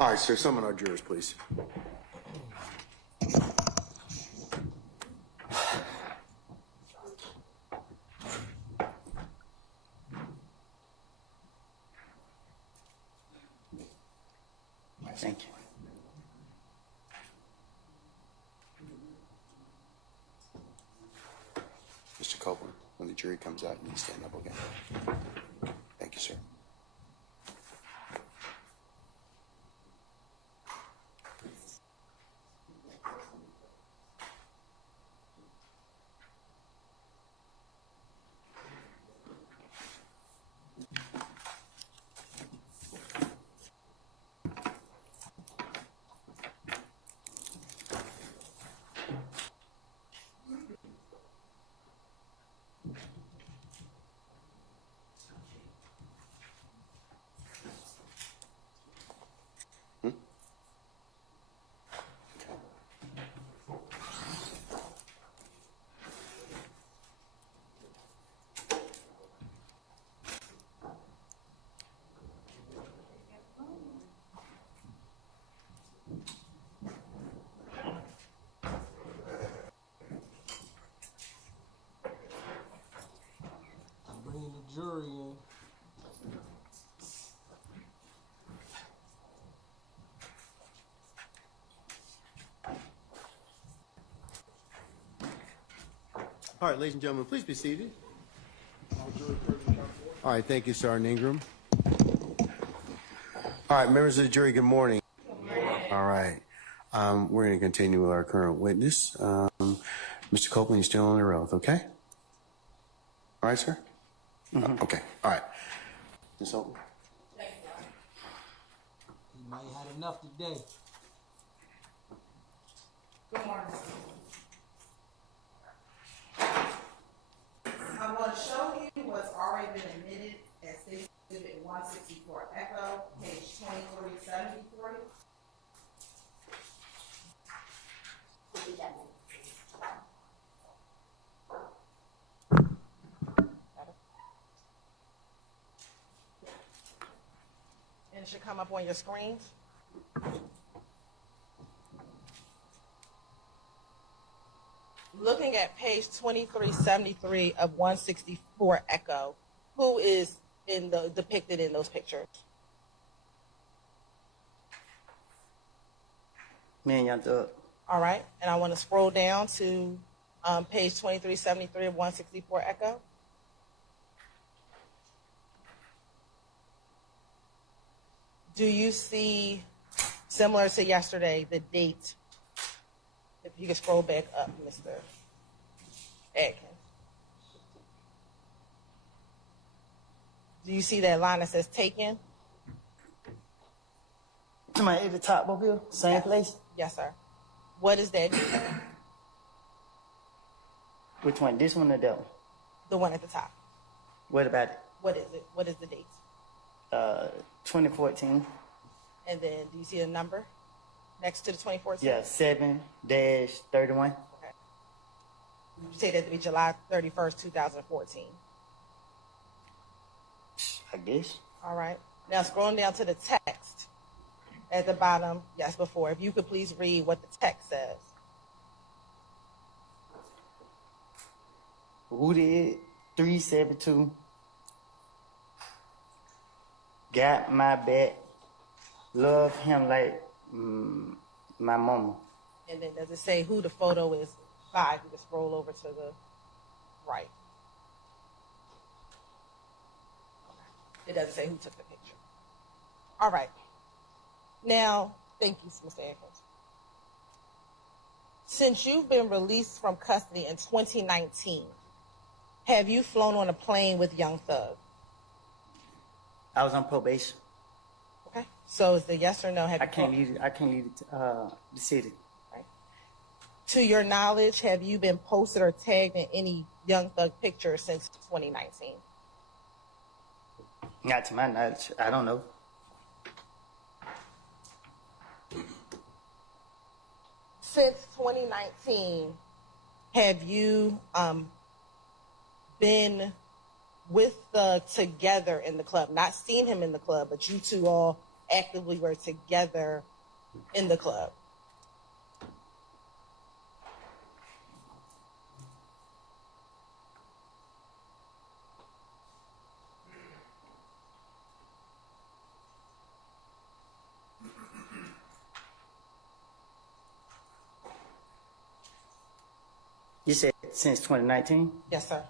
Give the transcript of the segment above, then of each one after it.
All right, sir, summon our jurors, please. Thank you. Mr. Copeland, when the jury comes out, you need to stand up, okay? Thank you, sir. Bringing the jury in. All right, ladies and gentlemen, please be seated. All right, thank you, Sergeant Ingram. All right, members of the jury, good morning. All right, we're going to continue with our current witness. Mr. Copeland, you're still on your oath, okay? All right, sir? Okay, all right. Ms. Holton? He might have had enough today. Good morning. I'm going to show you what's already been admitted as Exhibit 164 Echo, page 2373. And it should come up on your screens. Looking at page 2373 of 164 Echo, who is depicted in those pictures? Me and Young Thug. All right, and I want to scroll down to page 2373 of 164 Echo. Do you see, similar to yesterday, the date? If you could scroll back up, Mr. Atkins. Do you see that line that says taken? Somebody at the top over here, same place. Yes, sir. What is that? Which one? This one or that one? The one at the top. What about it? What is it? What is the date? 2014. And then do you see a number next to the 2014? Yeah, 7-31. Okay. You say that to be July 31st, 2014. I guess. All right. Now scrolling down to the text at the bottom. Yes, before. If you could please read what the text says. Who did 372? Got my back. Love him like my mama. And then does it say who the photo is by? You can scroll over to the right. It doesn't say who took the picture. All right. Now, thank you, Mr. Atkins. Since you've been released from custody in 2019, have you flown on a plane with Young Thug? I was on probation. Okay. So is the yes or no? I can't leave the city. Right. To your knowledge, have you been posted or tagged in any Young Thug pictures since 2019? Not to my knowledge. I don't know. Since 2019, have you been with Thug together in the club? Not seen him in the club, but you two all actively were together in the club? You said since 2019? Yes, sir.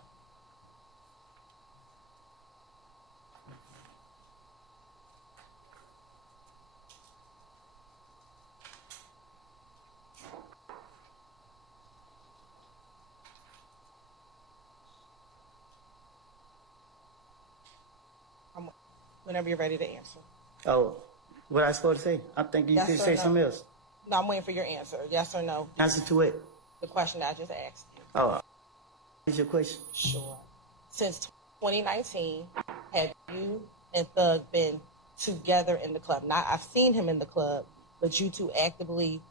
Whenever you're ready to answer. Oh, what I supposed to say? I'm thinking you Yes could or say no? something else. No, I'm waiting for your answer. Yes or no? Answer to it. The question that I just asked you. Oh, what is your question? Sure. Since 2019, have you and Thug been together in the club? Not, I've seen him in the club, but you two actively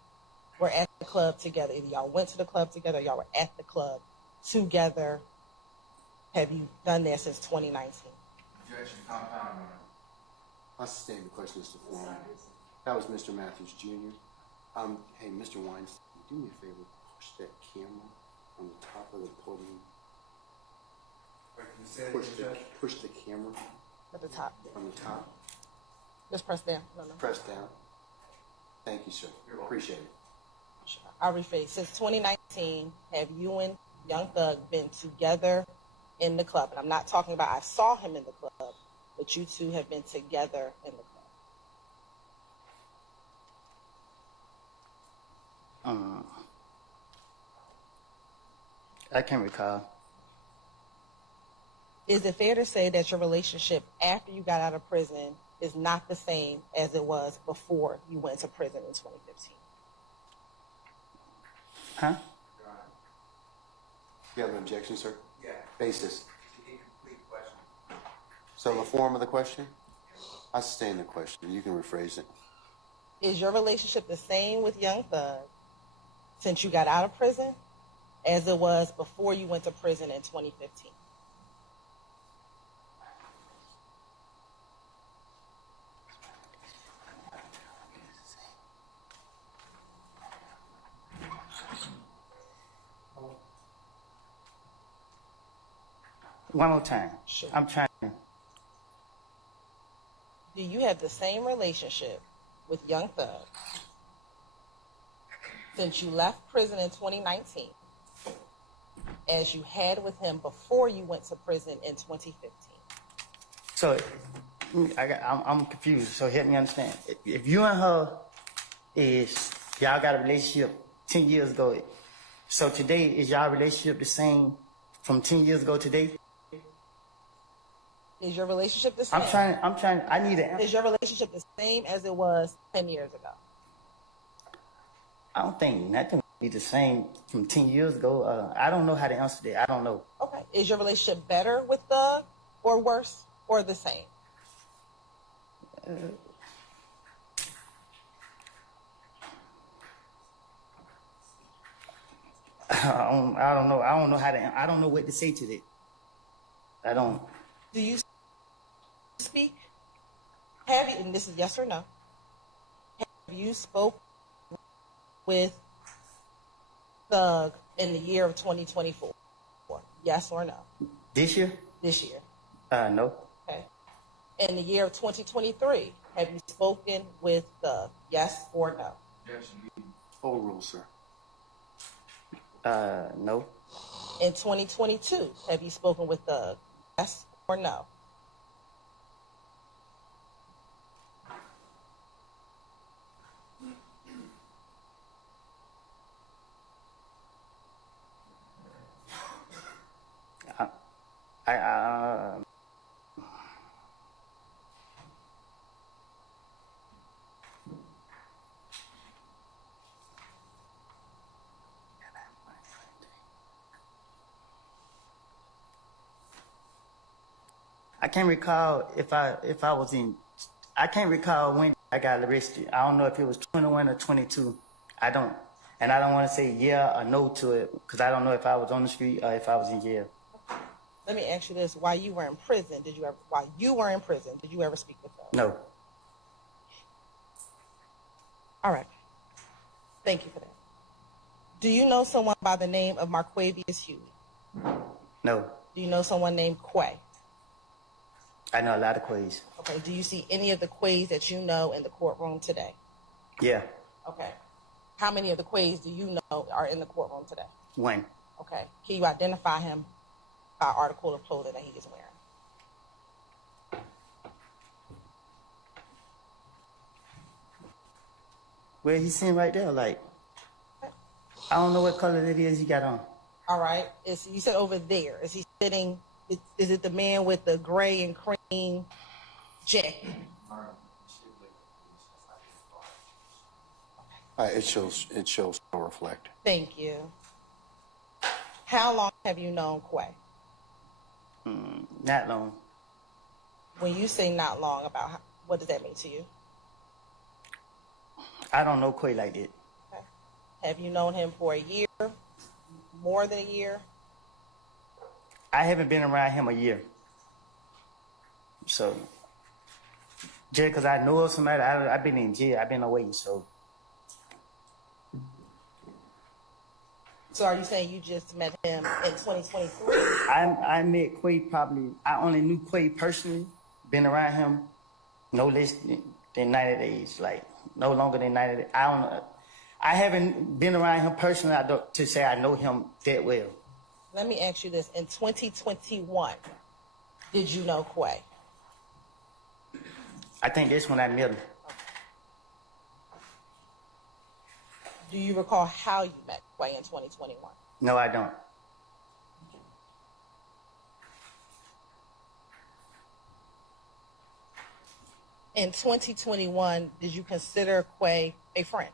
were at the club together. Either y'all went to the club together, or y'all were at the club together. Have you done that since 2019? Objection, compound. I'll sustain the question, Mr. Foreman. That was Mr. Matthews Jr. Hey, Mr. Weinstein, do me a favor, push that camera on the top of the podium. Push the camera At the top. on the top. Just press down. No. Press down. Thank you, sir. Appreciate it. Sure. I'll rephrase. Since 2019, have you and Young Thug been together in the club? And I'm not talking about I saw him in the club, but you two have been together in the club. I can't recall. Is it fair to say that your relationship after you got out of prison is not the same as it was before you went to prison in 2015? Huh? You have an objection, sir? Yeah. Basis. Incomplete question. So the form of the question? I sustain the question. You can rephrase it. Is your relationship the same with Young Thug since you got out of prison as it was before you went to prison in 2015? One more time. Sure. I'm trying. Do you have the same relationship with Young Thug since you left prison in 2019 as you had with him before you went to prison in 2015? So, I'm confused. So help me understand. If you and her y'all got a relationship 10 years ago, so today is y'all relationship the same from 10 years ago today? Is your relationship the same? I need an answer. Is your relationship the same as it was 10 years ago? I don't think nothing would be the same from 10 years ago. I don't know how to answer that. I don't know. Okay. Is your relationship better with Thug or worse or the same? I don't know. I don't know how to. I don't know what to say to that. I don't. Do you speak? Have you, and this is yes or no, have you spoke with Thug in the year of 2024? Yes or no? This year? This year. No. Okay. In the year of 2023, have you spoken with Thug? Yes or no? Objection. Full rule, sir. No. In 2022, have you spoken with Thug? Yes or no? I can't recall if I was in. I can't recall when I got arrested. I don't know if it was 21 or 22. I don't, and I don't want to say yeah or no to it because I don't know if I was on the street or if I was in jail. Let me ask you this: while you were in prison, did you ever speak with Thug? No. All right. Thank you for that. Do you know someone by the name of Marquavius Huey? No. Do you know someone named Quay? I know a lot of Quays. Okay. Do you see any of the Quays that you know in the courtroom today? Yeah. Okay. How many of the Quays do you know are in the courtroom today? One. Okay. Can you identify him by article of clothing that he is wearing? Well, he's sitting right there. Like, I don't know what color it is he got on. All right. You said over there. Is he sitting? Is it the man with the gray and cream jacket? It shows no reflect. Thank you. How long have you known Quay? Not long. When you say not long, what does that mean to you? I don't know Quay like that. Okay. Have you known him for a year? More than a year? I haven't been around him a year. So, just because I know of somebody, I've been in jail. I've been away. So, Are you saying you just met him in 2023? I met Quay probably, I only knew Quay personally, been around him no less than 90 days, like no longer than 90 days. I don't know. I haven't been around him personally to say I know him that well. Let me ask you this. In 2021, did you know Quay? I think that's when I met him. Do you recall how you met Quay in 2021? No, I don't. In 2021, did you consider Quay a friend?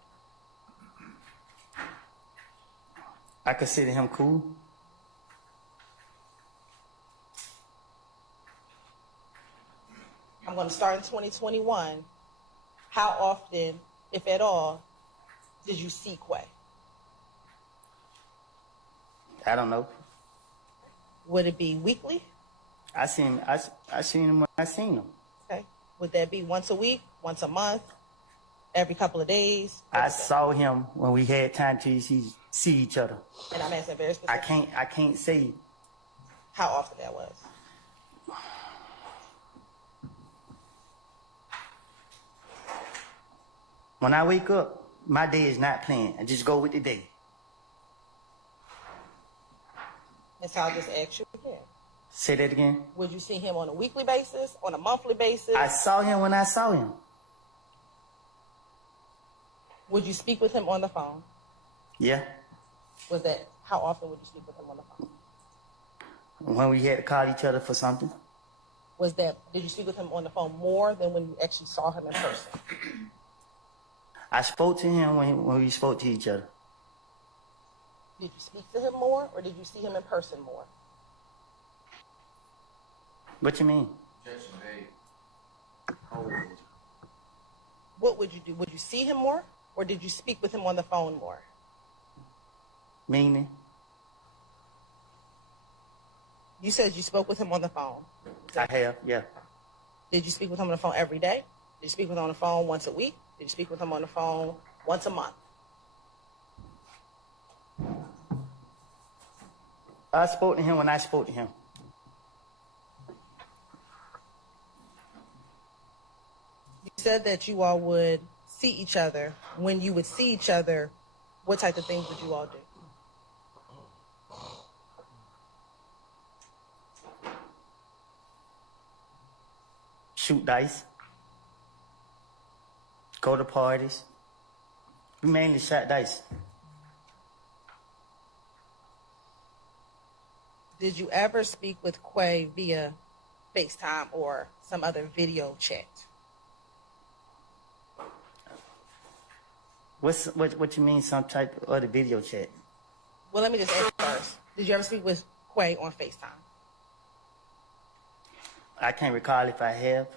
I consider him cool. I'm going to start in 2021. How often, if at all, did you see Quay? I don't know. Would it be weekly? I seen him when I seen him. Okay. Would that be once a week, once a month, every couple of days? I saw him when we had time to see each other. And I'm asking very specific. I can't say. How often that was? When I wake up, my day is not planned. I just go with the day. And so I'll just ask you again. Say that again. Would you see him on a weekly basis, on a monthly basis? I saw him when I saw him. Would you speak with him on the phone? Yeah. How often would you speak with him on the phone? When we had to call each other for something. Did you speak with him on the phone more than when you actually saw him in person? I spoke to him when we spoke to each other. Did you speak to him more, or did you see him in person more? What you mean? Objection made. What would you do? Would you see him more, or did you speak with him on the phone more? Meaning? You said you spoke with him on the phone. I have, yeah. Did you speak with him on the phone every day? Did you speak with him on the phone once a week? Did you speak with him on the phone once a month? I spoke to him when I spoke to him. You said that you all would see each other. When you would see each other, what type of things would you all do? Shoot dice. Go to parties. We mainly shot dice. Did you ever speak with Quay via FaceTime or some other video chat? What you mean, some type of other video chat? Well, let me just ask you first. Did you ever speak with Quay on FaceTime? I can't recall if I have.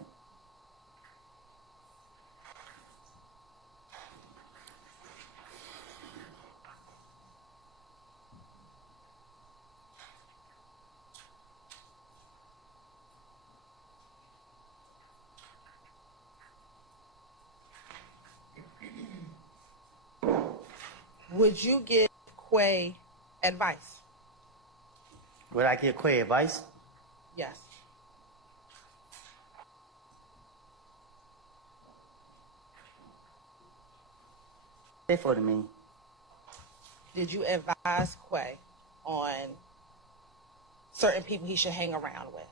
Would you give Quay advice? Would I give Quay advice? Yes. Therefore to me, Did you advise Quay on certain people he should hang around with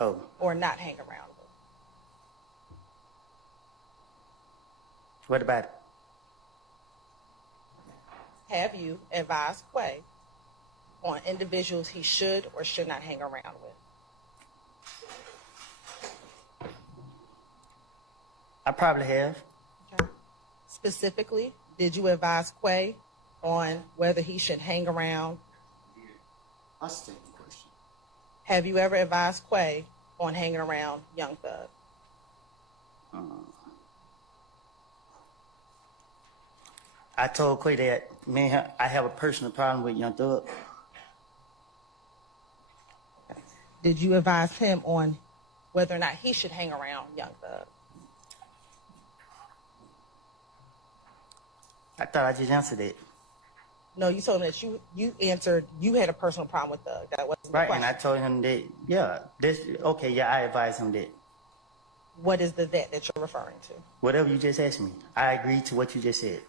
oh, or not hang around with? what about it? Have you advised Quay on individuals he should or should not hang around with? I probably have. Okay. Specifically, did you advise Quay on whether he should hang around? I'll state the question. Have you ever advised Quay on hanging around Young Thug? I told Quay that I have a personal problem with Young Thug. Did you advise him on whether or not he should hang around Young Thug? I thought I just answered it. No, you told him that you answered you had a personal problem with Thug. That wasn't the Right, question. and I told him that, yeah, I advised him that. What is the that you're referring to? Whatever you just asked me, I agreed to what you just said.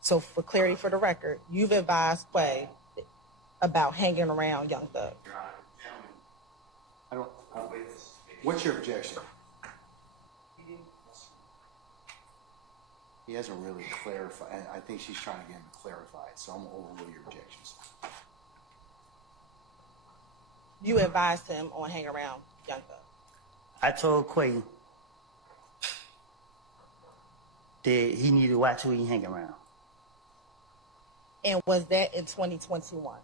So for clarity for the record, you've advised Quay about hanging around Young Thug. I don't. What's your objection? He hasn't really clarified. I think she's trying to get him clarified, so I'm going to overrule your objections. You advised him on hanging around Young Thug. I told Quay that he needed to watch who he hang around. And was that in 2021?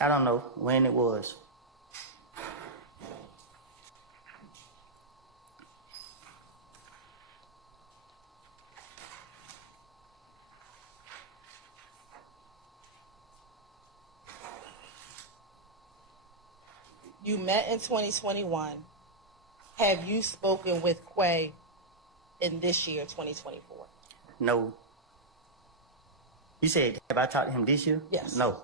I don't know when it was. You met in 2021. Have you spoken with Quay in this year, 2024? No. You said, have I talked to him this year? Yes. No.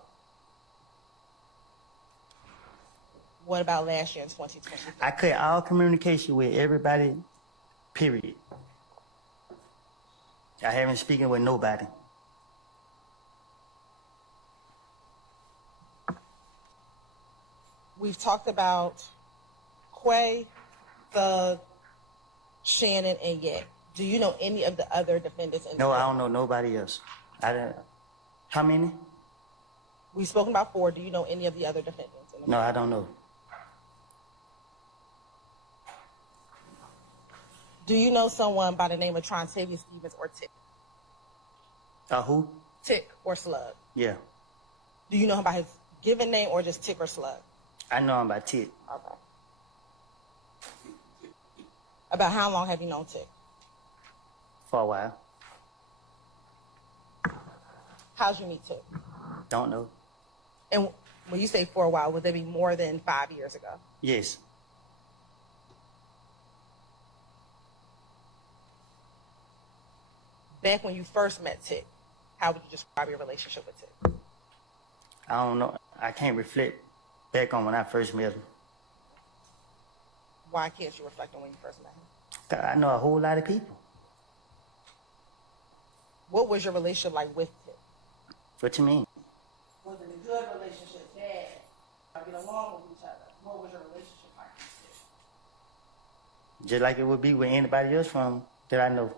What about last year in 2023? I cut all communication with everybody, period. I haven't spoken with nobody. We've talked about Quay, Thug, Shannon, and Yak. Do you know any of the other defendants in the No, I case? don't know nobody else. I don't. How many? We've spoken about 4. Do you know any of the other defendants in the No, I don't know. Do you know someone by the name of Trontavia Stevens or Tick? Who? Tick or Slug? Yeah. Do you know him by his given name or just Tick or Slug? I know him by Tit. Okay. About how long have you known Tick? For a while. How'd you meet Tick? Don't know. And when you say for a while, would that be more than 5 years ago? Yes. Back when you first met Tick, how would you describe your relationship with Tick? I don't know. I can't reflect back on when I first met him. Why can't you reflect on when you first met him? 'Cause I know a whole lot of people. What was your relationship like with Tick? What you mean? Was it a good relationship, bad? Y'all get along with each other? What was your relationship like with Tick? Just like it would be with anybody else from that I know.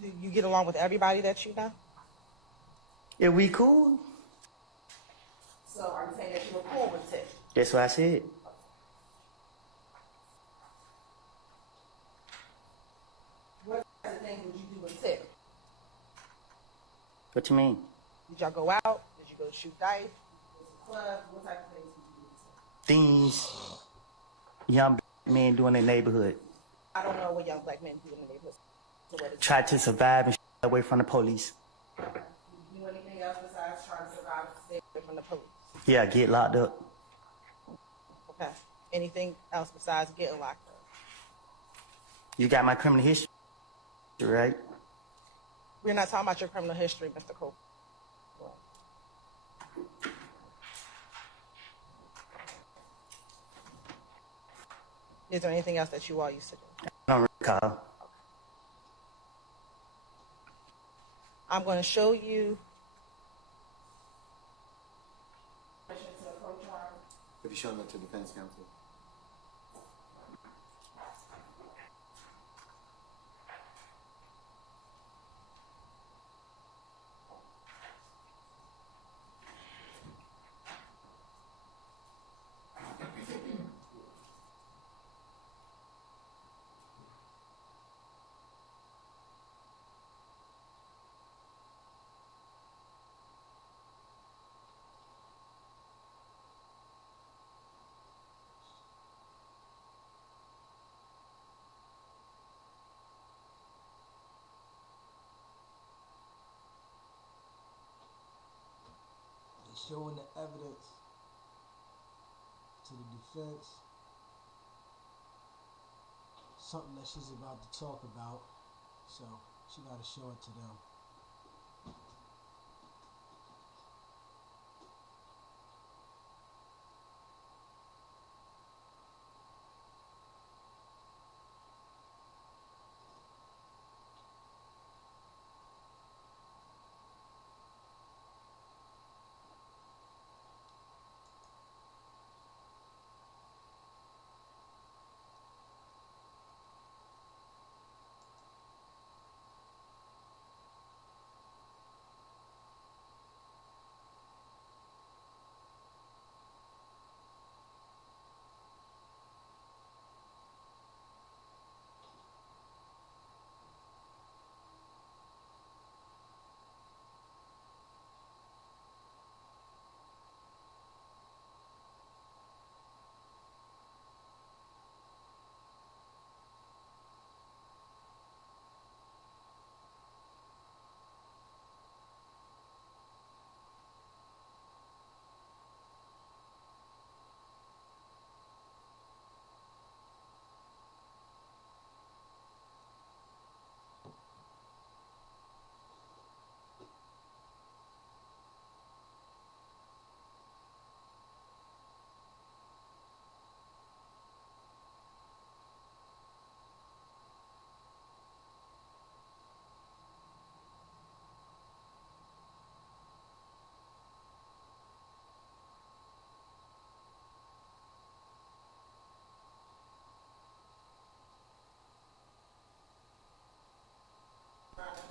Do you get along with everybody that you know? If we cool, So are you saying that you were cool with Tick? that's what I said. What type of things would you do with Tick? What you mean? Did y'all go out? Did you go shoot dice? Go to clubs? What type of things did you do with Tick? Things young men do in the neighborhood. I don't know what young black men do in the neighborhood. So what is Try to survive and away from the police. Do you do anything else besides trying to survive and stay away from the police? Yeah, get locked up. Okay. Anything else besides getting locked up? You got my criminal history, right? We're not talking about your criminal history, Mr. Copeland. Is there anything else that you all used to do? I don't recall. I'm going to show you. Have you shown that to defense counsel? They showing the evidence to the defense. Something that she's about to talk about. So she got to show it to them.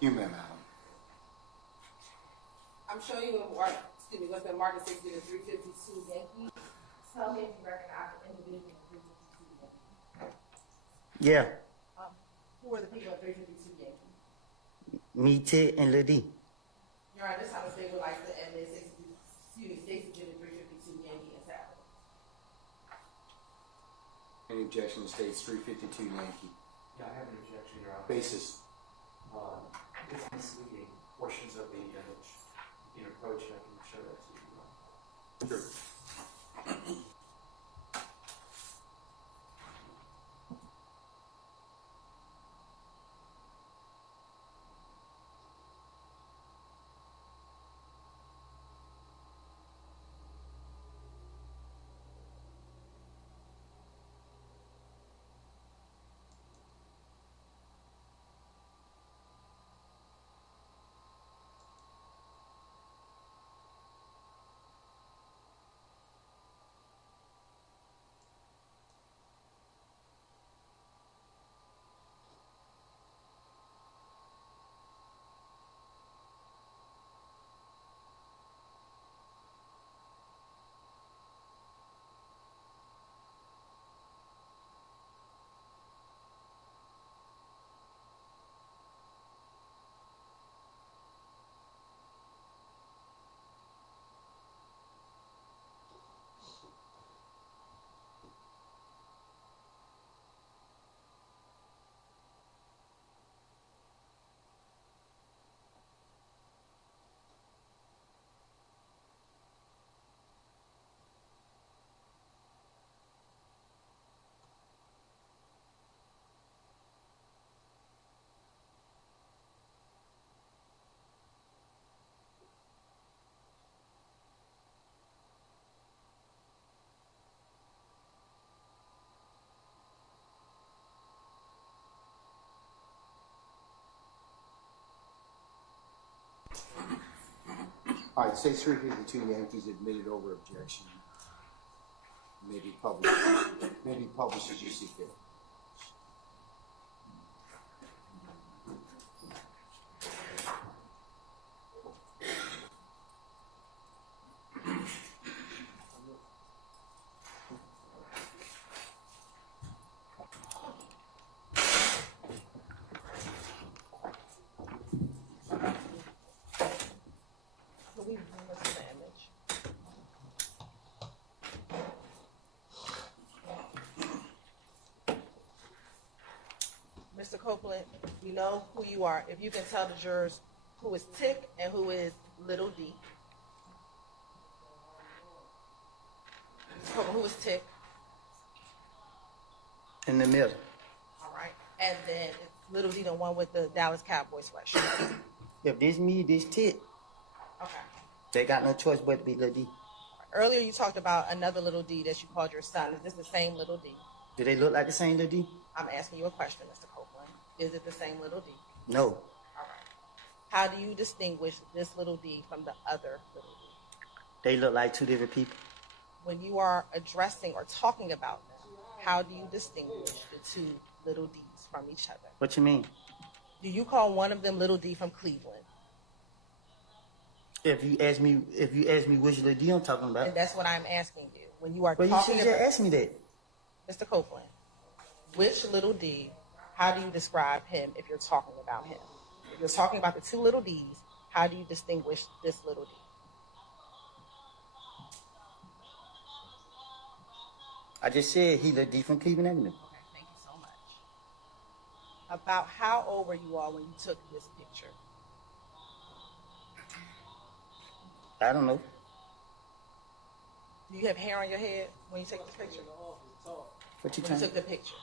You may, madam. I'm showing you what's been marked as 60 to 352 Yankee. Tell me if you recognize the individual in 352 Yankee. Yeah, Who are the people at 352 Yankee? me, Ted, and Lil D. Your Honor, this time of state would like to admit Stacy Jennings 352 Yankee and Saddle. Any objection to states 352 Yankee? Yeah, I have an objection, Your Honor. Basis. It's misleading portions of the image. You can approach and I can show that to you. Sure. All right, say 352 Yankees admitted over objection. Maybe publish as you see fit. Can we bring us the image? Mr. Copeland, we know who you are. If you can tell the jurors who is Tick and who is Little D. Mr. Copeland, who is Tick? In the middle. All right. And then is Little D the one with the Dallas Cowboys sweatshirt? If this me, this Tit, Okay. they got no choice but to be Lil D. Earlier you talked about another Little D that you called your son. Is this the same Little D? Do they look like the same Lil D? I'm asking you a question, Mr. Copeland. Is it the same Little D? No. All right. How do you distinguish this Little D from the other Little D? They look like two different people. When you are addressing or talking about them, how do you distinguish the two Little Ds from each other? What you mean? Do you call one of them Little D from Cleveland? If you ask me which Lil D I'm talking about, And that's what I'm asking you. When you are well, you talking should just about ask me that. Mr. Copeland, which Little D, how do you describe him if you're talking about him? If you're talking about the two Little Ds, how do you distinguish this Little D? I just said he Lil D from Cleveland Avenue. Okay, thank you so much. About how old were you all when you took this picture? I don't know. Do you have hair on your head when you take this picture? What you When you trying? took the picture?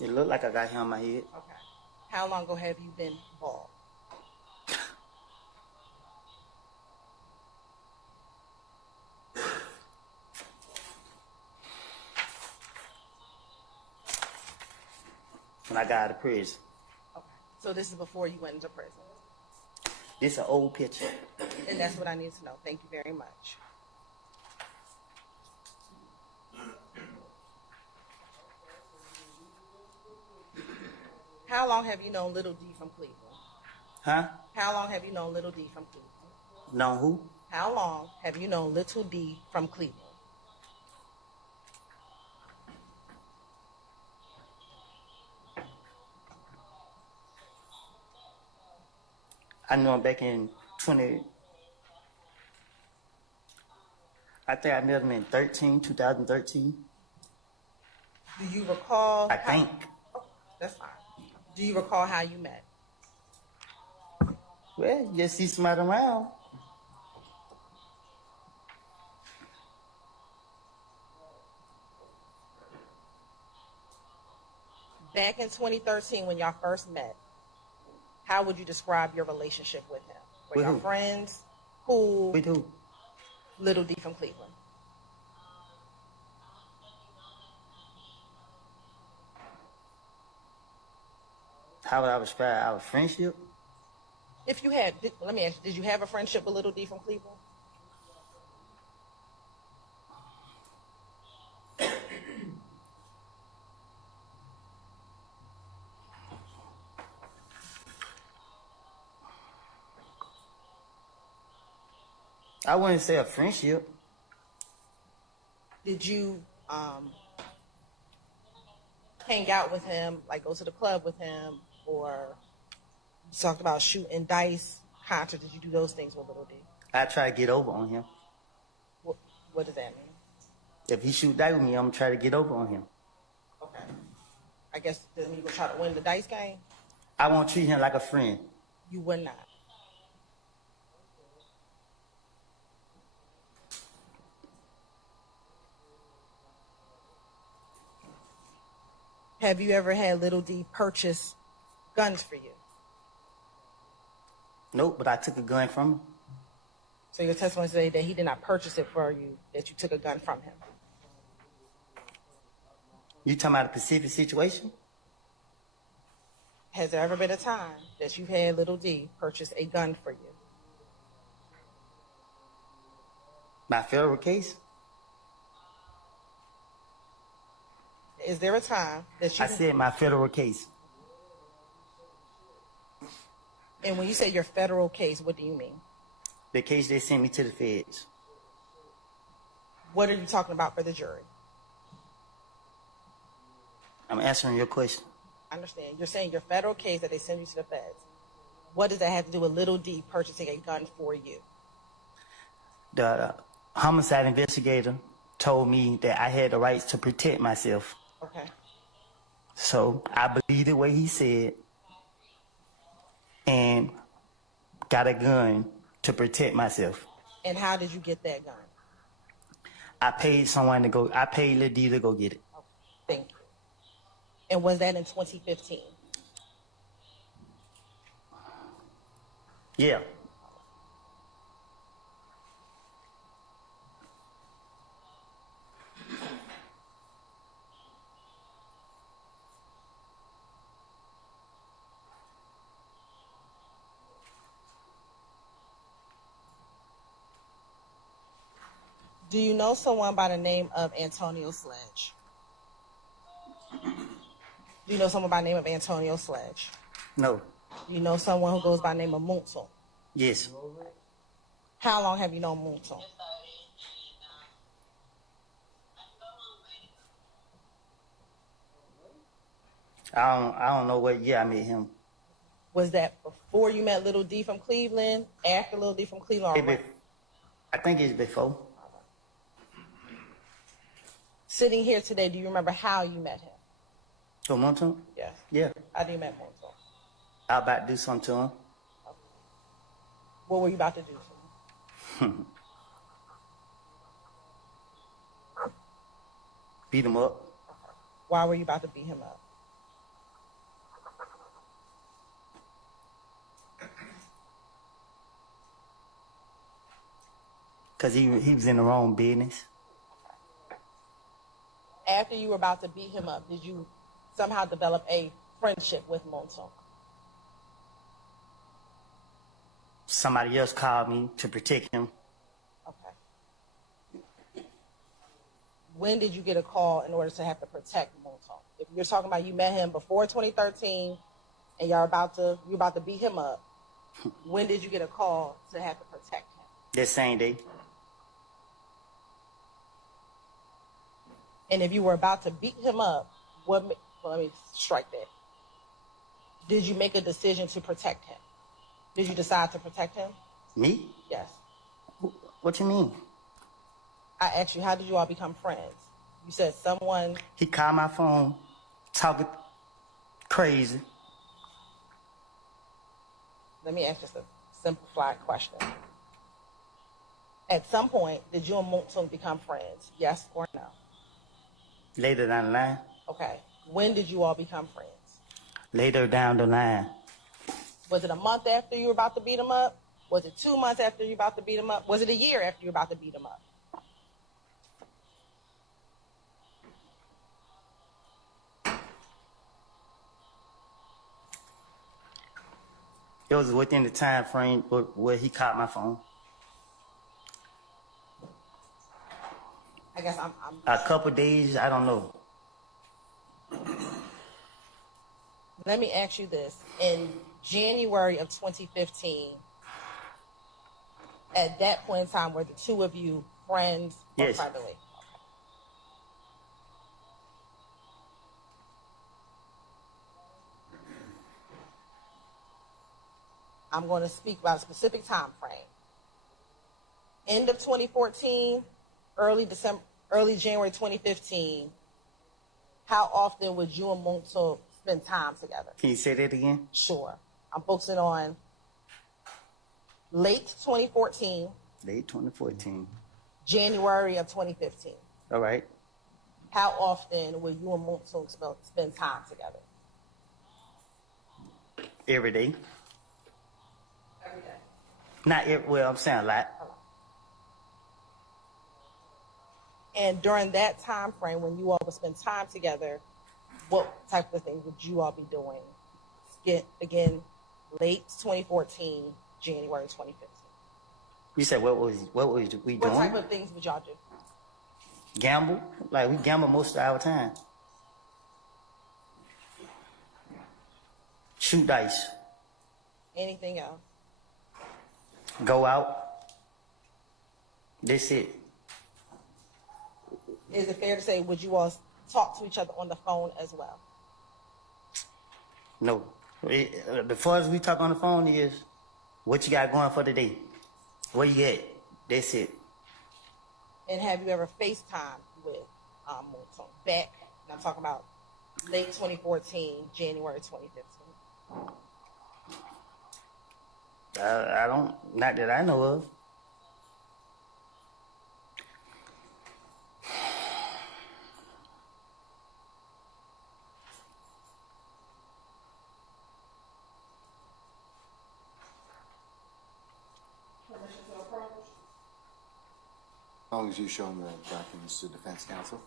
It looked like I got hair on my head. Okay. How long ago have you been bald? When I got out of prison. Okay. So this is before you went into prison. This an old picture. And that's what I need to know. Thank you very much. How long have you known Little D from Cleveland? Huh? How long have you known Little D from Cleveland? Know who? How long have you known Little D from Cleveland? I knew him back in 20. I think I met him in 2013. Do you recall? I think. Oh, that's fine. Do you recall how you met? Well, you just see somebody around. Back in 2013, when y'all first met, how would you describe your relationship with him? Were With y'all who? friends? Cool? With who? Little D from Cleveland. How would I describe our friendship? If you had, let me ask you, did you have a friendship with Little D from Cleveland? I wouldn't say a friendship. Did you hang out with him, like go to the club with him, or you talked about shooting dice, concerts? Did you do those things with Little D? I try to get over on him. What does that mean? If he shoot dice with me, I'm gonna try to get over on him. Okay. I guess then you gonna try to win the dice game? I won't treat him like a friend. You would not. Have you ever had Little D purchase guns for you? Nope, but I took a gun from him. So your testimony say that he did not purchase it for you, that you took a gun from him. You talking about a specific situation? Has there ever been a time that you've had Little D purchase a gun for you? My federal case? Is there a time that you... I said my federal case. And when you say your federal case, what do you mean? The case they sent me to the feds. What are you talking about for the jury? I'm answering your question. I understand. You're saying your federal case that they send you to the feds. What does that have to do with Little D purchasing a gun for you? The homicide investigator told me that I had the rights to protect myself. Okay. So I believed the way he said and got a gun to protect myself. And how did you get that gun? I paid Lil D to go get it. Okay. Thank you. And was that in 2015? Yeah. Do you know someone by the name of Antonio Sledge? Do you know someone by the name of Antonio Sledge? No. Do you know someone who goes by the name of Munson? Yes. How long have you known Munson? I don't know what year I met him. Was that before you met Little D from Cleveland? After Little D from Cleveland? Or right? I think it's before. Sitting here today, do you remember how you met him? So Monton? Yes. Yeah. How do you met Munson? I was about to do something to him. What were you about to do to him? Beat him up. Why were you about to beat him up? Because he was in the wrong business. After you were about to beat him up, did you somehow develop a friendship with Monson? Somebody else called me to protect him. Okay. When did you get a call in order to have to protect Monson? If you're talking about you met him before 2013 and you're about to beat him up, when did you get a call to have to protect him? That same day. And if you were about to beat him up, let me strike that. Did you make a decision to protect him? Did you decide to protect him? Me? Yes. What you mean? I asked you, how did you all become friends? You said someone... He called my phone, talking crazy. Let me ask just a simplified question. At some point, did you and Monson become friends? Yes or no? Later down the line. Okay. When did you all become friends? Later down the line. Was it a month after you were about to beat him up? Was it 2 months after you were about to beat him up? Was it a year after you were about to beat him up? It was within the time frame where he caught my phone. I guess I'm A couple days, I don't know. Let me ask you this. In January of 2015, at that point in time, were the two of you friends or Yes. privately? Okay. I'm going to speak about a specific time frame. End of 2014, early January 2015. How often would you and Monson spend time together? Can you say that again? Sure. I'm focusing on late 2014, Late 2014. January of 2015. All right. How often would you and Monson spend time together? Every day. Every day. Not every, well, I'm saying a lot. And during that time frame, when you all would spend time together, what type of things would you all be doing again, late 2014, January 2015. You said what was we What doing? type of things would y'all do? Gamble? Like we gamble most of our time. Shoot dice. Anything else? Go out. That's it. Is it fair to say, would you all talk to each other on the phone as well? No. The farthest we talk on the phone is what you got going for the day. Where you at? That's it. And have you ever FaceTime with Moulton? Back, and I'm talking about late 2014, January 2015. I don't, not that I know of. Permission to approach? As long as you show them the documents to defense counsel.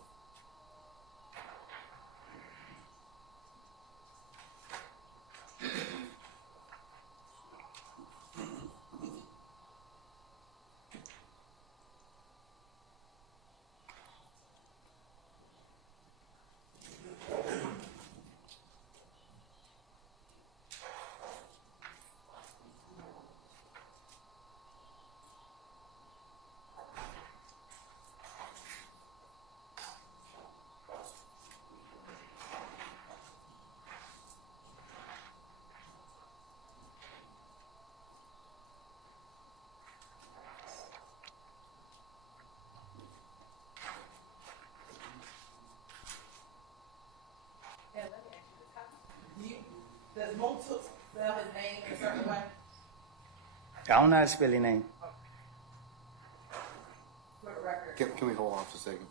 And let me ask you this, does Moulton spell his name in a certain way? I don't know how to spell your name. For the record. Can we hold on for a second?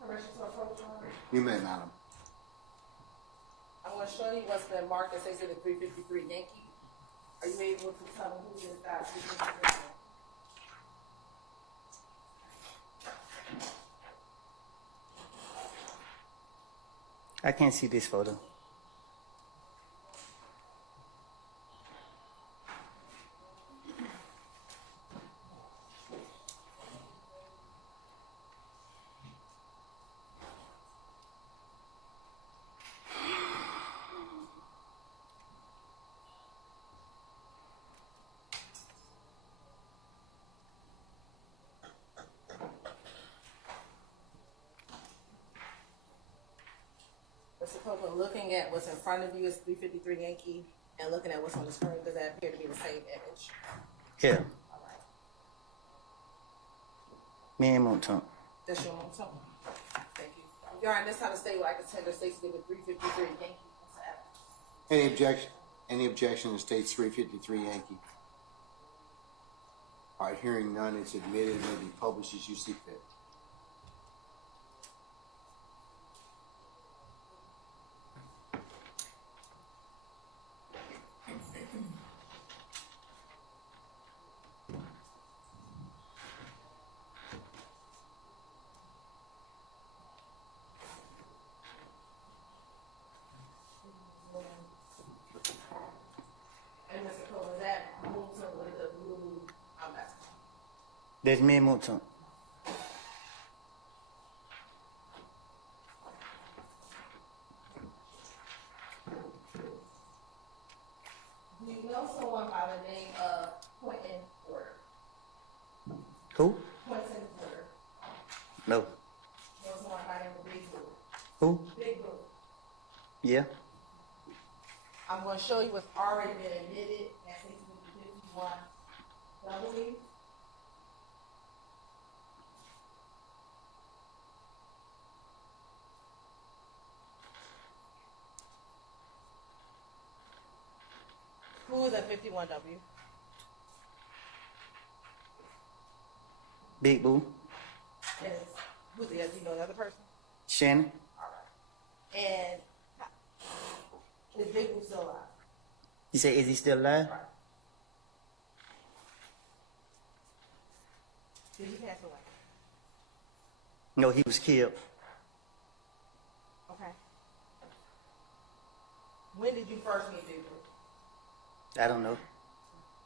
Permission to approach, Your Honor? You may, madam. I'm gonna show you what's been marked as Exhibit 353 Yankee. Are you able to tell me who this guy is? I can't see this photo. Mr. Copeland, looking at what's in front of you is 353 Yankee, and looking at what's on the screen, does that appear to be the same image? Yeah, All right. me and Moulton. That's your Moulton? Thank you. Your Honor, this time the state would like to tender State's Exhibit 353 Yankee. Mr. Evans. Any objection? Any objection to states 353 Yankee? All right, hearing none, it's admitted, may be published as you see fit. And Mr. Copeland, is that Moulton with the blue, mask? That's me and Moulton. Do you know someone by the name of Quentin Porter? Who? Quentin Porter. No. Know someone by the name of Big Blue? Who? Big Blue. Yeah. I'm going to show you what's already been admitted at 651 W. Who is at 51W? Big Boo, And who's the other? Do you know another person? Shannon. All right. And is Big Boo still alive? You say, is he still alive? Did he pass away? No, he was killed. Okay. When did you first meet Big Boo? I don't know.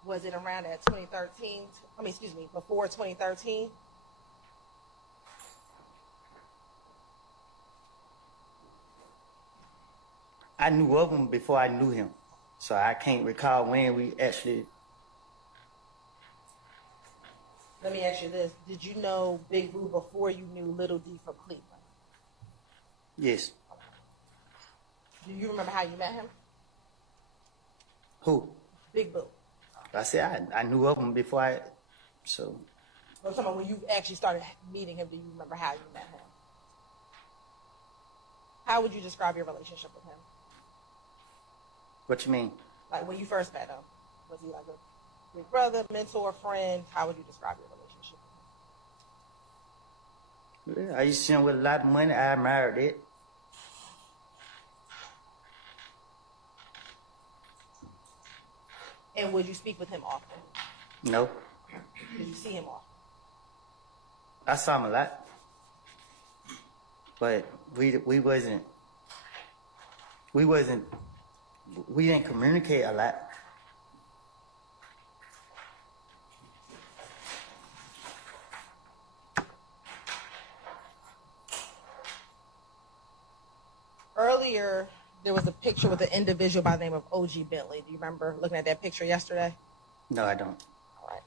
Was it around that 2013? I mean, excuse me, before 2013? I knew of him before I knew him, so I can't recall when we actually. Let me ask you this. Did you know Big Boo before you knew Little D from Cleveland? Yes. Do you remember how you met him? Who? Big Boo. I said I knew of him before I. So I'm talking about when you actually started meeting him, do you remember how you met him? How would you describe your relationship with him? what you mean? Like when you first met him, was he like a big brother, mentor, friend? How would you describe your relationship with him? Yeah, I used to see him with a lot of money. I admired it. And would you speak with him often? No, Did you see him often? I saw him a lot, but we didn't communicate a lot. Earlier, there was a picture with an individual by the name of O.G. Bentley. Do you remember looking at that picture yesterday? No, I don't. All right.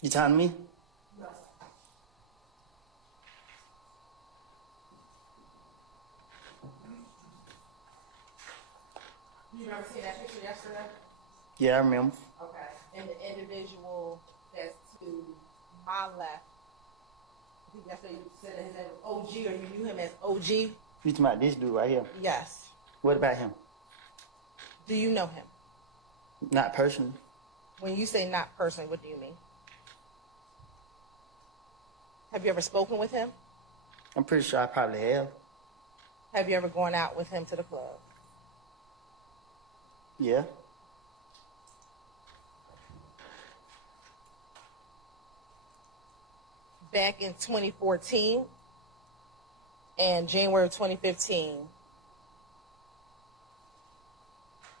You telling me? You remember seeing that picture yesterday? Yeah, I remember. Okay. And the individual that's to my left, I think that's what you said that his name was OG, or you knew him as OG? You talking about this dude right here? Yes. What about him? Do you know him? Not personally. When you say not personally, what do you mean? Have you ever spoken with him? I'm pretty sure I probably have. Have you ever gone out with him to the club? Yeah. Back in 2014 and January of 2015,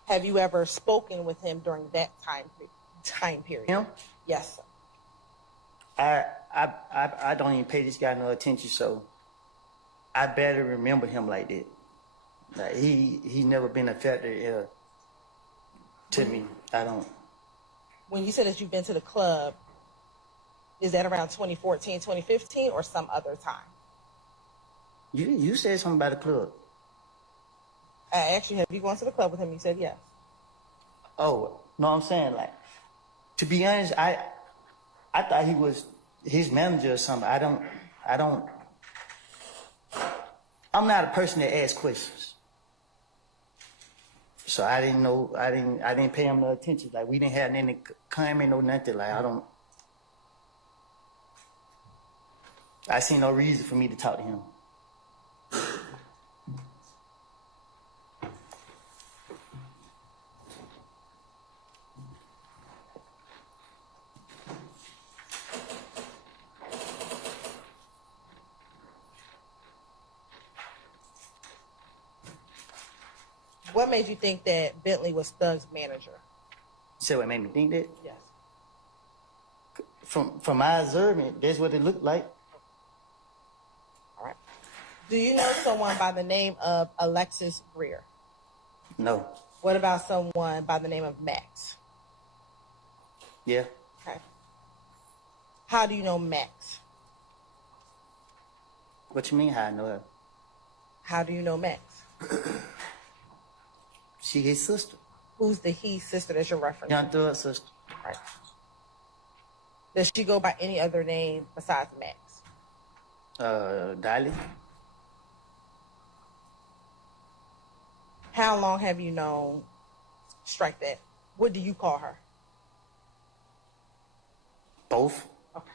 have you ever spoken with him during that time period? Him? Yes, sir. I don't even pay this guy no attention, so I barely remember him like that. Like he never been a factor to me. I don't. When you said that you've been to the club, is that around 2014, 2015, or some other time? You said something about the club. I asked you, have you gone to the club with him? You said yes. Oh, no, I'm saying, like, to be honest, I thought he was his manager or something. I'm not a person that asks questions. So I didn't know, I didn't pay him no attention. Like, we didn't have any comment or nothing. Like, I see no reason for me to talk to him. What made you think that Bentley was Thug's manager? So what made me think that? Yes. From my observation, that's what it looked like. All right. Do you know someone by the name of Alexis Greer? No. What about someone by the name of Max? Yeah. Okay. How do you know Max? What you mean how I know her? How do you know Max? She his sister. Who's the he sister that you're referencing? Young Thug sister. Right. Does she go by any other name besides Max? Dolly. How long have you known Strike That? What do you call her? Both. Okay.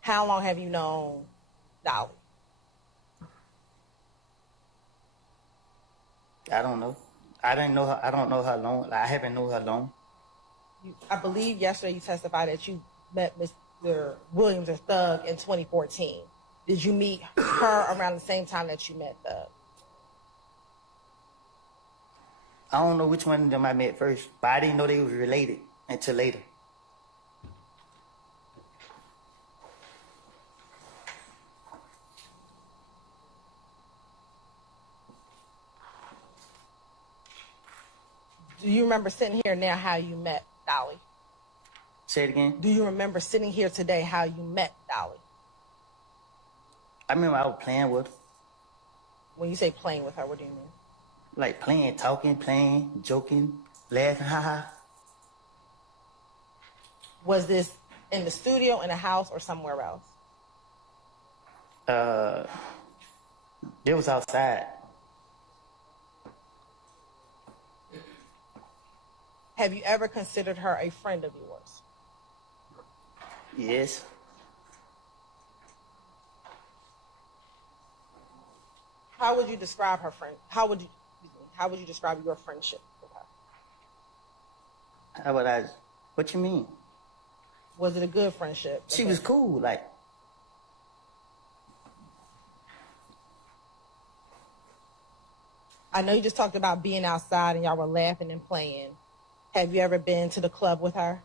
How long have you known Dolly? I don't know. I didn't know her. I don't know her long. I haven't known her long. I believe yesterday you testified that you met Mr. Williams or Thug in 2014. Did you meet her around the same time that you met Thug? I don't know which one of them I met first, but I didn't know they was related until later. Do you remember sitting here now how you met Dolly? Say it again. Do you remember sitting here today how you met Dolly? I remember I was playing with her. When you say playing with her, what do you mean? Like playing, talking, playing, joking, laughing, haha. Was this in the studio, in a house, or somewhere else? It was outside. Have you ever considered her a friend of yours? Yes. How would you describe her friend? How would you describe your friendship with her? How about I? What you mean? Was it a good friendship? She was cool. Like, I know you just talked about being outside and y'all were laughing and playing. Have you ever been to the club with her?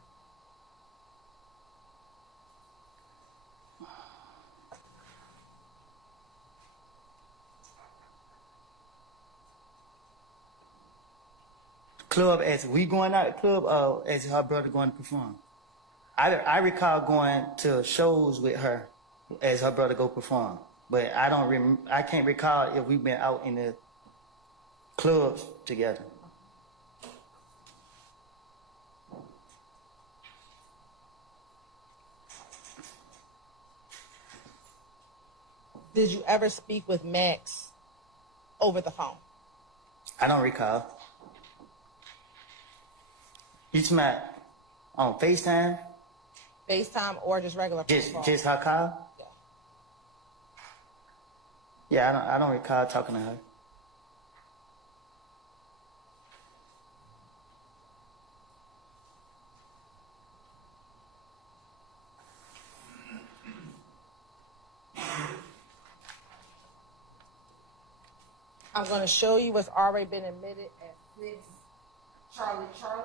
club as we going out the club, as her brother going to perform. I recall going to shows with her as her brother go perform, but I can't recall if we've been out in the clubs together. Did you ever speak with Max over the phone? I don't recall. You talking about on FaceTime? FaceTime or just regular phone? Just her call? Yeah. Yeah, I don't recall talking to her. I'm going to show you what's already been admitted at 6 Charlie Charlie.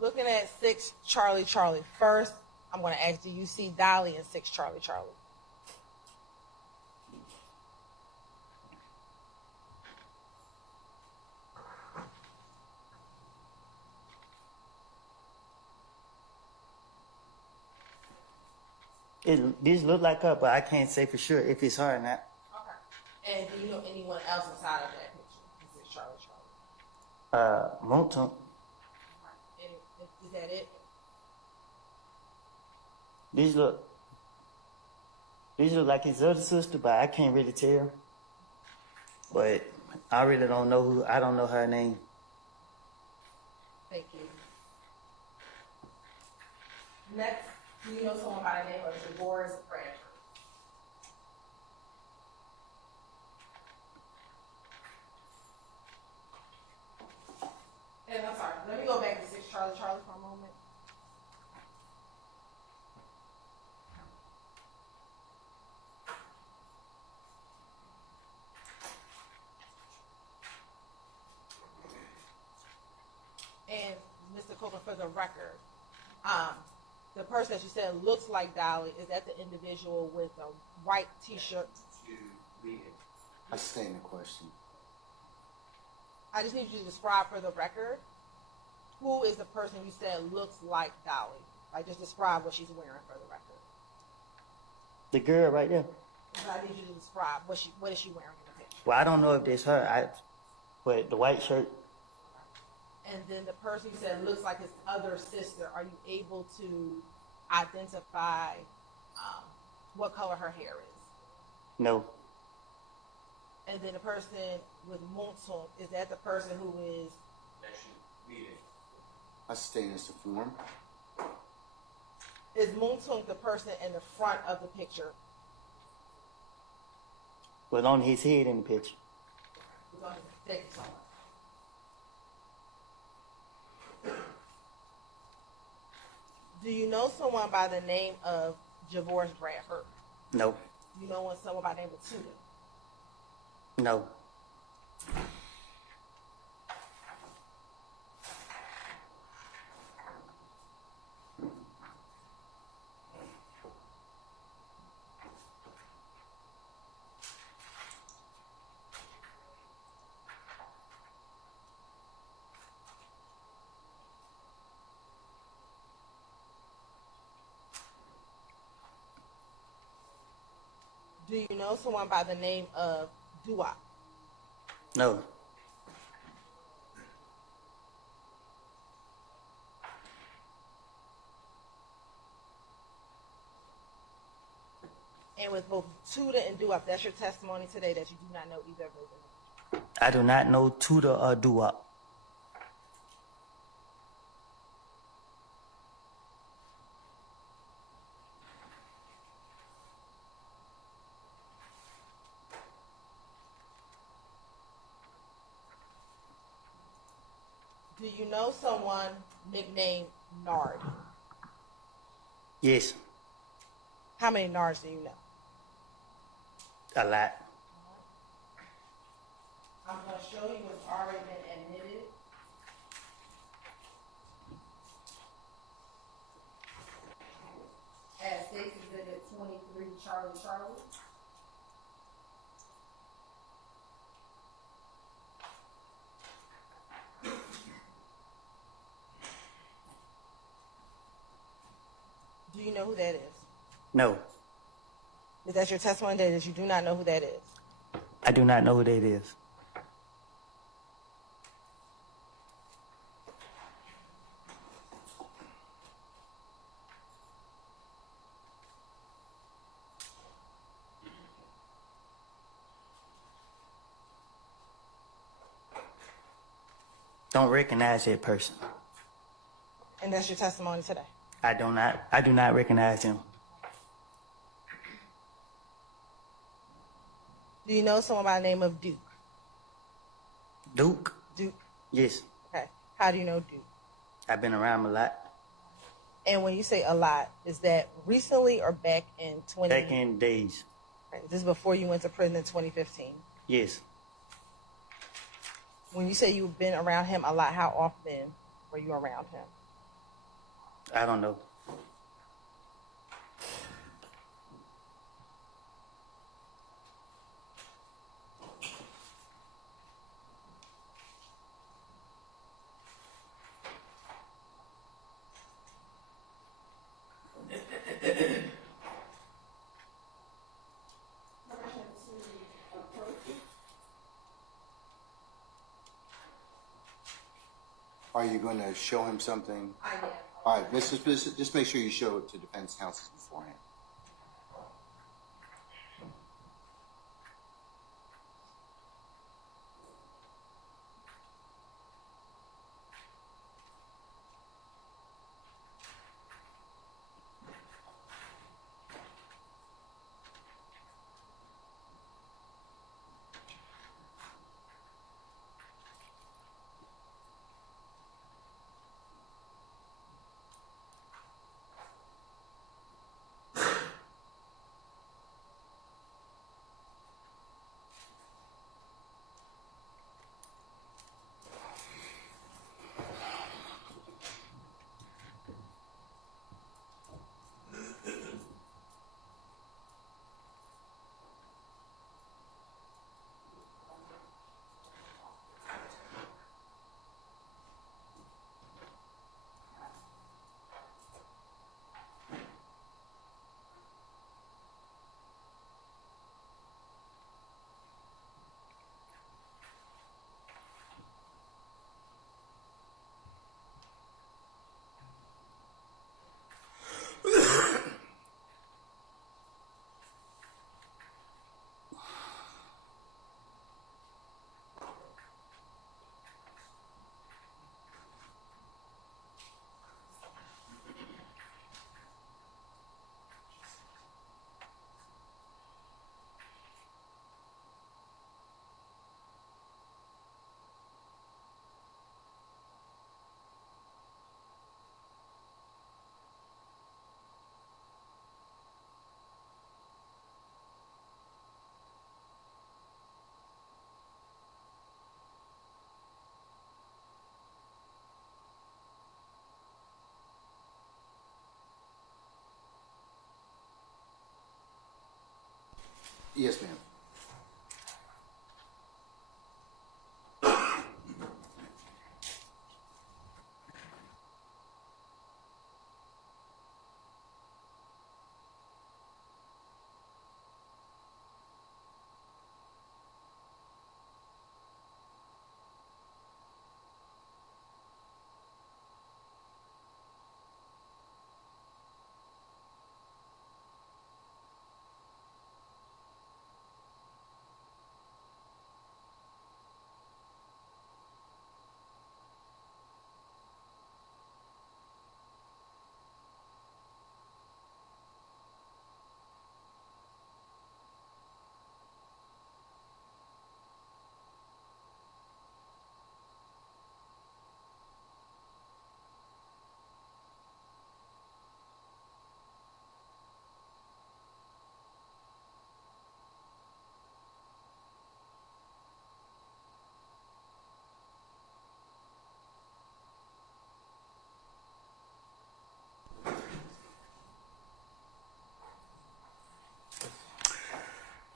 Looking at 6 Charlie Charlie. First, I'm going to ask, do you see Dolly in 6 Charlie Charlie? This look like her, but I can't say for sure if it's her or not. Okay. And do you know anyone else inside of that picture? Is it Charlie Charlie? Monton. And is that it? These look like his other sister, but I can't really tell. But I really don't know I don't know her name. Thank you. Next, do you know someone by the name of Boris Bradford? And I'm sorry, let me go back to 6 Charlie Charlie for a moment. but for the record, the person that you said looks like Dolly, is that the individual with a white T-shirt? To read it. I stay in the question. I just need you to describe for the record, who is the person you said looks like Dolly? Like, just describe what she's wearing for the record. The girl right there. I need you to describe what is she wearing in the picture. Well, I don't know if it's her. But the white shirt. And then the person you said looks like his other sister, are you able to identify what color her hair is? No. And then the person with Montung, is that the person who is? That should read it. I stay in this form. Is Montung the person in the front of the picture? Was on his head in the picture. Who's on his- Thank you so much. Do you know someone by the name of Javorce Bradford? No. You know someone by the name of Tudor? No. Do you know someone by the name of Duop? No. And with both Tudor and Duop, that's your testimony today that you do not know either of those individuals. I do not know Tudor or Duop. Do you know someone nicknamed Nard? Yes. How many Nards do you know? A lot. I'm going to show you what's already been admitted. As States Exhibit 23, Charlie. Do you know who that is? No. Is that your testimony that you do not know who that is? I do not know who that is. Don't recognize that person. And that's your testimony today? I do not recognize him. Do you know someone by the name of Duke? Duke? Duke. Yes. Okay. How do you know Duke? I've been around him a lot. And when you say a lot, is that recently or back in 20? Back in days. Right. This is before you went to prison in 2015. Yes. When you say you've been around him a lot, how often were you around him? I don't know. Are you going to show him something? I am. All right, just make sure you show it to defense counsel beforehand. Yes, ma'am.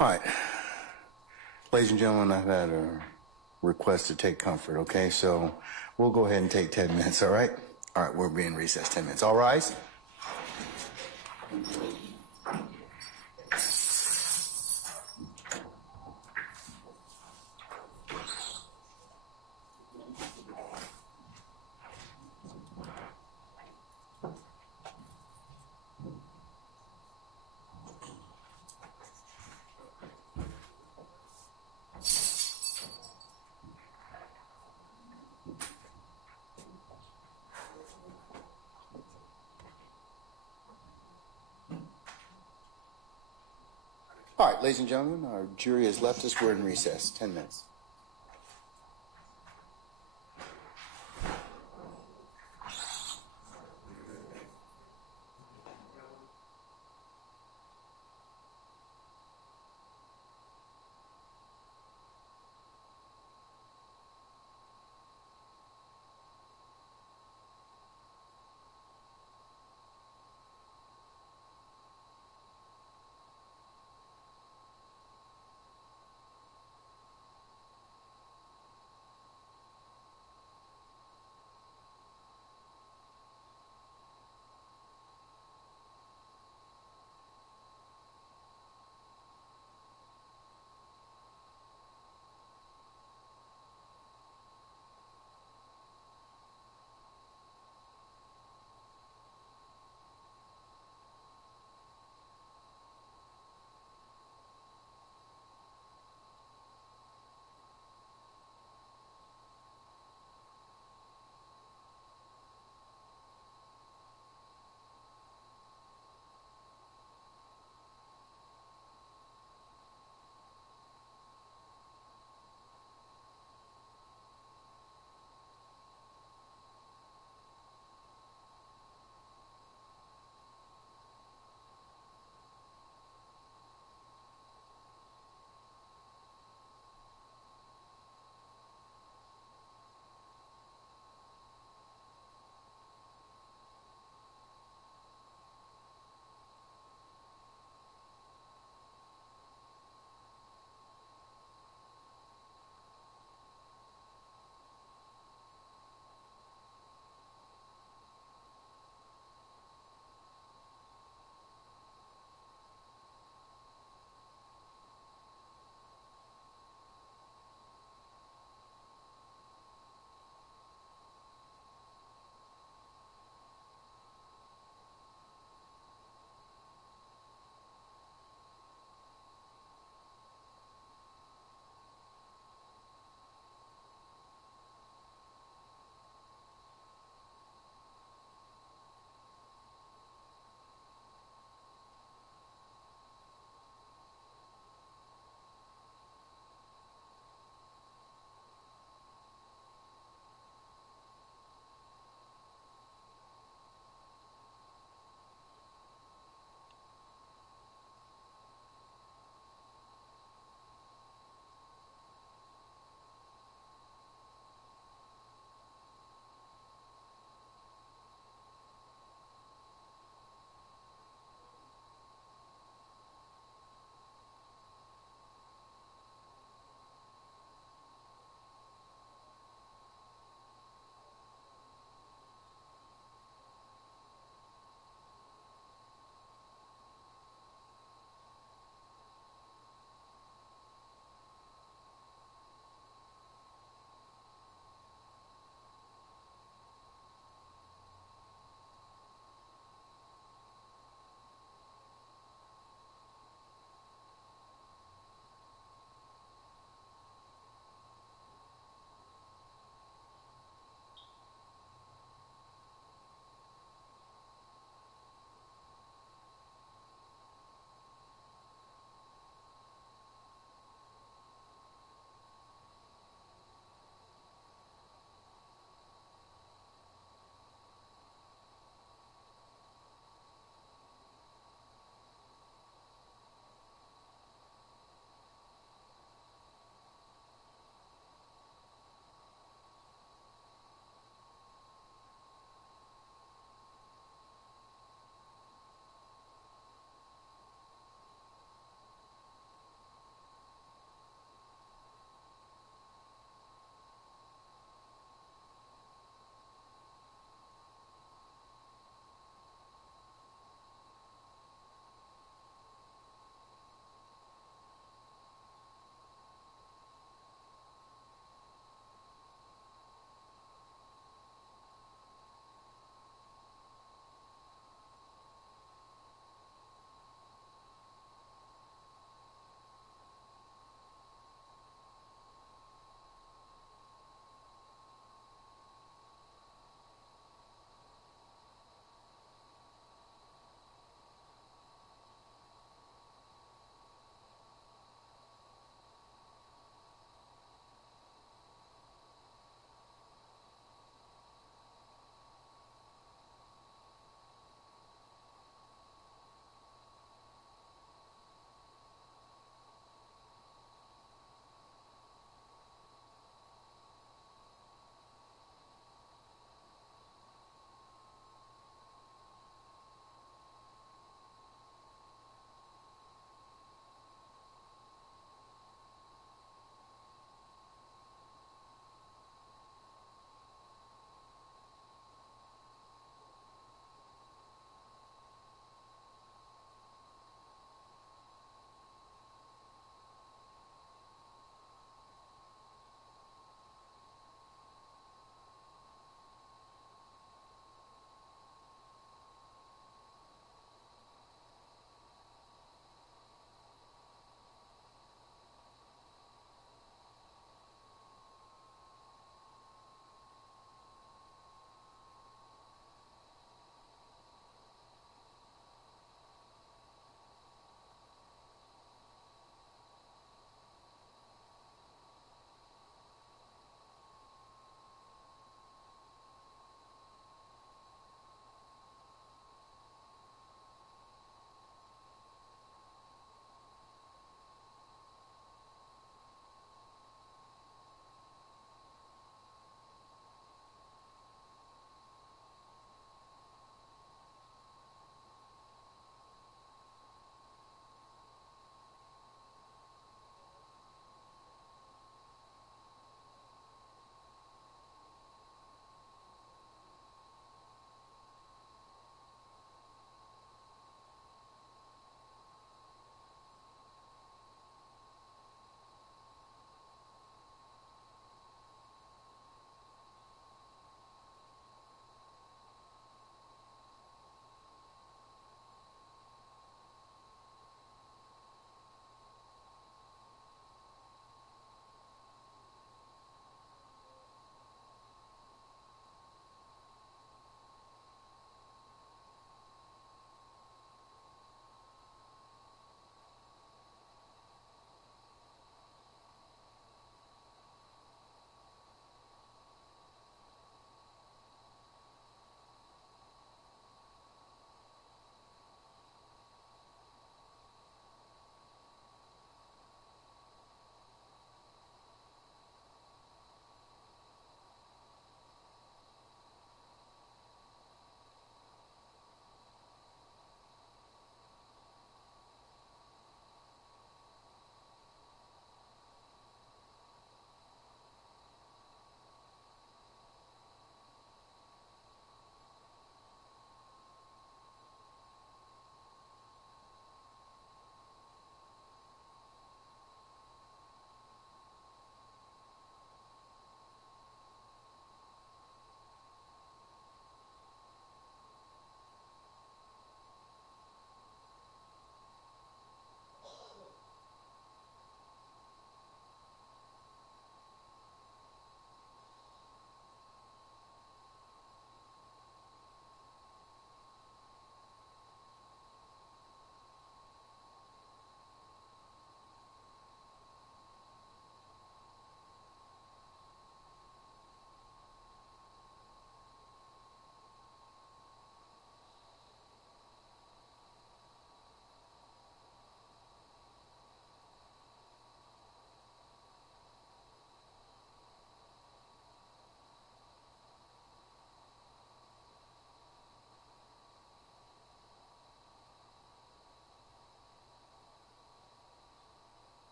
All right. Ladies and gentlemen, I've had a request to take comfort, okay? So we'll go ahead and take 10 minutes, all right? All right, we're being recessed 10 minutes. All rise. All right, ladies and gentlemen, our jury has left us. We're in recess. 10 minutes.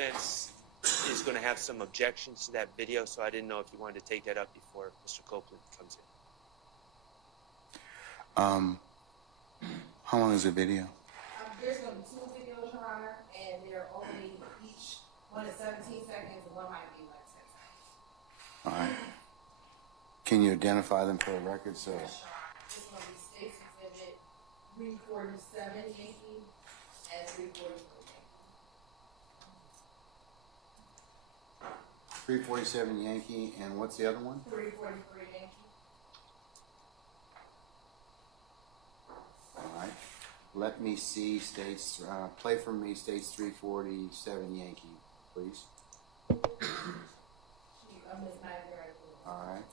defense is going to have some objections to that video, so I didn't know if you wanted to take that up before Mr. Copeland comes in. How long is the video? There's going to be 2 videos, Your Honor, and they're only each one is 17 seconds and one might be like 10 seconds. All right. Can you identify them for the record? So. Yes, Your Honor. This one will be State's Exhibit 347 Yankee and 344 347 Yankee. Yankee, and what's the other one? 343 Yankee. All right. Let me see States, play for me States 347 Yankee, please. Miss Maggie. All right.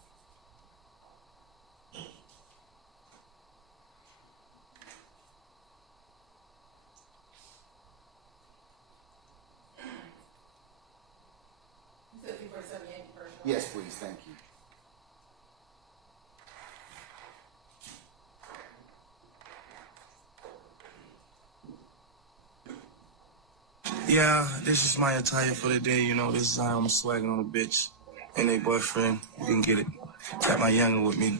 You said 347 Yankee first. Right? Yes, please. Thank you. Yeah, this is my attire for the day, you know. This is how I'm swagging on a bitch and a boyfriend. You can get it. Got my younger with me.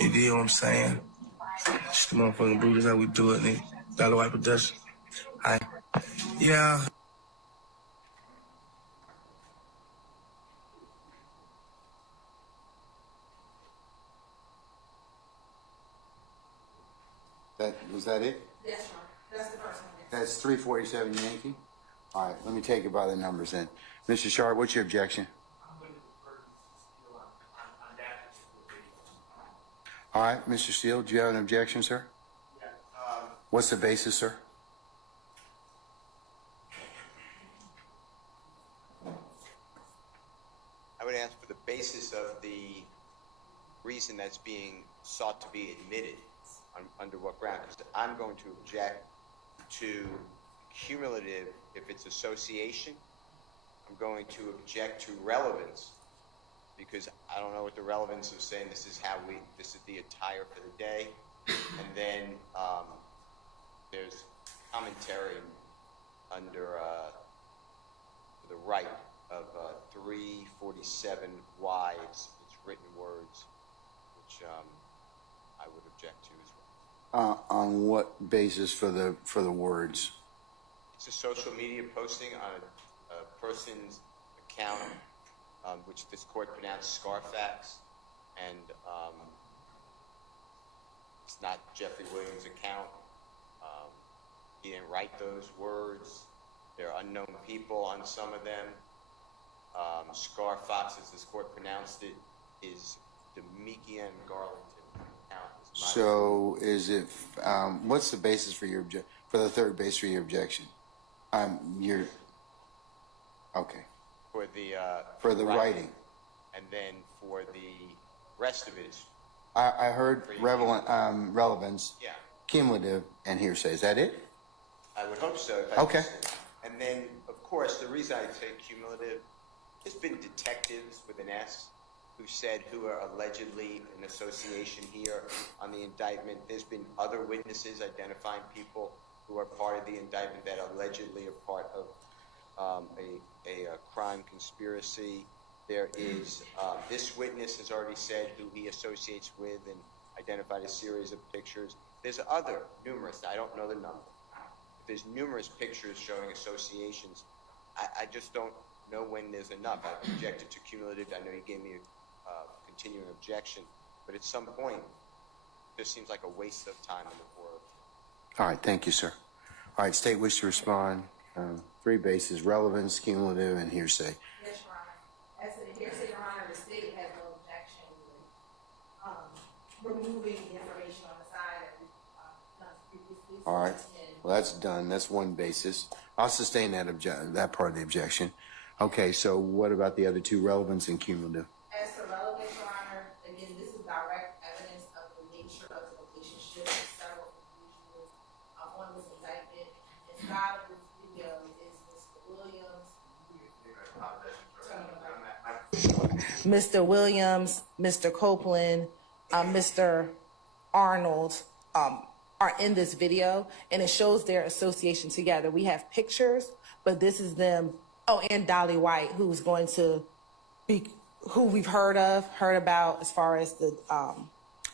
You deal what I'm saying? Just the motherfucking bruises, how we do it, nigga. Dollar White Production. Yeah. Was that it? Yes, Your Honor. That's the first one. That's 347 Yankee? All right, let me take it by the numbers then. Mr. Sharp, what's your objection? All right, Mr. Steele, do you have an objection, sir? Yeah. What's the basis, sir? I would ask for the basis of the reason that's being sought to be admitted, under what ground, because I'm going to object to cumulative if it's association. I'm going to object to relevance, because I don't know what the relevance of saying this is the attire for the day. And then there's commentary under the right of 347 wives, it's written words, which I would object to as well. On what basis for the words? It's a social media posting on a person's account, which this court pronounced Scarfax, and it's not Jeffrey Williams' account. He didn't write those words. There are unknown people on some of them. Scarfax, as this court pronounced it, is Demikian Garlington account. So is it, what's the basis for your for the third base for your objection? Okay. For the writing. And then for the rest of it is, I heard relevance, yeah, cumulative, and hearsay. Is that it? I would hope so. If I Okay. And then, of course, the reason I say cumulative, there's been detectives with an S who are allegedly in association here on the indictment. There's been other witnesses identifying people who are part of the indictment that allegedly are part of a crime conspiracy. There is, this witness has already said who he associates with and identified a series of pictures. There's other numerous, I don't know the number. There's numerous pictures showing associations. I just don't know when there's enough. I've objected to cumulative. I know you gave me a continuing objection, but at some point, this seems like a waste of time on the board. All right, thank you, sir. All right, state wish to respond. Three bases: relevance, cumulative, and hearsay. Yes, Your Honor. As to the hearsay, Your Honor, the state has no objection with removing the information on the side that we've done previously. All right. Well, that's done. That's one basis. I'll sustain that part of the objection. Okay, so what about the other two, relevance and cumulative? As to relevance, Your Honor, again, this is direct evidence of the nature of the relationship with several individuals on this indictment. Inside of this video is Mr. Mr. Williams. Williams, Mr. Copeland, Mr. Arnold are in this video, and it shows their association together. We have pictures, but this is them. Oh, and Dolly White, who's going to be, who we've heard about as far as the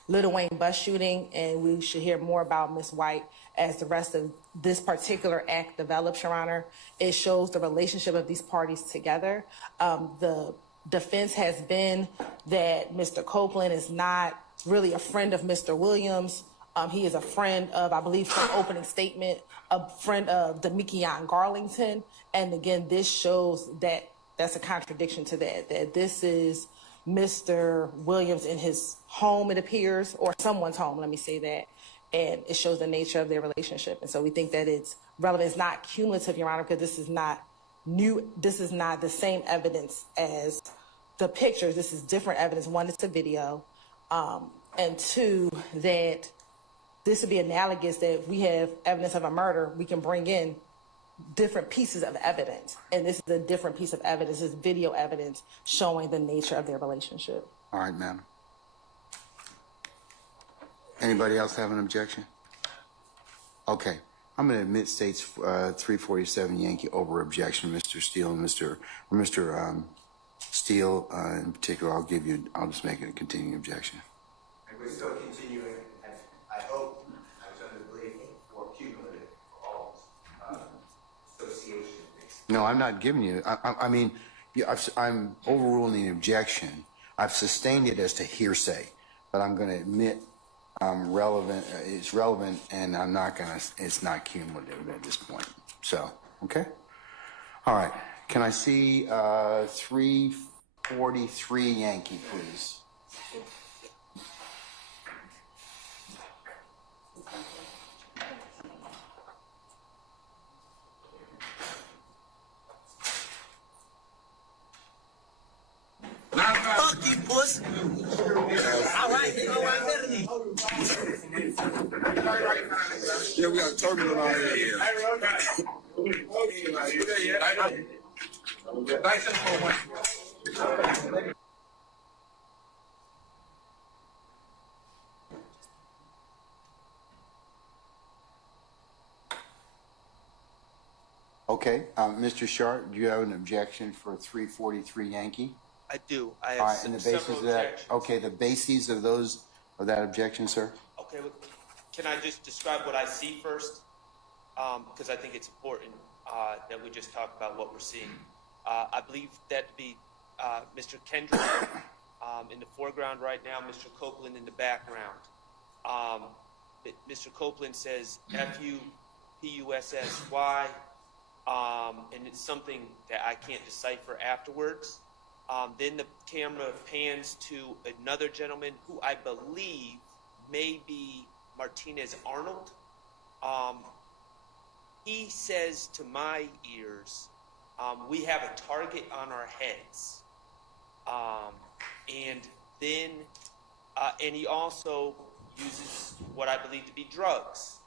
Lil Wayne bus shooting, and we should hear more about Miss White as the rest of this particular act develops, Your Honor. It shows the relationship of these parties together. The defense has been that Mr. Copeland is not really a friend of Mr. Williams. He is a friend of, I believe from opening statement, a friend of Demikion Garlington. And again, this shows that that's a contradiction to that this is Mr. Williams in his home, it appears, or someone's home, let me say that. And it shows the nature of their relationship. And so we think that it's relevant. It's not cumulative, Your Honor, because this is not new. This is not the same evidence as the pictures. This is different evidence. One, it's a video. And two, that this would be analogous that if we have evidence of a murder, we can bring in different pieces of evidence. And this is a different piece of evidence. It's video evidence showing the nature of their relationship. All right, ma'am. Anybody else have an objection? Okay. I'm going to admit states 347 Yankee over objection, Mr. Steele and Mr. Steele in particular. I'll just make it a continuing objection. And we're still continuing, and I hope, I was under the belief for cumulative for all association things. No, I'm not giving you. I mean, I'm overruling the objection. I've sustained it as to hearsay, but I'm going to admit relevant. It's relevant, and I'm not going to. It's not cumulative at this point. So, okay. All right. Can I see 343 Yankee, please? Fuck you, pussy. All right, you know what better than Yeah, we got a turbulent out here. Okay, Mr. Sharp, do you have an objection for 343 Yankee? I do. I have All right, and the basis several of that. objections. Okay, the bases of that objection, sir. Okay, well, can I just describe what I see first? Because I think it's important that we just talk about what we're seeing. I believe that to be Mr. Kendrick in the foreground right now, Mr. Copeland in the background. Mr. Copeland says F-U-P-U-S-S-Y, and it's something that I can't decipher afterwards. Then the camera pans to another gentleman who I believe may be Martinez Arnold. He says to my ears, we have a target on our heads. And then, and he also uses what I believe to be drugs.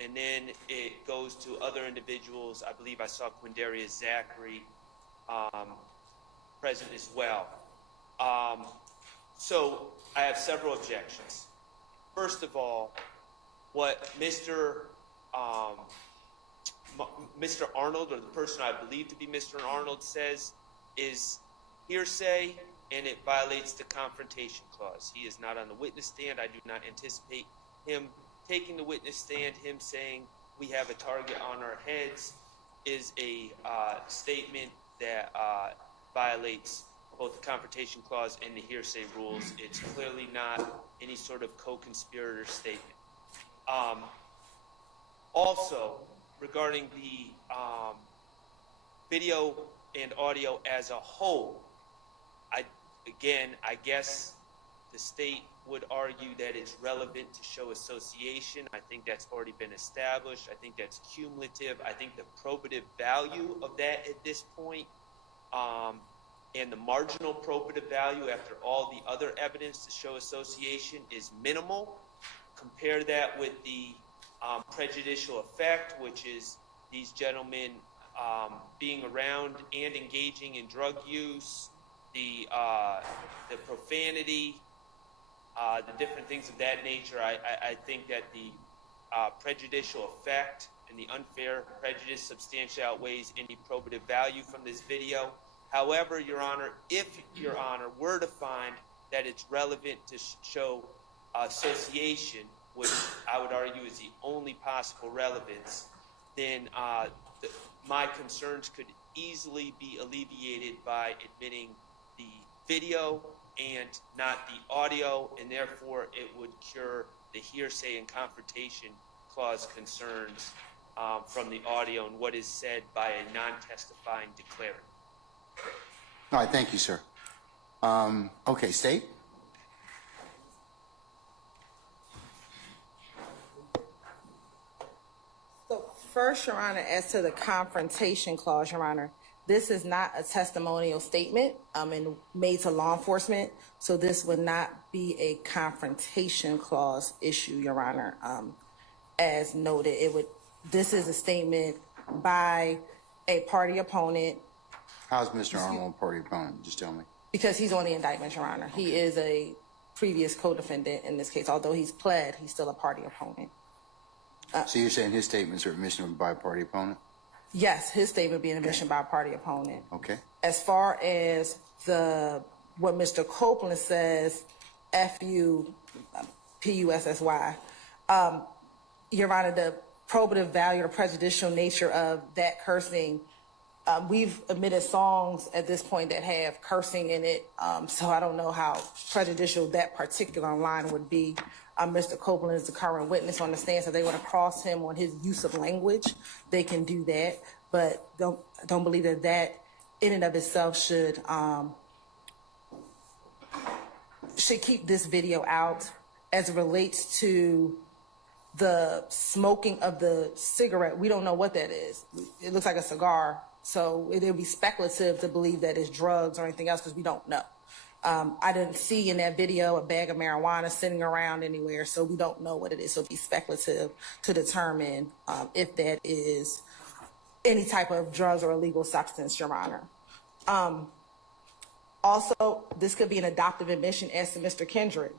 And then it goes to other individuals. I believe I saw Quindarius Zachary present as well. So I have several objections. First of all, what Mr. Arnold, or the person I believe to be Mr. Arnold, says is hearsay, and it violates the Confrontation Clause. He is not on the witness stand. I do not anticipate him taking the witness stand. Him saying we have a target on our heads is a statement that violates both the Confrontation Clause and the hearsay rules. It's clearly not any sort of co-conspirator statement. Also, regarding the video and audio as a whole, I guess the state would argue that it's relevant to show association. I think that's already been established. I think that's cumulative. I think the probative value of that at this point, and the marginal probative value after all the other evidence to show association is minimal. Compare that with the prejudicial effect, which is these gentlemen being around and engaging in drug use, the profanity, the different things of that nature. I think that the prejudicial effect and the unfair prejudice substantially outweighs any probative value from this video. However, Your Honor, if Your Honor were to find that it's relevant to show association, which I would argue is the only possible relevance, then my concerns could easily be alleviated by admitting the video and not the audio, and therefore it would cure the hearsay and confrontation clause concerns from the audio and what is said by a non-testifying declarant. All right, thank you, sir. Okay, State? So first, Your Honor, as to the confrontation clause, Your Honor, this is not a testimonial statement and made to law enforcement, so this would not be a confrontation clause issue, Your Honor. As noted, this is a statement by a party opponent. How's Mr. Arnold a party opponent? Just tell me. Because he's on the indictment, Your Honor. He is a previous co-defendant in this case. Although he's pled, he's still a party opponent. So you're saying his statements are admission by a party opponent? Yes, his statement being admission by a party opponent. Okay. As far as what Mr. Copeland says, F-U, P-U-S-S-Y, Your Honor, the probative value or prejudicial nature of that cursing, we've admitted songs at this point that have cursing in it, so I don't know how prejudicial that particular line would be. Mr. Copeland is the current witness on the stand, so they want to cross him on his use of language. They can do that, but don't believe that in and of itself should keep this video out. As it relates to the smoking of the cigarette, we don't know what that is. It looks like a cigar, so it would be speculative to believe that it's drugs or anything else because we don't know. I didn't see in that video a bag of marijuana sitting around anywhere, so we don't know what it is. So it'd be speculative to determine if that is any type of drugs or illegal substance, Your Honor. Also, this could be an adoptive admission as to Mr. Kendrick.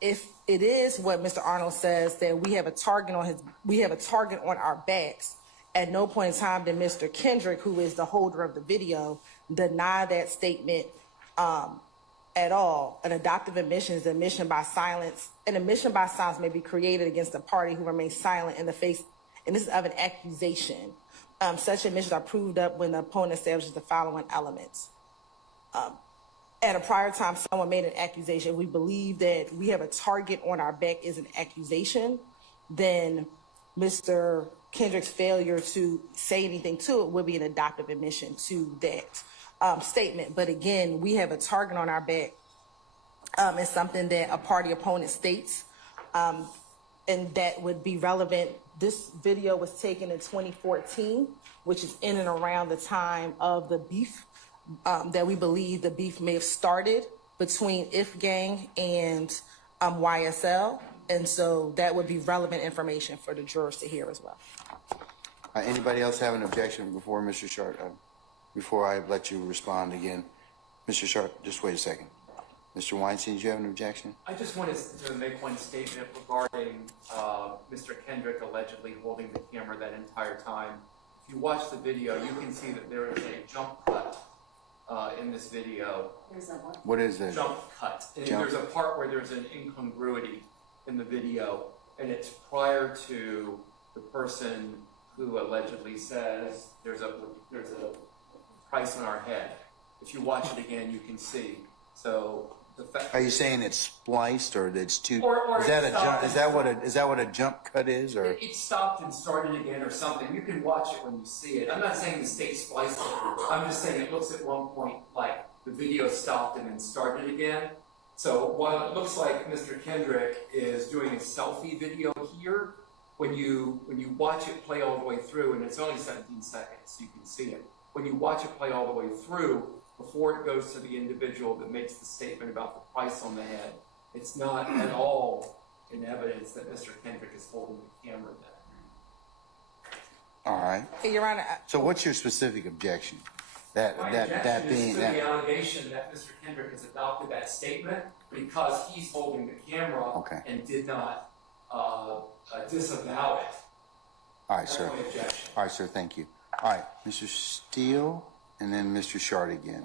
If it is what Mr. Arnold says, that we have a target on our backs, at no point in time did Mr. Kendrick, who is the holder of the video, deny that statement at all. An adoptive admission is admission by silence. An admission by silence may be created against a party who remains silent in the face, and this is of an accusation. Such admissions are proved up when the opponent establishes the following elements. At a prior time, someone made an accusation. We believe that we have a target on our back is an accusation. Then Mr. Kendrick's failure to say anything to it would be an adoptive admission to that statement. But again, we have a target on our back. It's something that a party opponent states, and that would be relevant. This video was taken in 2014, which is in and around the time of the beef. That we believe the beef may have started between If Gang and YSL. And so that would be relevant information for the jurors to hear as well. Anybody else have an objection before Mr. Sharp? Before I let you respond again. Mr. Sharp, just wait a second. Mr. Weinstein, do you have an objection? I just wanted to make one statement regarding Mr. Kendrick allegedly holding the camera that entire time. If you watch the video, you can see that there is a jump cut in this video. What is this? Jump cut. And there's a part where there's an incongruity in the video, and it's prior to the person who allegedly says there's a price on our head. If you watch it again, you can see. So the fact. Are you saying it's spliced or it's too? Or is that a jump? Is that what a jump cut is? Or it stopped and started again or something. You can watch it when you see it. I'm not saying the state spliced it. I'm just saying it looks at one point like the video stopped and then started again. So while it looks like Mr. Kendrick is doing a selfie video here, when you watch it play all the way through, and it's only 17 seconds, you can see it. When you watch it play all the way through, before it goes to the individual that makes the statement about the price on the head, it's not at all in evidence that Mr. Kendrick is holding the camera then. all right. Hey, Your Honor. So what's your specific objection? My objection is to the allegation that Mr. Kendrick has adopted that statement because he's holding the camera and did not disavow it. All right, sir. All right, sir, thank you. All right, Mr. Steele, and then Mr. Shard again.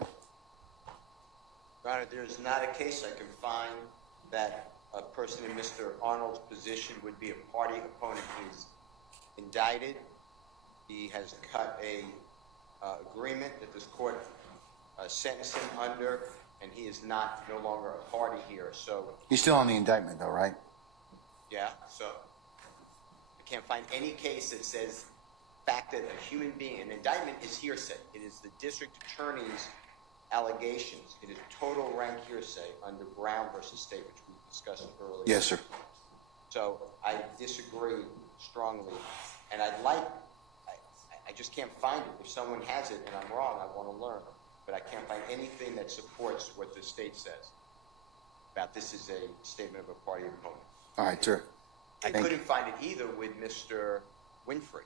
Your Honor, there is not a case I can find that a person in Mr. Arnold's position would be a party opponent. He is indicted. He has cut a agreement that this court sentenced him under, and he is no longer a party here. So He's still on the indictment, though, right? yeah, so I can't find any case that says the fact that a human being, an indictment is hearsay. It is the district attorney's allegations. It is total rank hearsay under Brown versus State, which we discussed earlier. Yes, sir. So I disagree strongly, and I just can't find it. If someone has it and I'm wrong, I want to learn. But I can't find anything that supports what the state says about this is a statement of a party opponent. All right, sir. I couldn't find it either with Mr. Winfrey,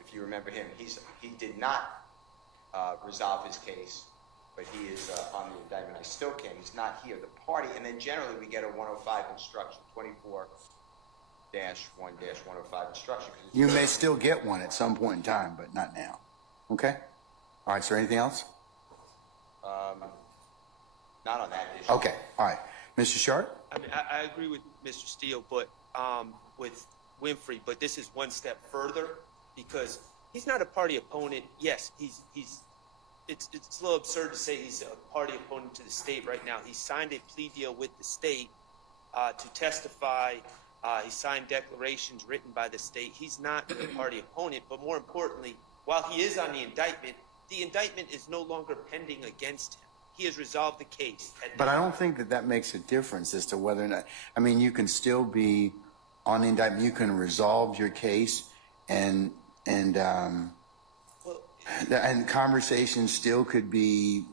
if you remember him. He did not resolve his case, but he is on the indictment. I still can't. He's not here. The party, and then generally we get a 105 instruction, 24-1-105 instruction. You may still get one at some point in time, but not now. Okay? All right, sir, anything else? Not on that issue. Okay, all right. Mr. Shard? I mean, I agree with Mr. Steele, but with Winfrey, but this is one step further because he's not a party opponent. Yes, it's a little absurd to say he's a party opponent to the state right now. He signed a plea deal with the state to testify. He signed declarations written by the state. He's not a party opponent, but more importantly, while he is on the indictment is no longer pending against him. He has resolved the case. But I don't think that makes a difference as to whether or not, I mean, you can still be on the indictment. You can resolve your case and conversations still could be,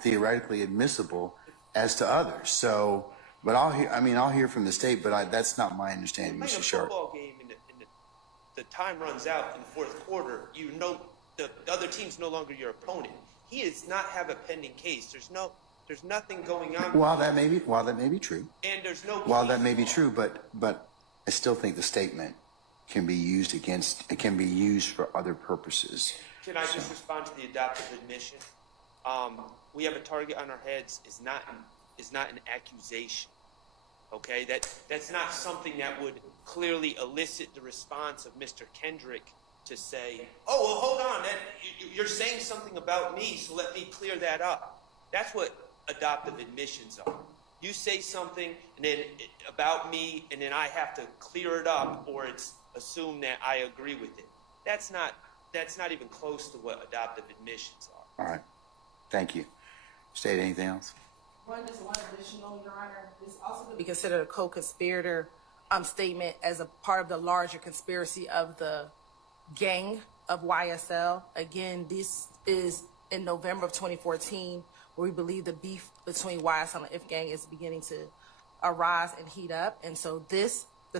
theoretically admissible as to others. So, but I'll hear from the state, but that's not my understanding, Mr. Shard. In a football game, the time runs out in the fourth quarter. The other team's no longer your opponent. He does not have a pending case. There's nothing going on. While that may be true. And there's no. While that may be true, but I still think the statement can be used for other purposes. Can I just respond to the adoptive admission? We have a target on our heads is not an accusation. Okay, that's not something that would clearly elicit the response of Mr. Kendrick to say, oh, well, hold on, you're saying something about me, so let me clear that up. That's what adoptive admissions are. You say something and then about me, and then I have to clear it up, or it's assumed that I agree with it. That's not even close to what adoptive admissions are. All right, thank you. State anything else? One additional, Your Honor. This also could be considered a co-conspirator statement as a part of the larger conspiracy of the gang of YSL. Again, this is in November of 2014, where we believe the beef between YSL and If Gang is beginning to arise and heat up. And so the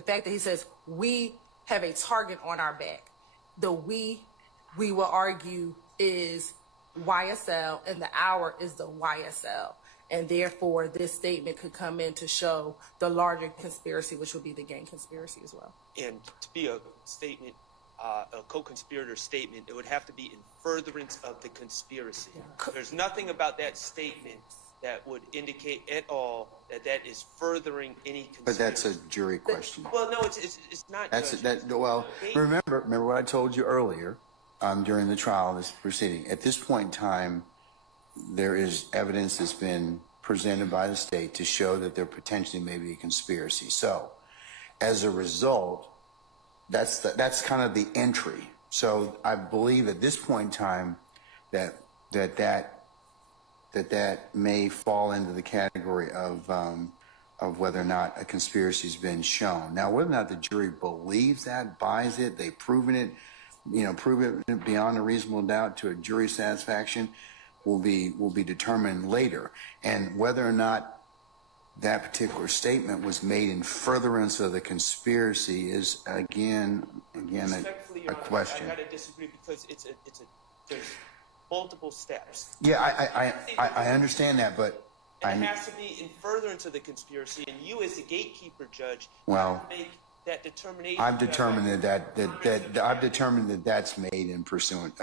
fact that he says, we have a target on our back, the we will argue is YSL, and the our is the YSL. And therefore, this statement could come in to show the larger conspiracy, which would be the gang conspiracy as well. And to be a statement, a co-conspirator statement, it would have to be in furtherance of the conspiracy. There's nothing about that statement that would indicate at all that is furthering any conspiracy. But that's a jury question. Well, no, it's not. Remember what I told you earlier during the trial of this proceeding. At this point in time, there is evidence that's been presented by the state to show that there potentially may be a conspiracy. So, as a result, that's kind of the entry. So, I believe at this point in time that may fall into the category of whether or not a conspiracy has been shown. Now, whether or not the jury believes that, buys it, they've proven it, prove it beyond a reasonable doubt to a jury satisfaction, will be determined later. And whether or not that particular statement was made in furtherance of the conspiracy is again a question. I gotta disagree because there's multiple steps. Yeah, I understand that, but it has to be in furtherance of the conspiracy, and you as the gatekeeper judge well, make that determination? I've determined I've determined that that's made in pursuant,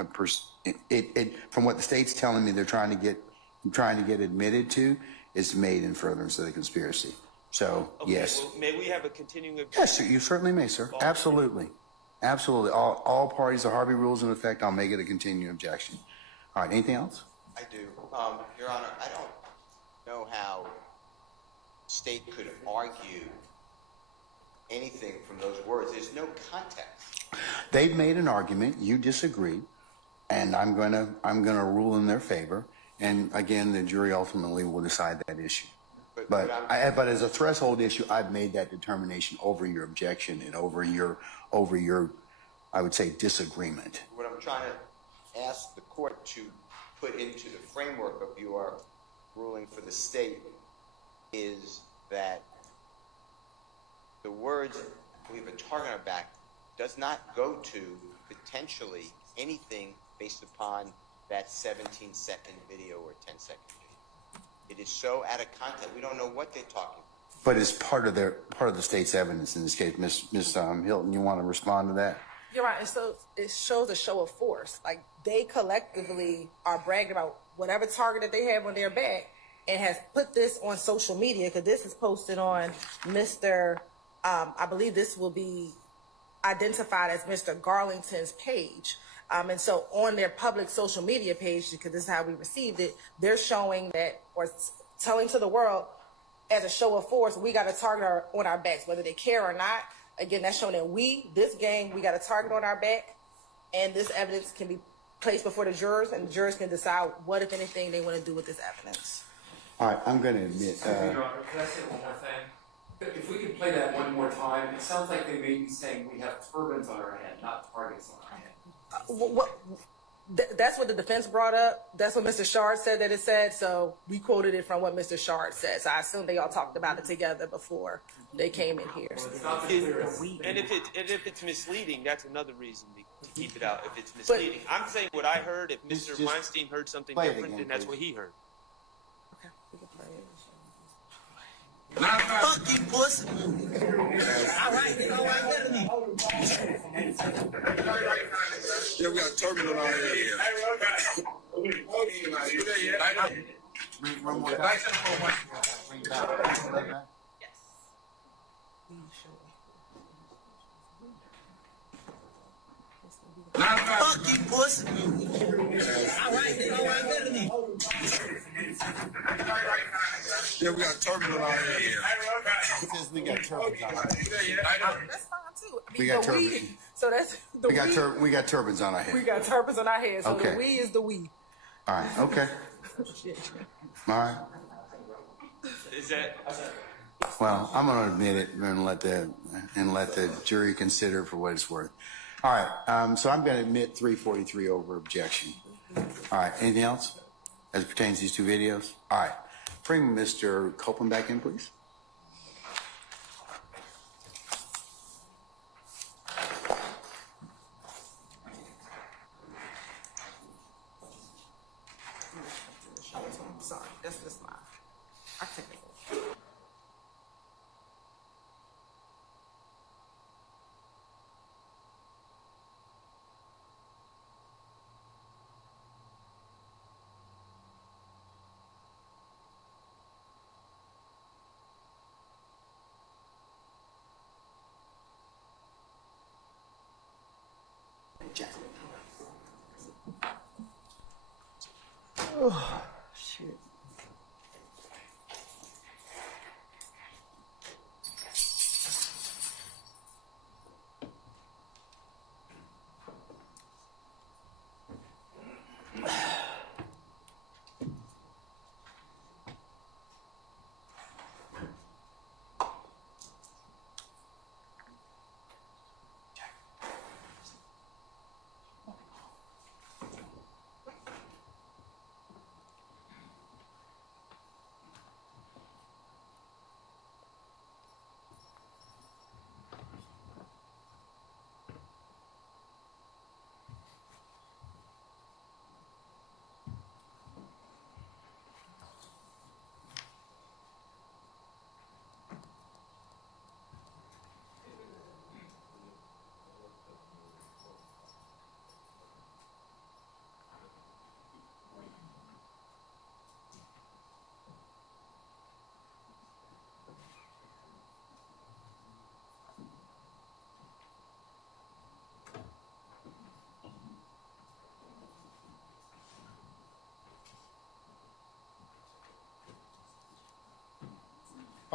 from what the state's telling me they're trying to get admitted to, is made in furtherance of the conspiracy. So, Okay, yes. well, may we have a continuing objection? Yes, sir, you certainly may, sir. Absolutely. Absolutely. All parties, the Harvey rules in effect, I'll make it a continuing objection. All right, anything else? I do. Your Honor, I don't know how state could argue anything from those words. There's no context. They've made an argument, you disagree, and I'm gonna rule in their favor. And again, the jury ultimately will decide that issue. But as a threshold issue, I've made that determination over your objection and over your, I would say, disagreement. What I'm trying to ask the court to put into the framework of your ruling for the state is that the words "we have a target on our back" does not go to potentially anything based upon that 17-second video or 10-second video. It is so out of context. We don't know what they're talking about. But it's part of the state's evidence in this case. Ms. Hilton, you want to respond to that? You're right. So it shows a show of force. Like they collectively are bragging about whatever target that they have on their back and has put this on social media because this is posted on Mr. I believe this will be identified as Mr. Garlington's page. And so on their public social media page, because this is how we received it, they're showing that or telling to the world as a show of force, we got a target on our backs, whether they care or not. Again, that's showing that this gang, we got a target on our back, and this evidence can be placed before the jurors, and the jurors can decide what, if anything, they want to do with this evidence. All right, I'm going to admit. Your Honor, can I say one more thing? If we could play that one more time, it sounds like they may be saying we have turbans on our head, not targets on our head. That's what the defense brought up. That's what Mr. Shard said that it said. So we quoted it from what Mr. Shard said. So I assume they all talked about it together before they came in here. Well, it's not the clearest. And if it's misleading, that's another reason to keep it out. If it's misleading, I'm saying what I heard. If Mr. Weinstein heard something different, then that's what he heard. Okay, we can play it. Fuck you, pussy. All right, you know what? Yeah, we got a terminal on here. One more time. Fuck you, pussy. All right, you know what? Yeah, we got a terminal on here. Because we got turbans on our head. That's fine too. I mean, We got the turbans. we. So that's the We got turbans on our head. We got turbans on our head. So Okay. the we is the we. All right, okay. All right. Is that? Well, I'm going to admit it and let the jury consider it for what it's worth. All right, so I'm going to admit 343 over objection. All right, anything else as it pertains to these two videos? All right, bring Mr. Copeland back in, please. Sorry, that's just mine. I take it. Oh, shit.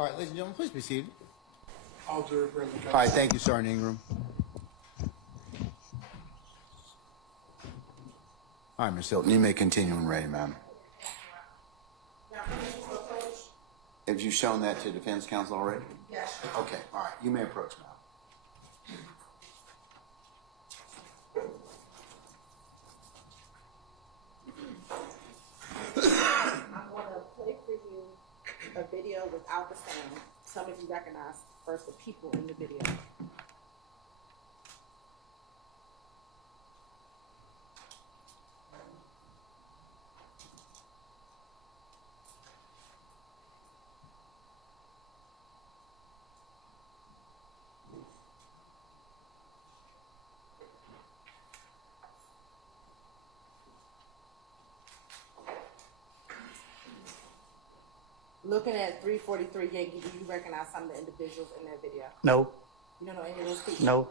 All right, ladies and gentlemen, please be seated. All due respect. All right, thank you, Sergeant Ingram. All right, Ms. Hilton, you may continue when ready, ma'am. Have you shown that to defense counsel already? Yes. Okay, all right, you may approach, ma'am. I'm going to play for you a video without the sound. Some of you recognize first the people in the video. Looking at 343 Yankee, do you recognize some of the individuals in that video? No. You don't know any of those people? No.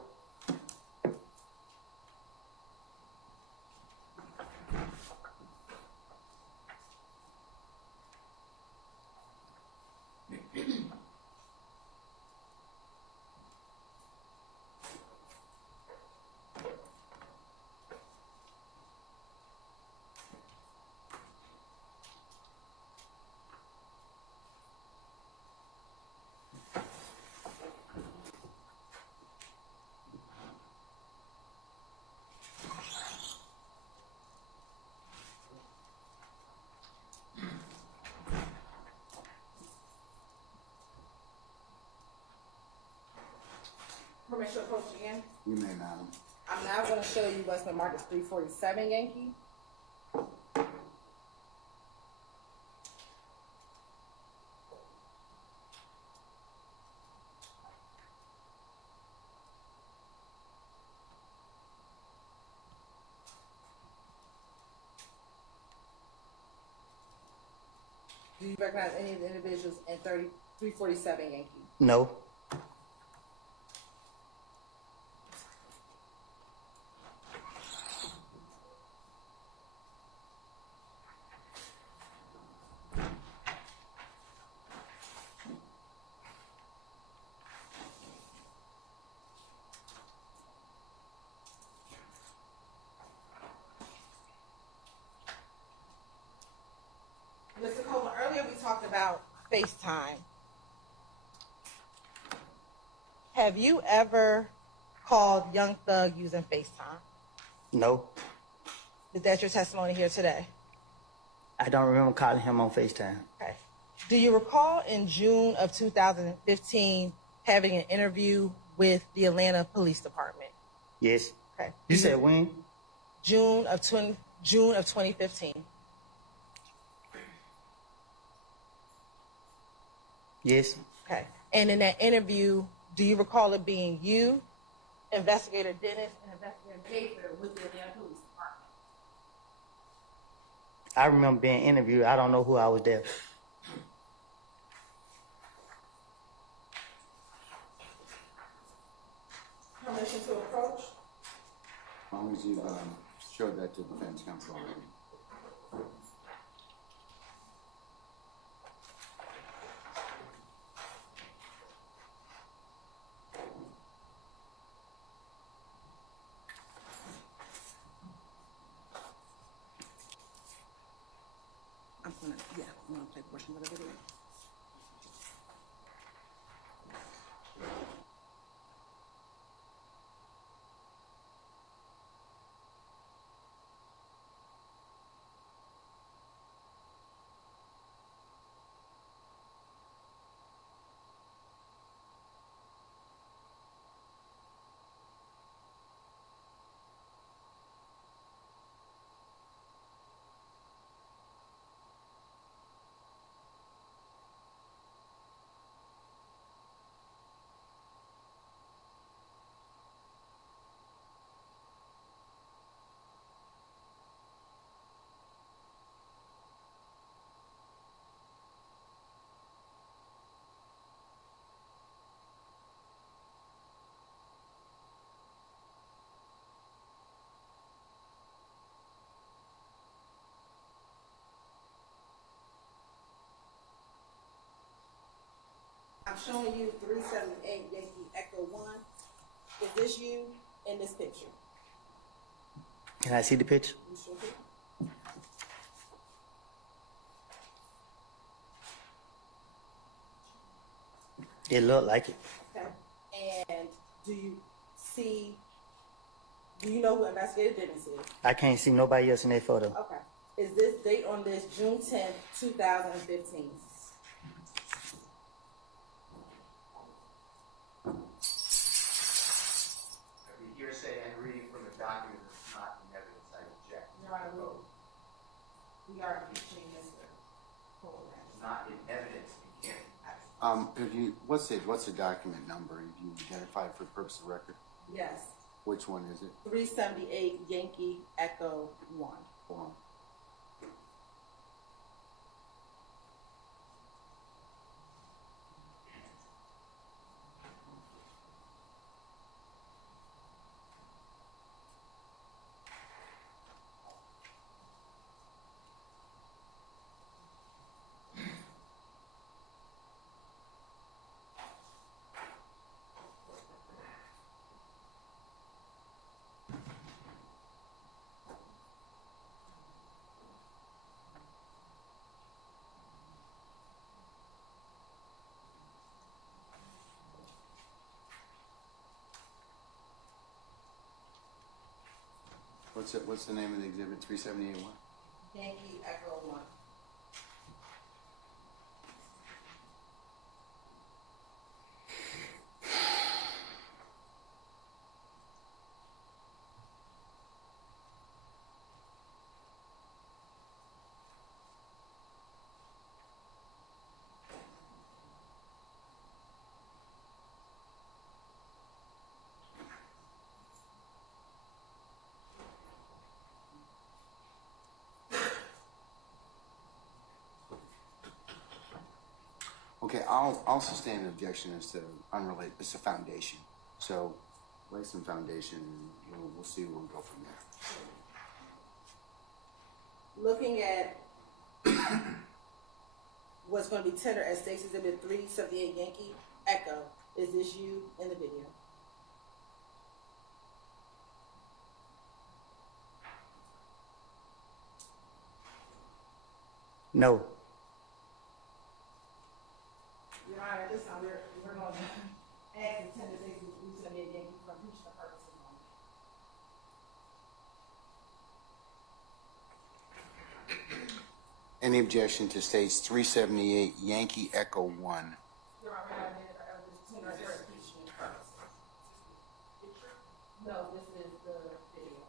Permission to approach again? You may, madam. I'm now going to show you what's been marked as 347 Yankee. Do you recognize any of the individuals in 347 Yankee? No. Mr. Coleman, earlier we talked about FaceTime. Have you ever called Young Thug using FaceTime? No. Is that your testimony here today? I don't remember calling him on FaceTime. Okay. Do you recall in June of 2015 having an interview with the Atlanta Police Department? Yes. Okay. You said when? June of 2015. Yes. Okay. And in that interview, do you recall it being you, Investigator Dennis, and Investigator Baker with the Atlanta Police Department. I remember being interviewed. I don't know who I was there. Permission to approach? As long as you showed that to defense counsel already. I'm gonna play portions of the video. showing you 378 Yankee Echo 1. Is this you in this picture? Can I see the picture? You sure do. It looked like it. Okay. And do you know who investigative witness is? I can't see nobody else in that photo. Okay. Is this date on this June 10th, 2015? Hearsay and reading from a document that's not in evidence, I object. Your Honor, we are impeaching Mr. Coleman. It's not in evidence, we can't. What's the document number? Have you identified for the purpose of the record? Yes. Which one is it? 378 Yankee Echo 1. Hold on. What's the name of the exhibit? 378 what? Yankee Echo 1. Okay, I'll sustain an objection as to unrelated. It's a foundation, so lay some foundation, and we'll see where we go from there. Looking at what's going to be tendered as State's Exhibit 378 Yankee Echo, is this you in the video? No. Your Honor, this time we're going to ask the tender State's Exhibit 378 Yankee for impeachment purposes only. Any objection to states 378 Yankee Echo 1? Your Honor, we're not tender for impeachment purposes. No, this is the video.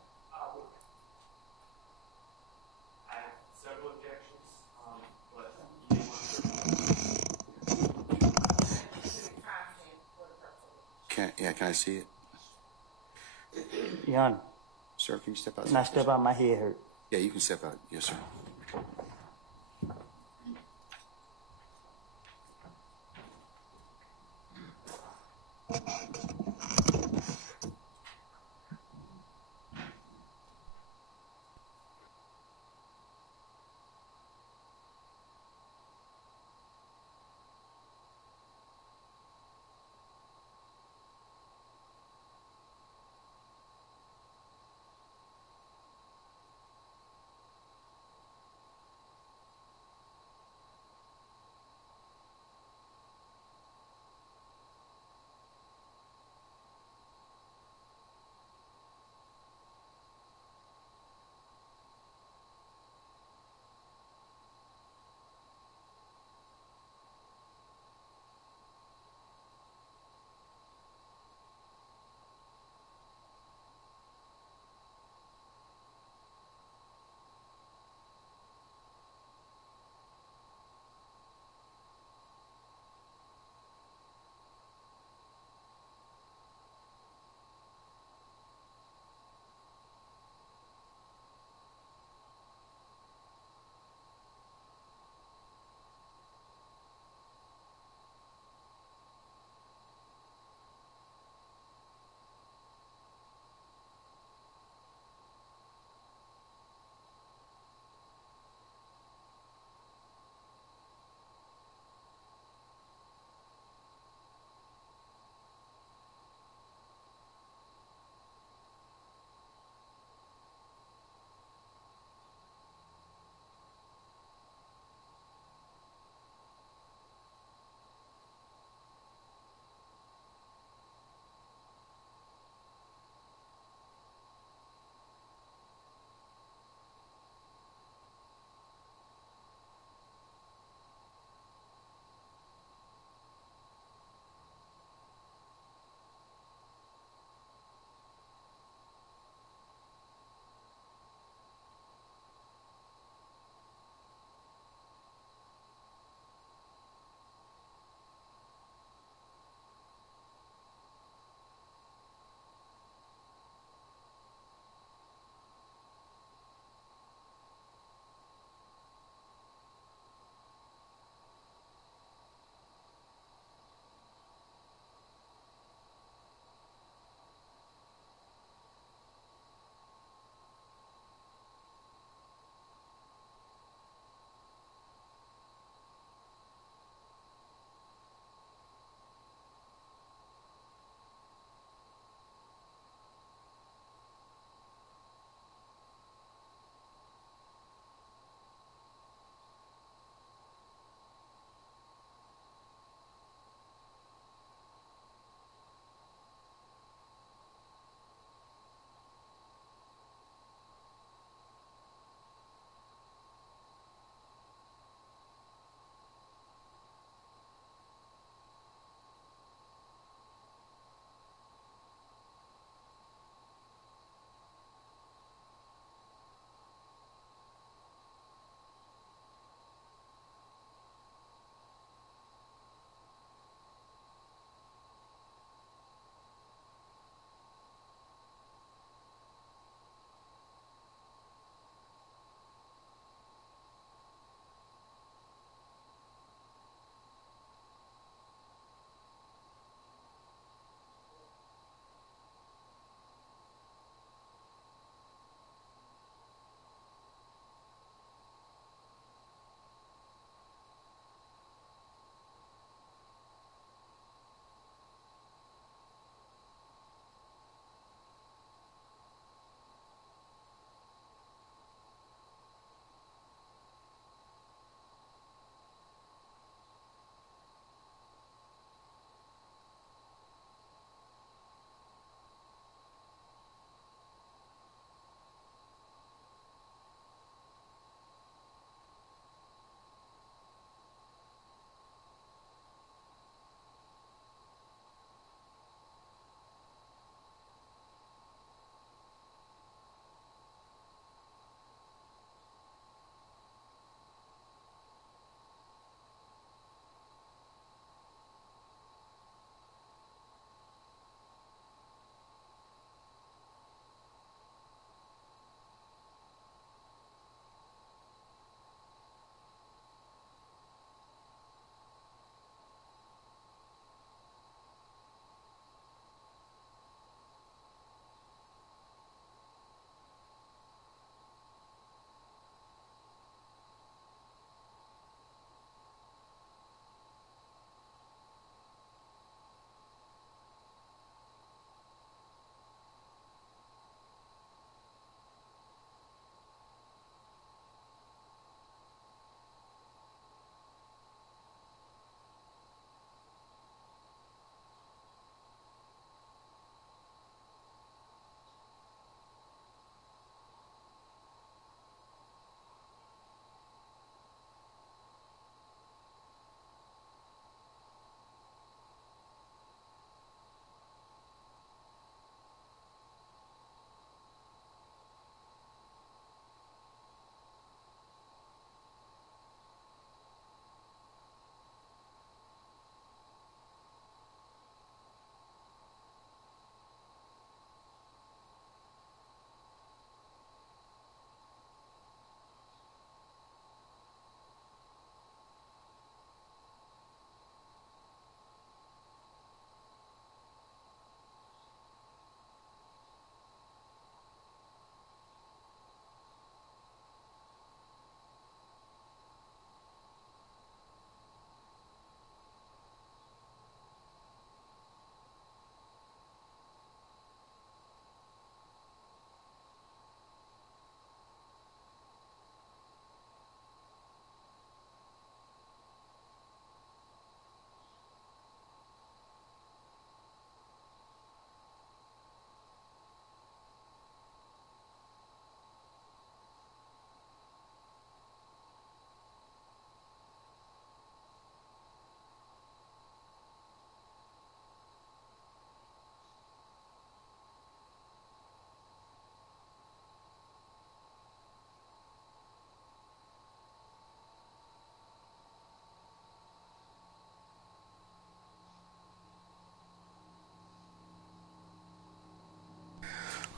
I have several objections, but Can I see it? Your Honor, Sir, can you step out? can I step out? My head hurt. Yeah, you can step out. Yes, sir.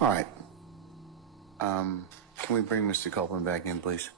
All right. Can we bring Mr. Copeland back in, please?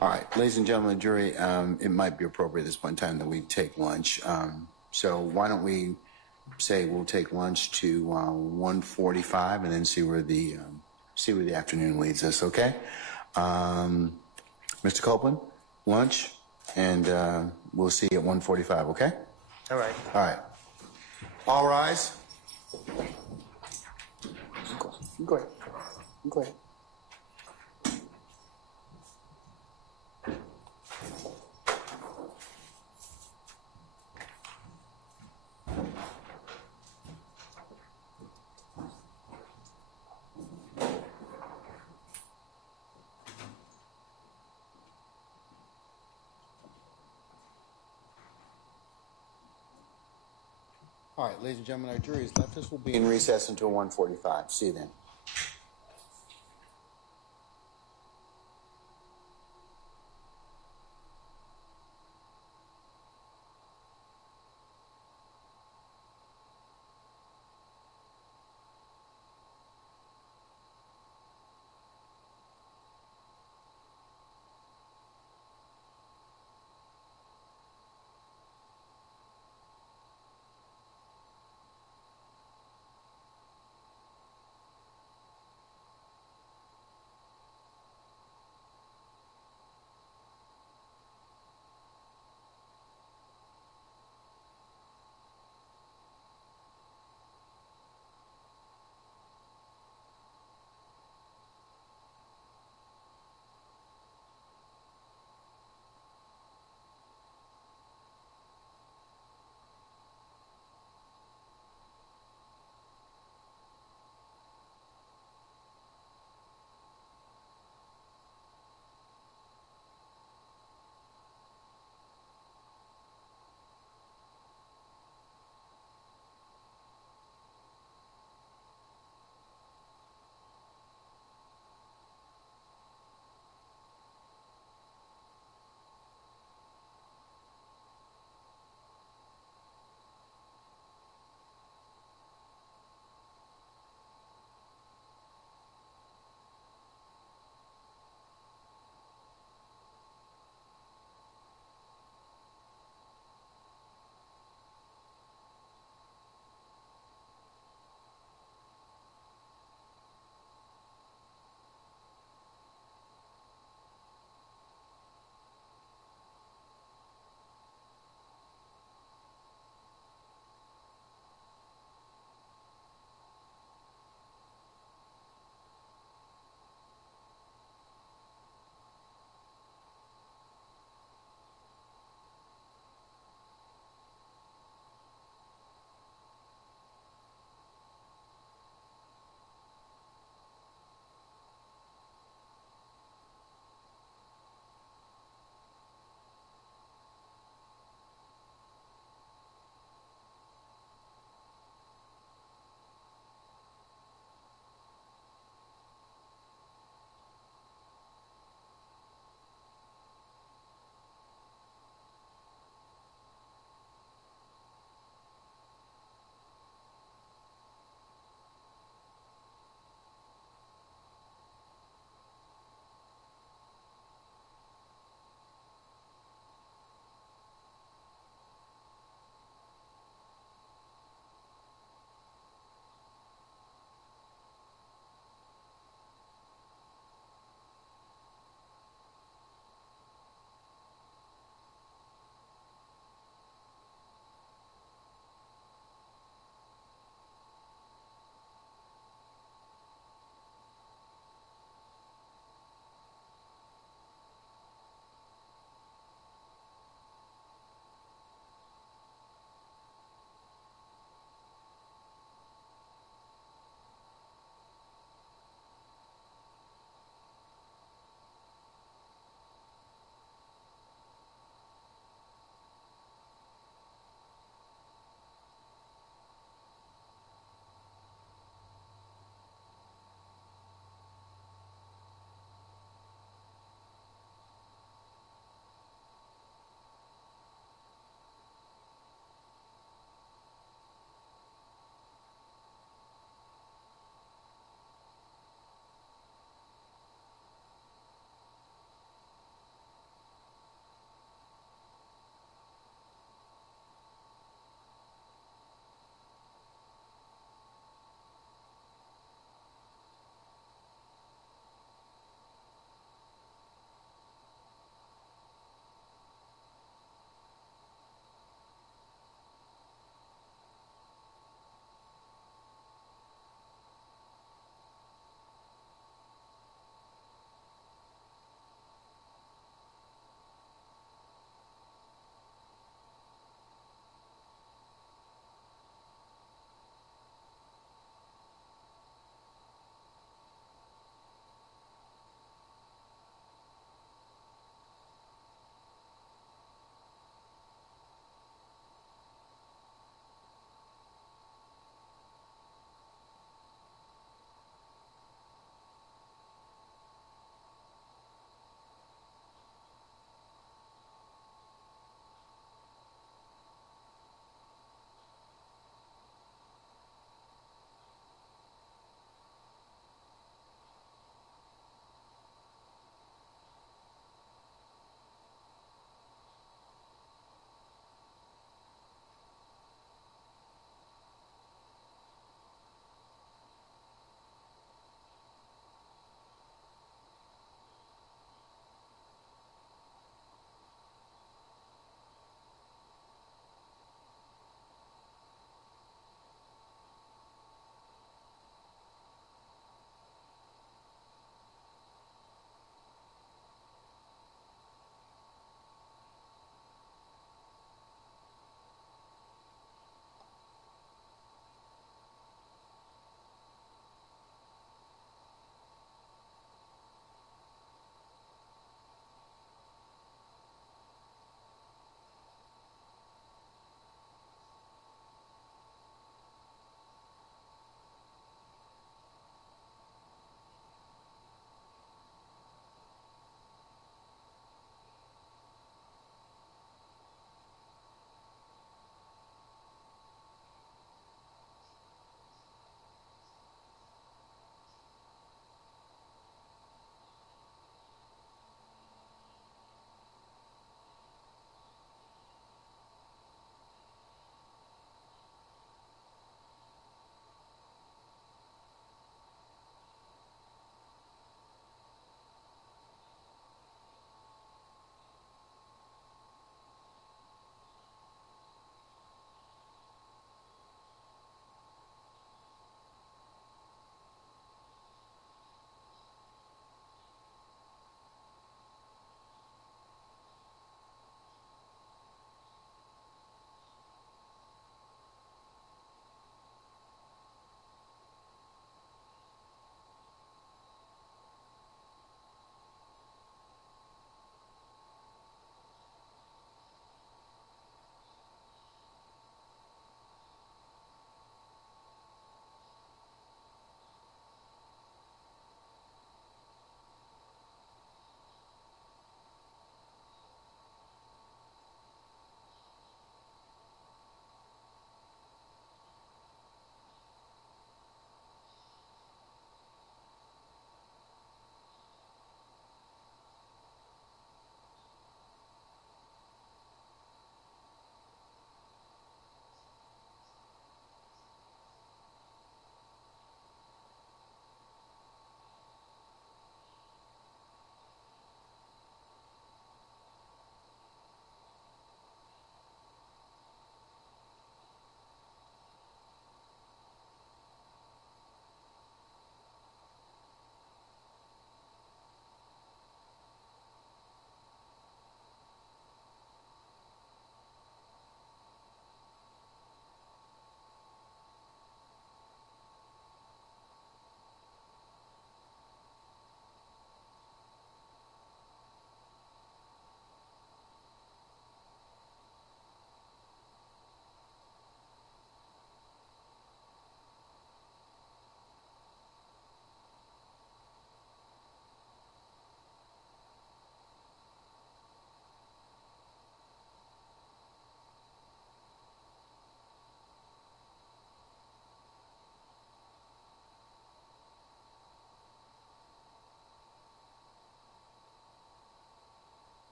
All right, ladies and gentlemen, jury, it might be appropriate at this point in time that we take lunch. So why don't we say we'll take lunch to 1:45 and then see where the afternoon leads us, okay? Mr. Copeland, lunch, and we'll see you at 1:45, okay? All right. All right. All rise. Go ahead. Go ahead. All right, ladies and gentlemen, our jury has left us. We'll be in recess until 1:45. See you then.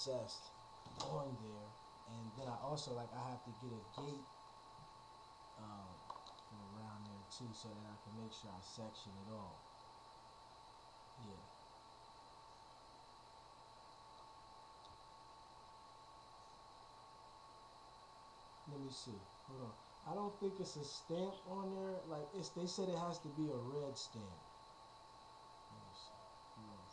assessed on there, and then I also I have to get a gate from around there too, so that I can make sure I section it all. Yeah. Let me see. Hold on. I don't think it's a stamp on there. Like they said it has to be a red stamp. Let me see. Hold on.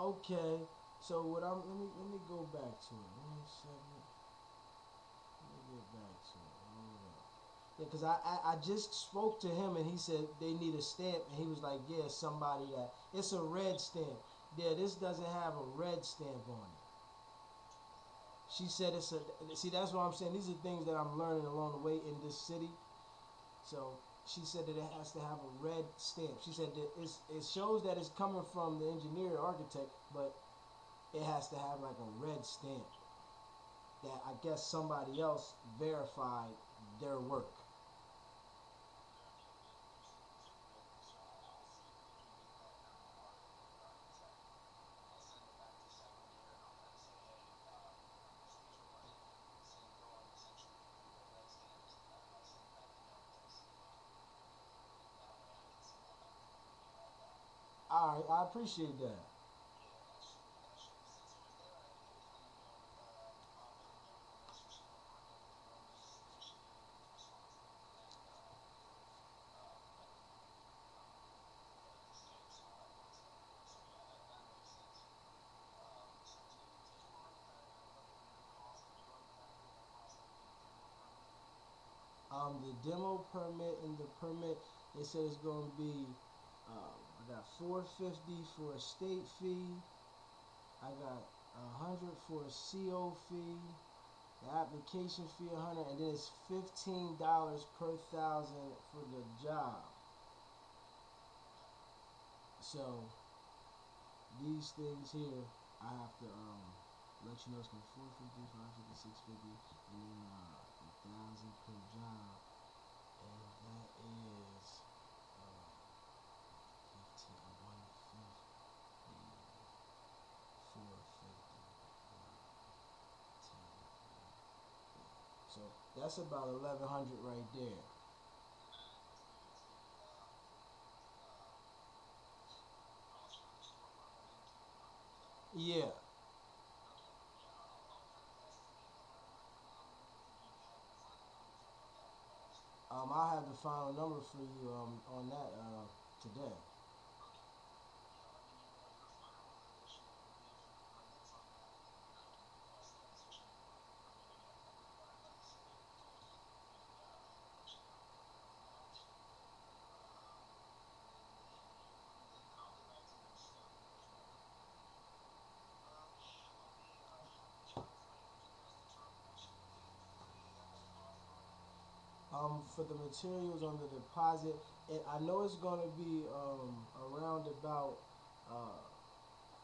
Okay, so what I'm let me go back to it. 1 second. Let me get back to it. Hold on. Yeah, cause I just spoke to him and he said they need a stamp and he was like, yeah, somebody that it's a red stamp. Yeah, this doesn't have a red stamp on it. She said it's a see. That's what I'm saying. These are things that I'm learning along the way in this city. So she said that it has to have a red stamp. She said that it shows that it's coming from the engineer or architect, but it has to have like a red stamp that I guess somebody else verified their work. All right, I appreciate that. The demo permit and the permit, they said it's going to be, I got $450 for a state fee. I got $100 for a CO fee. The application fee $100, and then it's $15 per thousand for the job. So these things here, I have to let you know it's going to be $450, $550, $650, and then 1,000 per job, and that is 15, 150, 450. So that's about 1,100 right there. Yeah. I'll have the final number for you on that today. For the materials on the deposit, I know it's going to be around about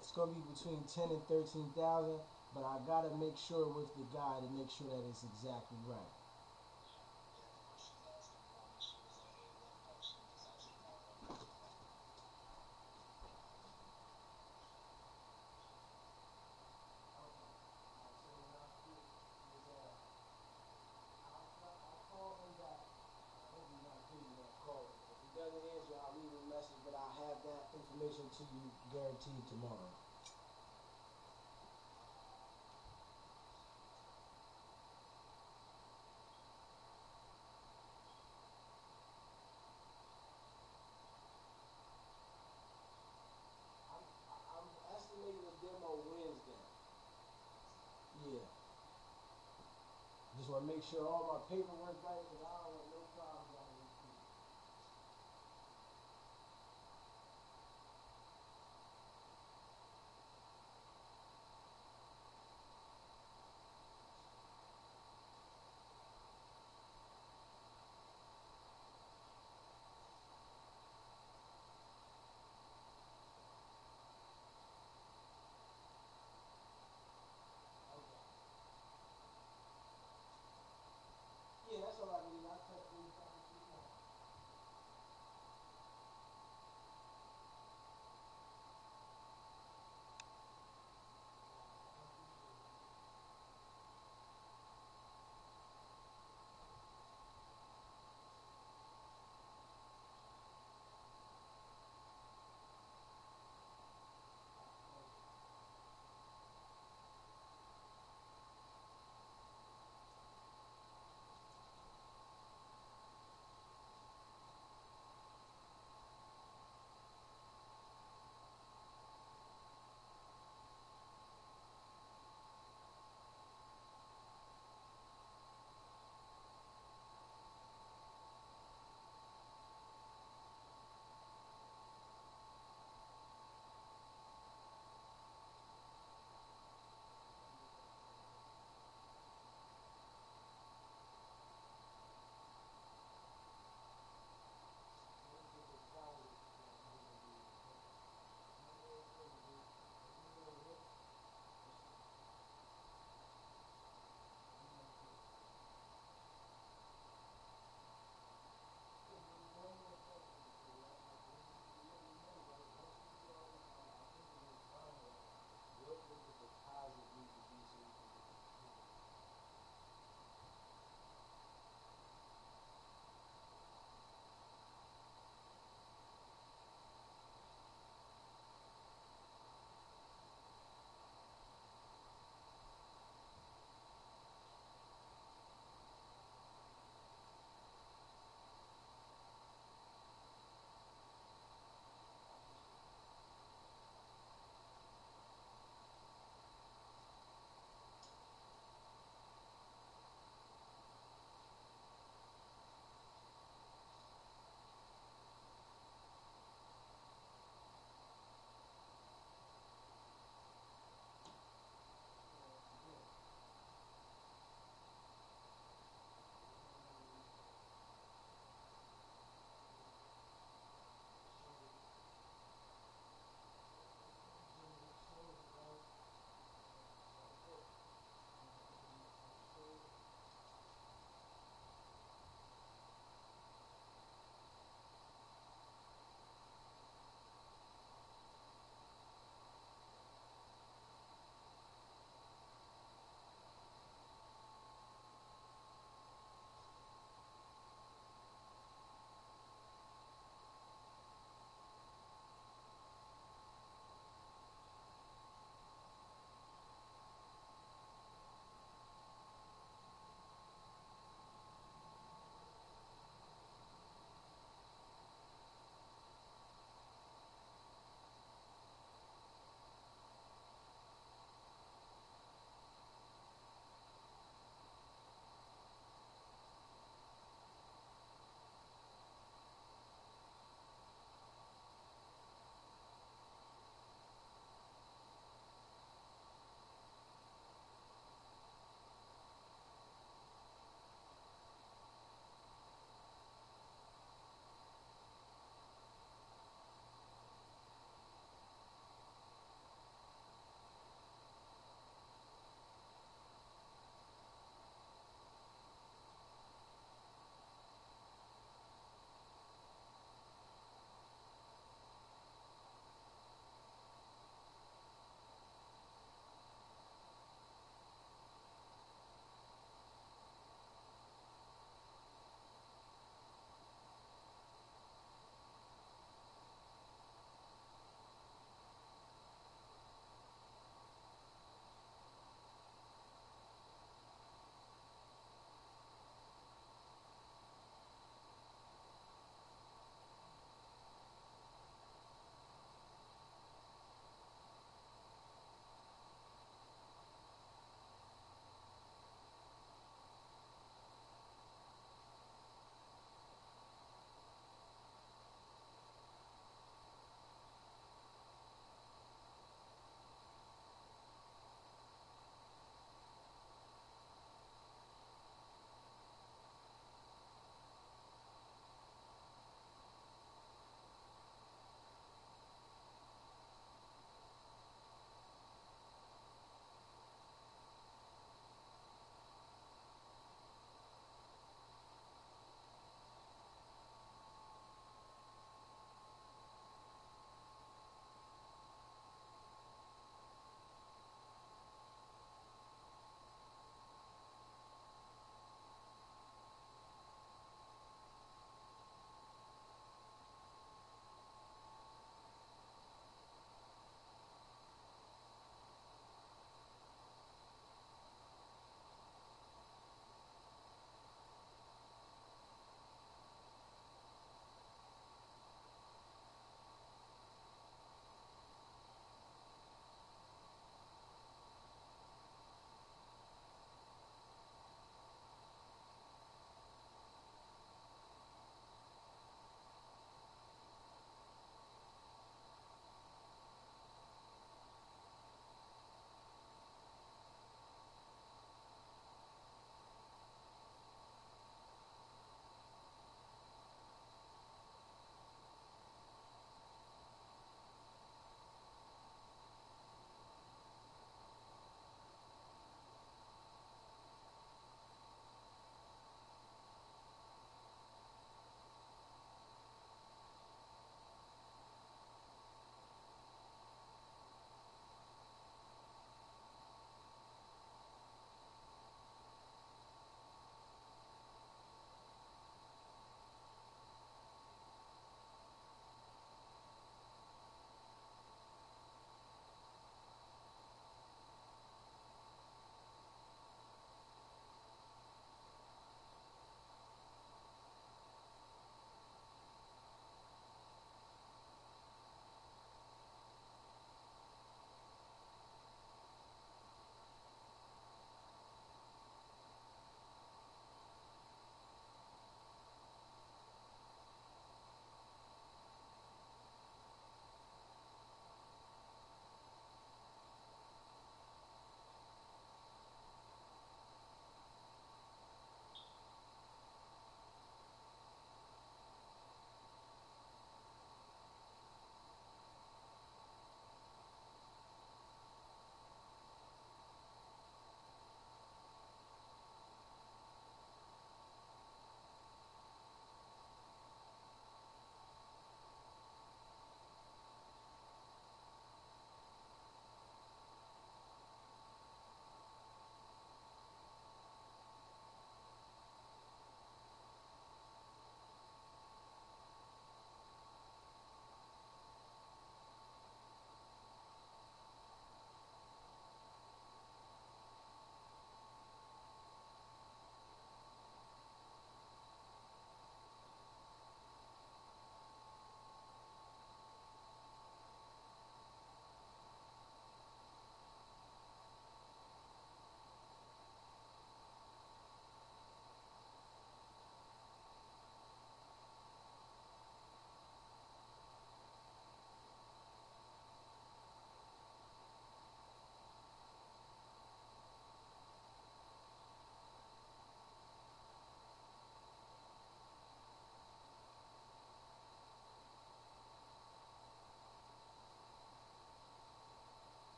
it's going to be between 10 and 13,000, but I got to make sure with the guy to make sure that it's exactly right. Doesn't answer, I'll leave a message, but I'll have that information to you guaranteed tomorrow. I'm estimating the demo Wednesday. Yeah. Just want to make sure all my paperwork right, because I don't want no problems on this. Yeah, that's all I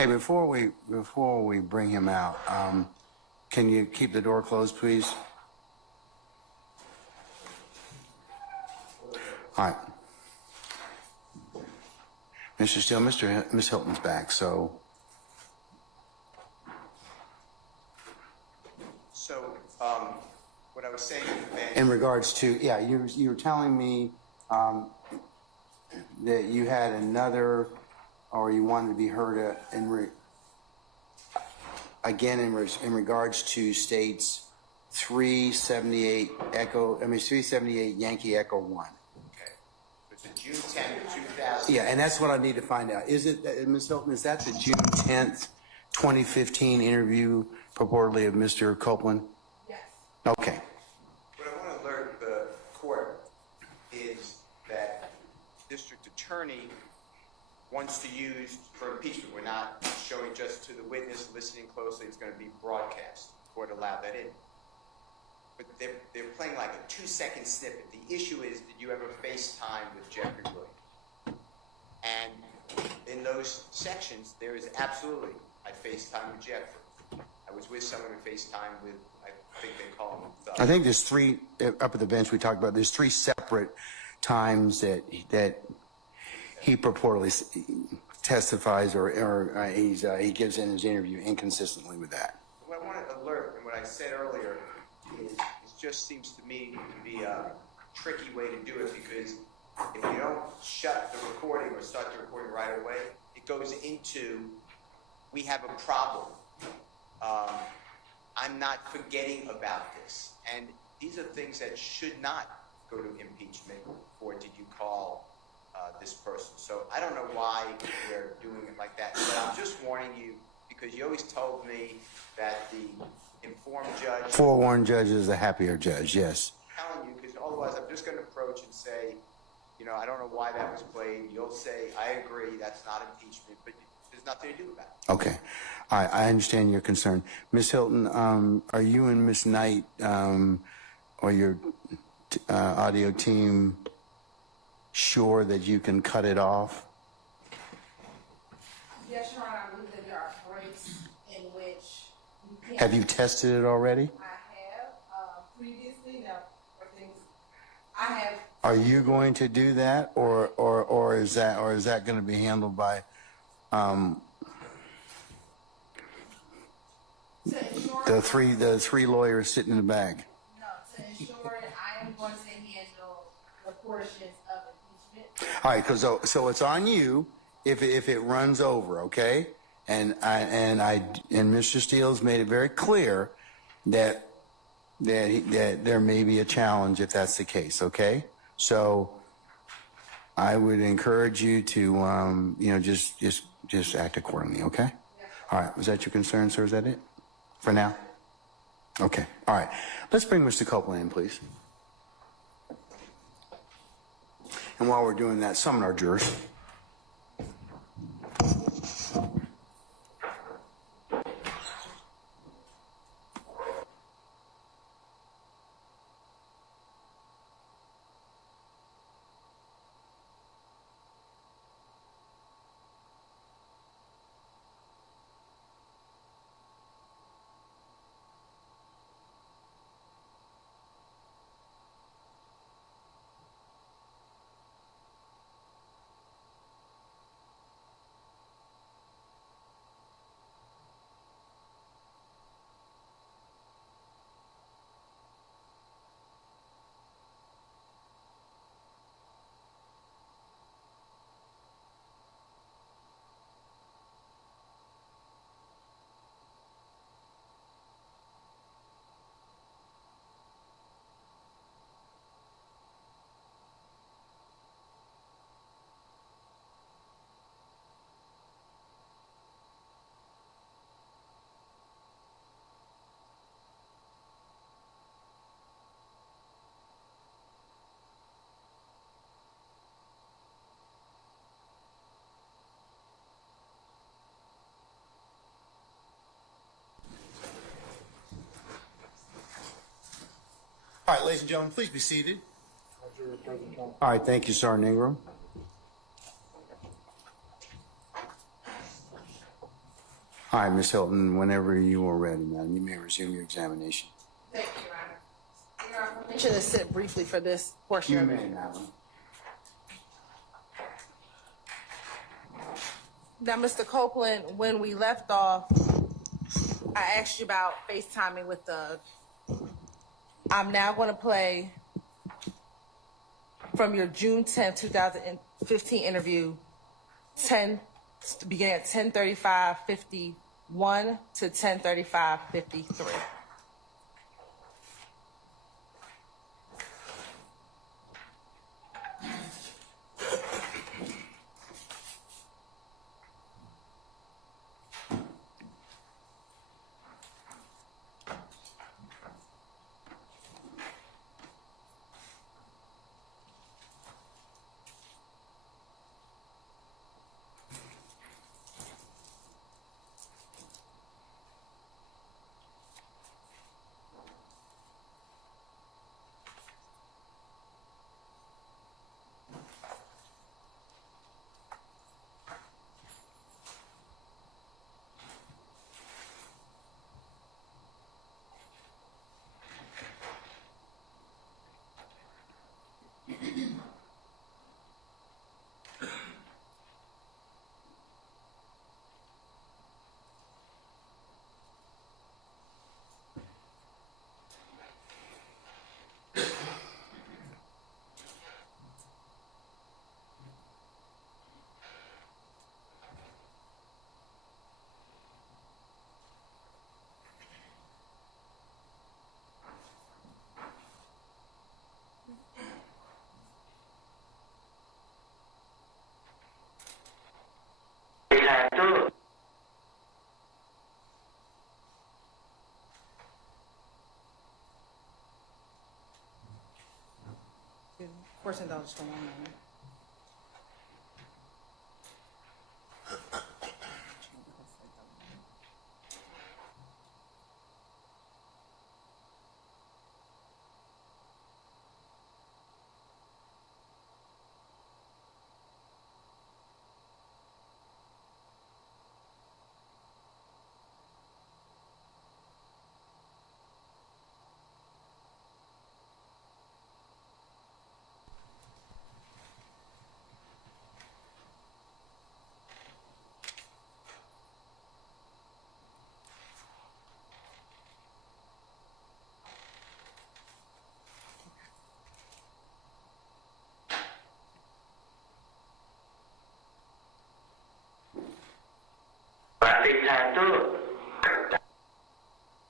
Hey, before we bring him out, can you keep the door closed, please? All right. Mr. Steele, Miss Hilton's back, so. So, what I was saying, In regards to, yeah, you were telling me that you had another, or you wanted to be heard in regards to states 378 378 Yankee Echo 1. okay, it's a June 10th, 2000. Yeah, and that's what I need to find out. Is it, Ms. Hilton, is that the June 10th, 2015 interview purportedly of Mr. Copeland? Yes. Okay. What I want to alert the court is that district attorney wants to use for impeachment. We're not showing just to the witness, listening closely. It's going to be broadcast. The court allowed that in. But they're playing like a 2-second snippet. The issue is, did you ever FaceTime with Jeffrey Williams? And in those sections, there is absolutely, I FaceTime with Jeffrey. I was with someone who FaceTime with, I think they call him Thug. I think there's three, up at the bench we talked about, there's 3 separate times that he purportedly testifies or he gives in his interview inconsistently with that. What I want to alert, and what I said earlier, is it just seems to me to be a tricky way to do it, because if you don't shut the recording or start the recording right away, it goes into, we have a problem. I'm not forgetting about this. And these are things that should not go to impeachment, or did you call this person? So I don't know why they're doing it like that, but I'm just warning you, because you always told me that the informed judge... Forewarned judge is a happier judge, yes. I'm telling you, because otherwise I'm just going to approach and say, you know, I don't know why that was played. You'll say, I agree, that's not impeachment, but there's nothing to do about it. Okay. I understand your concern. Ms. Hilton, are you and Ms. Knight or your audio team sure that you can cut it off? Yes, Your Honor, I believe that there are breaks in which you can't. Have you tested it already? I have, previously, now, for things, I have. Are you going to do that, or is that going to be handled by the three lawyers sitting in the back? No, to ensure that I am going to handle the portions of impeachment. All right, so it's on you if it runs over, okay? And Mr. Steele's made it very clear that there may be a challenge if that's the case, okay? So I would encourage you to just act accordingly, okay? All right, was that your concern, sir? Is that it for now? Okay, all right. Let's bring Mr. Copeland in, please. And while we're doing that, summon our jurors. All right, ladies and gentlemen, please be seated. All right, thank you, Sergeant Ingram. All right, Ms. Hilton, whenever you are ready, ma'am, you may resume your examination. Thank you, Your Honor. Your Honor, Permission to sit briefly for this portion You of may, it. madam. Now, Mr. Copeland, when we left off, I asked you about FaceTiming with Doug. I'm now going to play from your June 10th, 2015 interview, beginning at 10:35:51 to 10:35:53. Of course, indulge for 1 moment.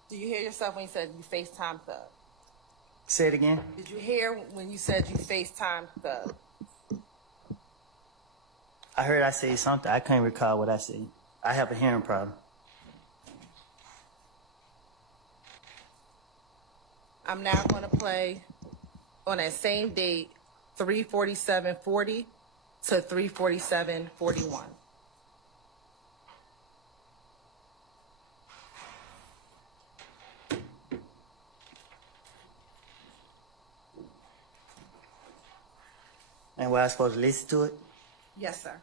Do you hear yourself when you said you FaceTime Thug? Say it again. Did you hear when you said you FaceTime Thug? I heard I say something. I can't recall what I said. I have a hearing problem. I'm now going to play on that same date, 3:47:40 to 3:47:41. And what I supposed to listen to it? Yes, sir.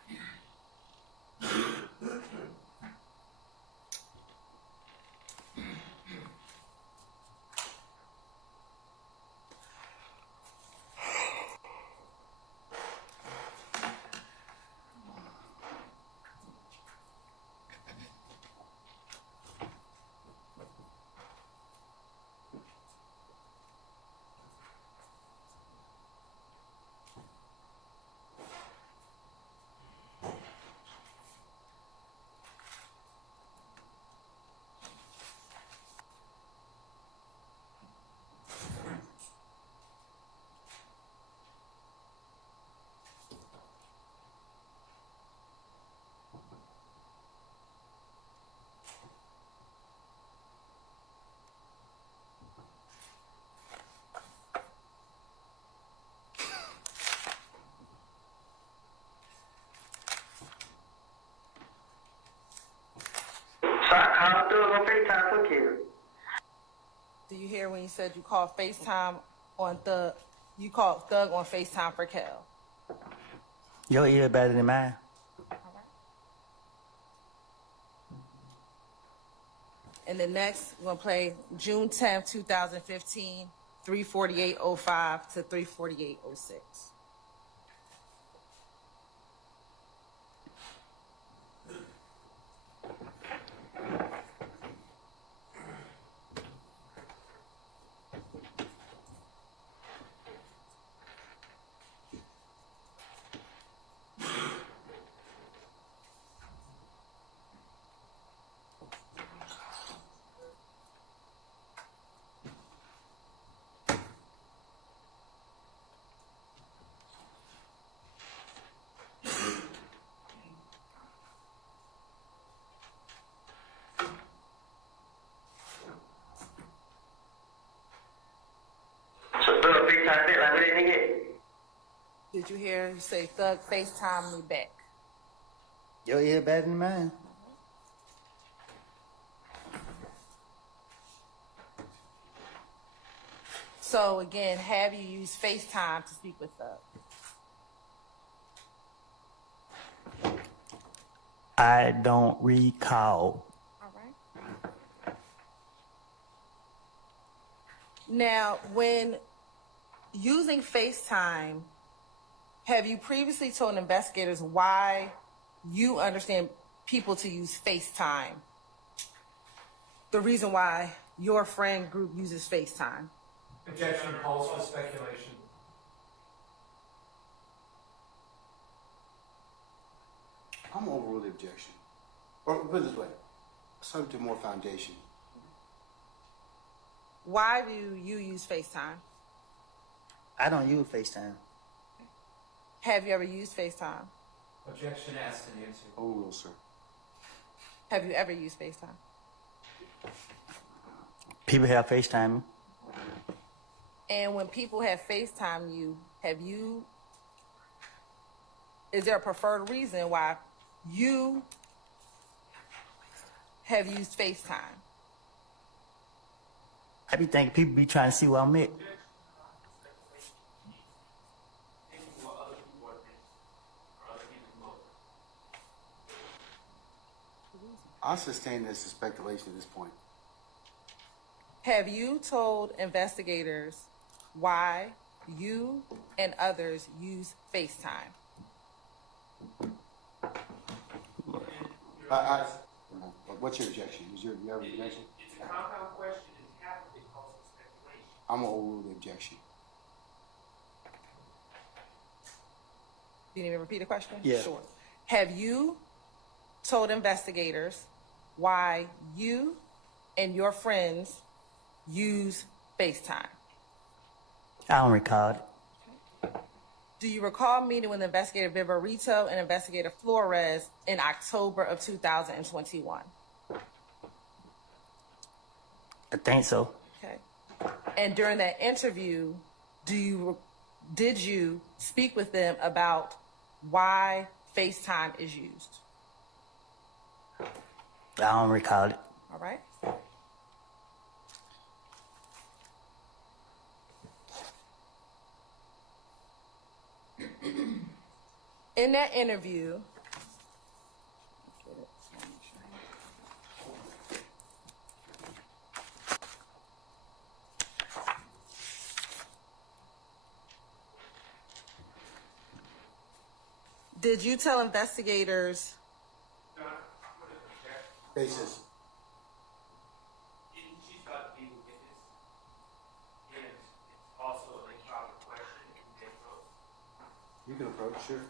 Do you hear when you said you called FaceTime on Thug? You called Thug on FaceTime for Kel. Your ear better than mine. And then next, we're gonna play June 10th, 2015, 348.05 to 348.06. Did you hear you say Thug FaceTime me back? Your ear better than mine. So again, have you used FaceTime to speak with Thug? I don't recall. All right. Now, when using FaceTime, have you previously told investigators why you understand people to use FaceTime? The reason why your friend group uses FaceTime? Objection calls for speculation. I'm gonna overrule the objection. Or put it this way, subject to more foundation. Why do you use FaceTime? I don't use FaceTime. Have you ever used FaceTime? Objection asked and answered. Overrule, sir. Have you ever used FaceTime? People have FaceTime. And when people have FaceTime you, is there a preferred reason why you have used FaceTime? I be thinking people be trying to see where I'm at. I'll sustain this as speculation at this point. Have you told investigators why you and others use FaceTime? What's your objection? You have an objection? It's a compound question. It's half of it calls for speculation. I'm gonna overrule the objection. Do you need me to repeat the question? Yeah. Sure. Have you told investigators why you and your friends use FaceTime? I don't recall it. Do you recall meeting with investigator Viverito and investigator Flores in October of 2021? I think so. Okay. And during that interview, did you speak with them about why FaceTime is used? I don't recall it. All right. In that interview, did you tell investigators? Basis. She's got to be the witness, and it's also an improper question. You can approach, sure.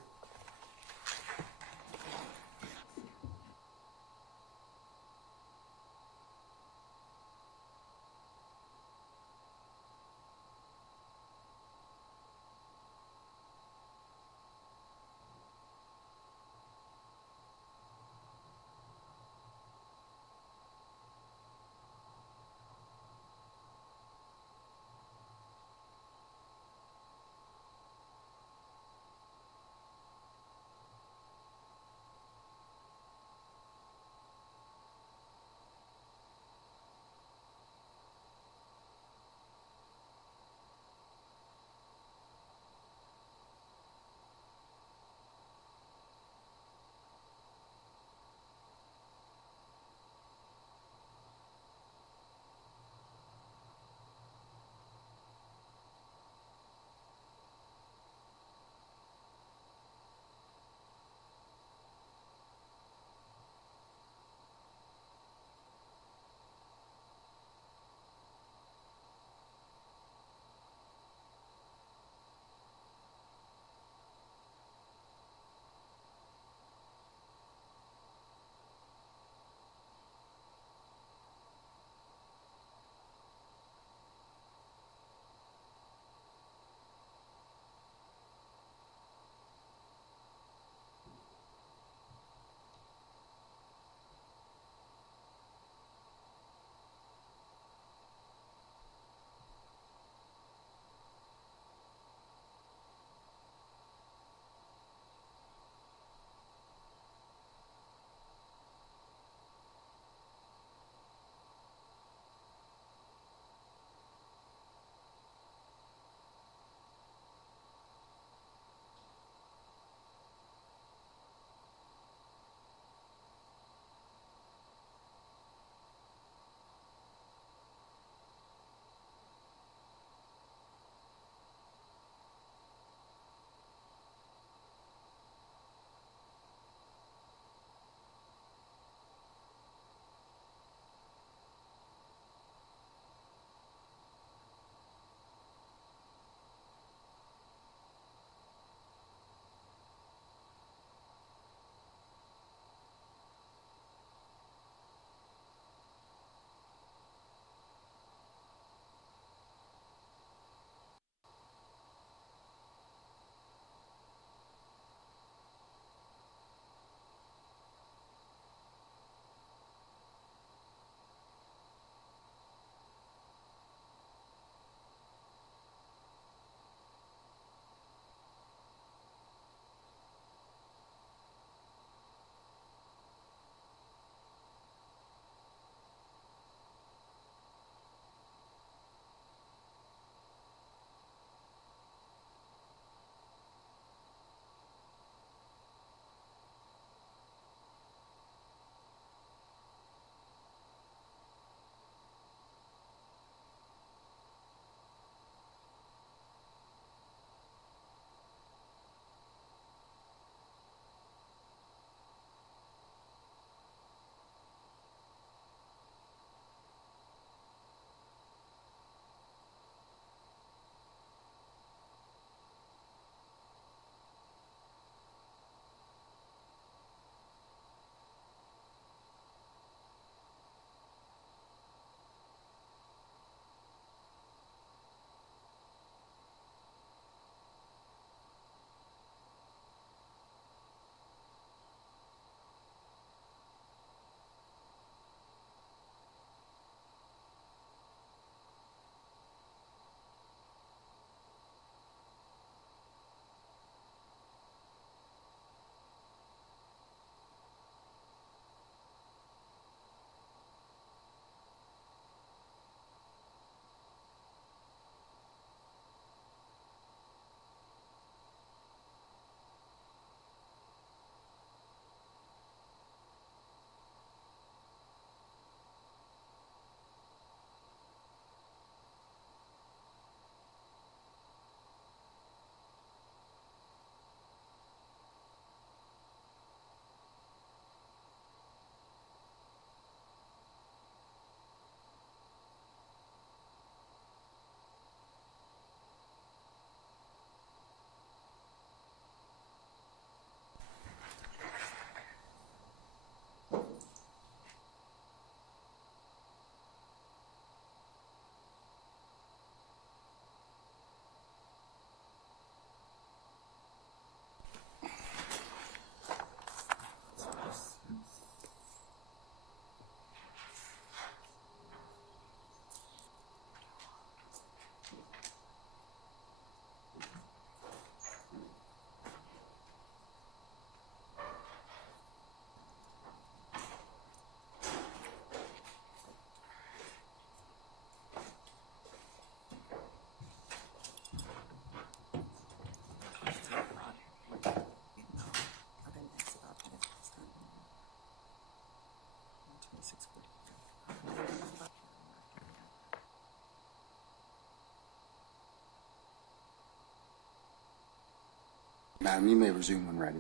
Madam, you may resume when ready.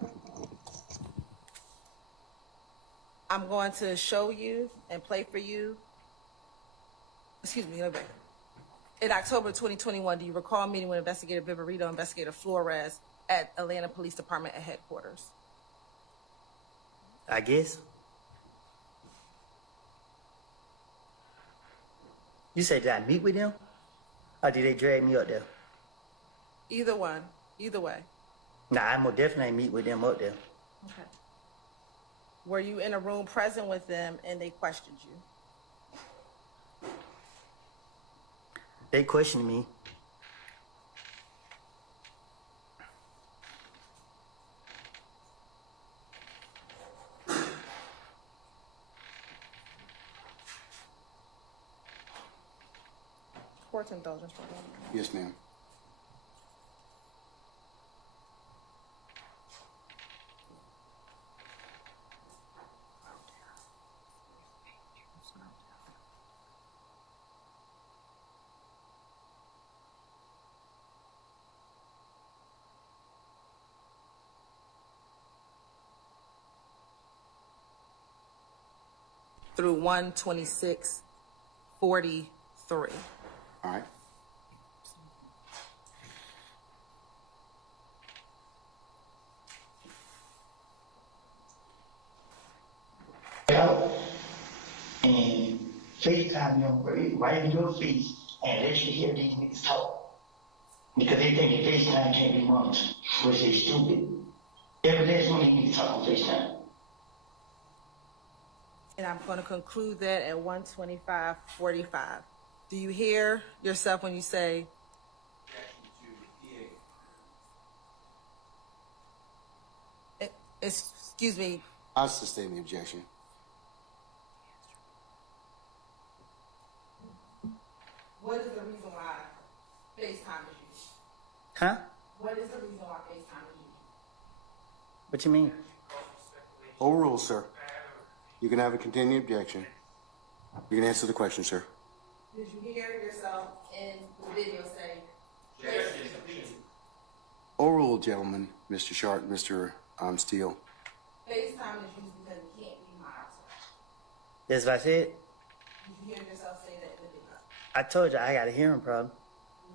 I'm going to show you and play for you. Excuse me, no back. In October 2021, do you recall meeting with Investigator Viverito and Investigator Flores at Atlanta Police Department at headquarters? I guess. You said, did I meet with them? Or did they drag me up there? Either one, either way. Nah, I most definitely meet with them up there. Okay. Were you in a room present with them and they questioned you? They questioned me. Court's indulgence for a moment. Yes, ma'am. Through 126:43. All right. Out and FaceTime them right in your face and let you hear these niggas talk. Because they think that FaceTime can't be monitored, which they stupid. Every last one of these niggas talk on FaceTime. And I'm going to conclude that at 125:45. Do you hear yourself when you say, excuse me, I'll sustain the objection. what is the reason why FaceTime is used? Huh? What is the reason why FaceTime is used? What you mean? Overruled, sir. You can have a continued objection. You can answer the question, sir. Did you hear yourself in the video say, Overruled, gentlemen. Mr. Sharp, Mr. Steele. FaceTime is used because it can't be monitored? That's what I said. Did you hear yourself say that in the video? I told you I got a hearing problem. Would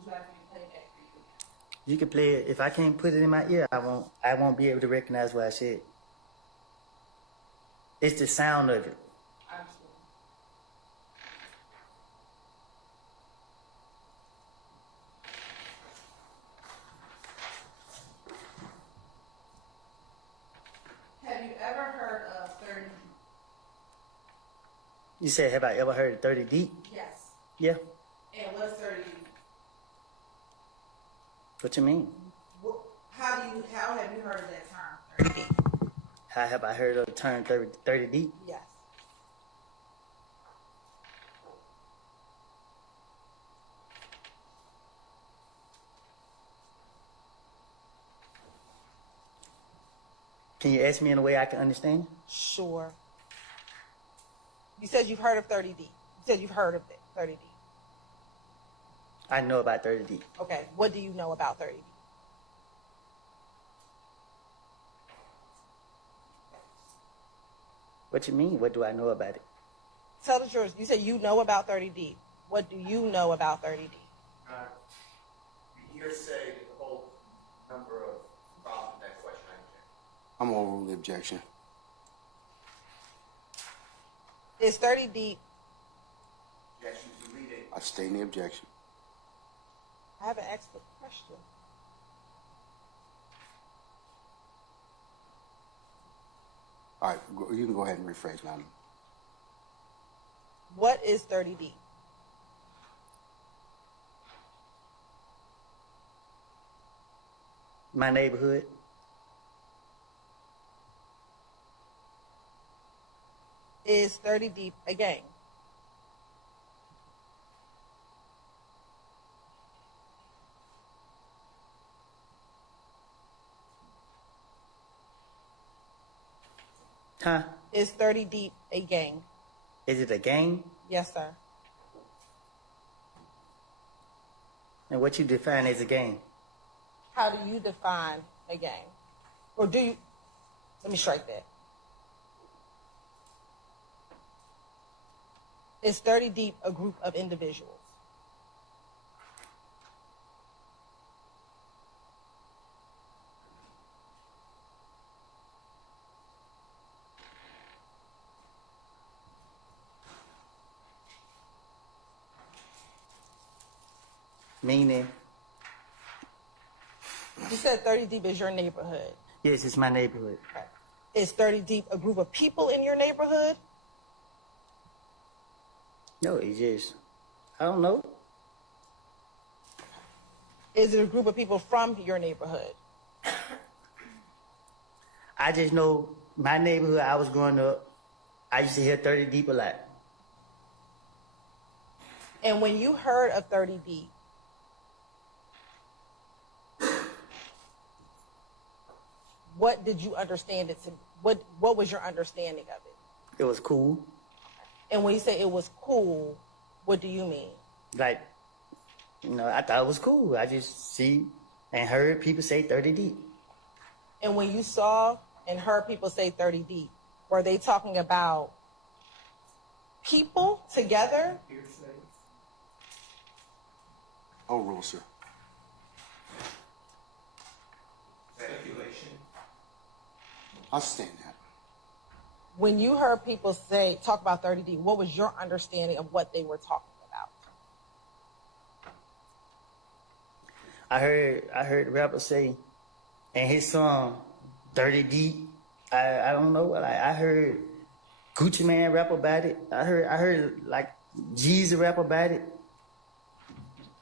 you like me to play back for you? You can play it. If I can't put it in my ear, I won't be able to recognize what I said. It's the sound of it. I understand. Have you ever heard of 30? You said, have I ever heard of 30 deep? Yes. Yeah. And what's 30? What you mean? How have you heard of that term? 30. How have I heard of the term 30 deep? Yes. Can you ask me in a way I can understand? Sure. You said you've heard of 30D. You said you've heard of it, 30D. I know about 30 deep. Okay. What do you know about 30D? What you mean? What do I know about it? Tell the jurors. You said you know about 30D. What do you know about 30D? You hearsay the whole number of problems with that question. I'm overruled the objection. Is 30D? Objection to read it. I sustain the objection. I haven't asked the question. All right, you can go ahead and rephrase, madam. What is 30D? My neighborhood. Is 30 Deep a gang? Huh? Is 30 Deep a gang? Is it a gang? Yes, sir. And what you define as a gang? How do you define a gang? Or do you? Let me strike that. Is 30 Deep a group of individuals? Meaning, You said 30 Deep is your neighborhood. yes, it's my neighborhood. Is 30 Deep a group of people in your neighborhood? No, it's just, I don't know. Is it a group of people from your neighborhood? I just know my neighborhood, I was growing up, I used to hear 30 Deep a lot. And when you heard of 30 Deep, what did you understand it to? What was your understanding of it? It was cool. And when you say it was cool, what do you mean? Like, I thought it was cool. I just see and heard people say 30 Deep. And when you saw and heard people say 30 Deep, were they talking about people together? Overrule, sir. Speculation. I'll stand that. When you heard people talk about 30 Deep, what was your understanding of what they were talking about? I heard the rapper say, and his song, 30 Deep, I don't know, I heard Gucci Man rap about it. I heard like Jeezy rap about it.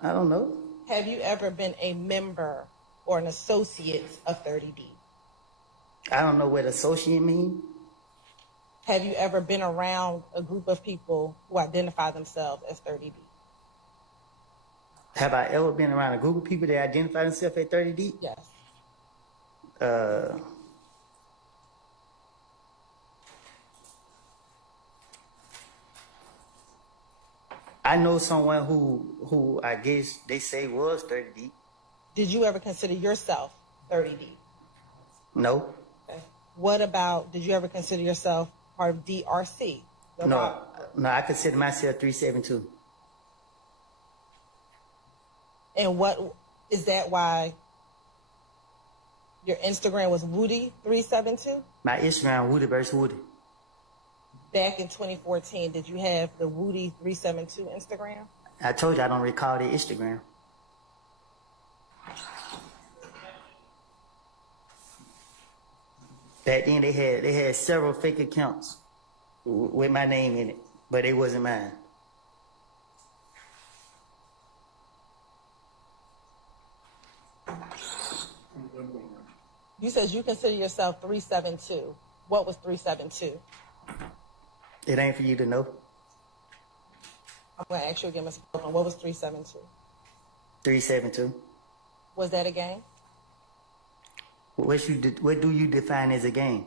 I don't know. Have you ever been a member or an associate of 30 Deep? I don't know what associate mean. Have you ever been around a group of people who identify themselves as 30 Deep? Have I ever been around a group of people that identify themselves at 30 Deep? Yes. I know someone who I guess they say was 30 Deep. Did you ever consider yourself 30 Deep? No. Okay. What about, did you ever consider yourself part of DRC? No, I consider myself 372. And what, is that why your Instagram was Woody372? My Instagram, Woody vs. Woody. Back in 2014, did you have the Woody372 Instagram? I told you I don't recall the Instagram. Back then they had several fake accounts with my name in it, but it wasn't mine. You said you consider yourself 372. What was 372? It ain't for you to know. I'm going to ask you again, Mr. Copeland. What was 372? 372. Was that a game? What do you define as a game?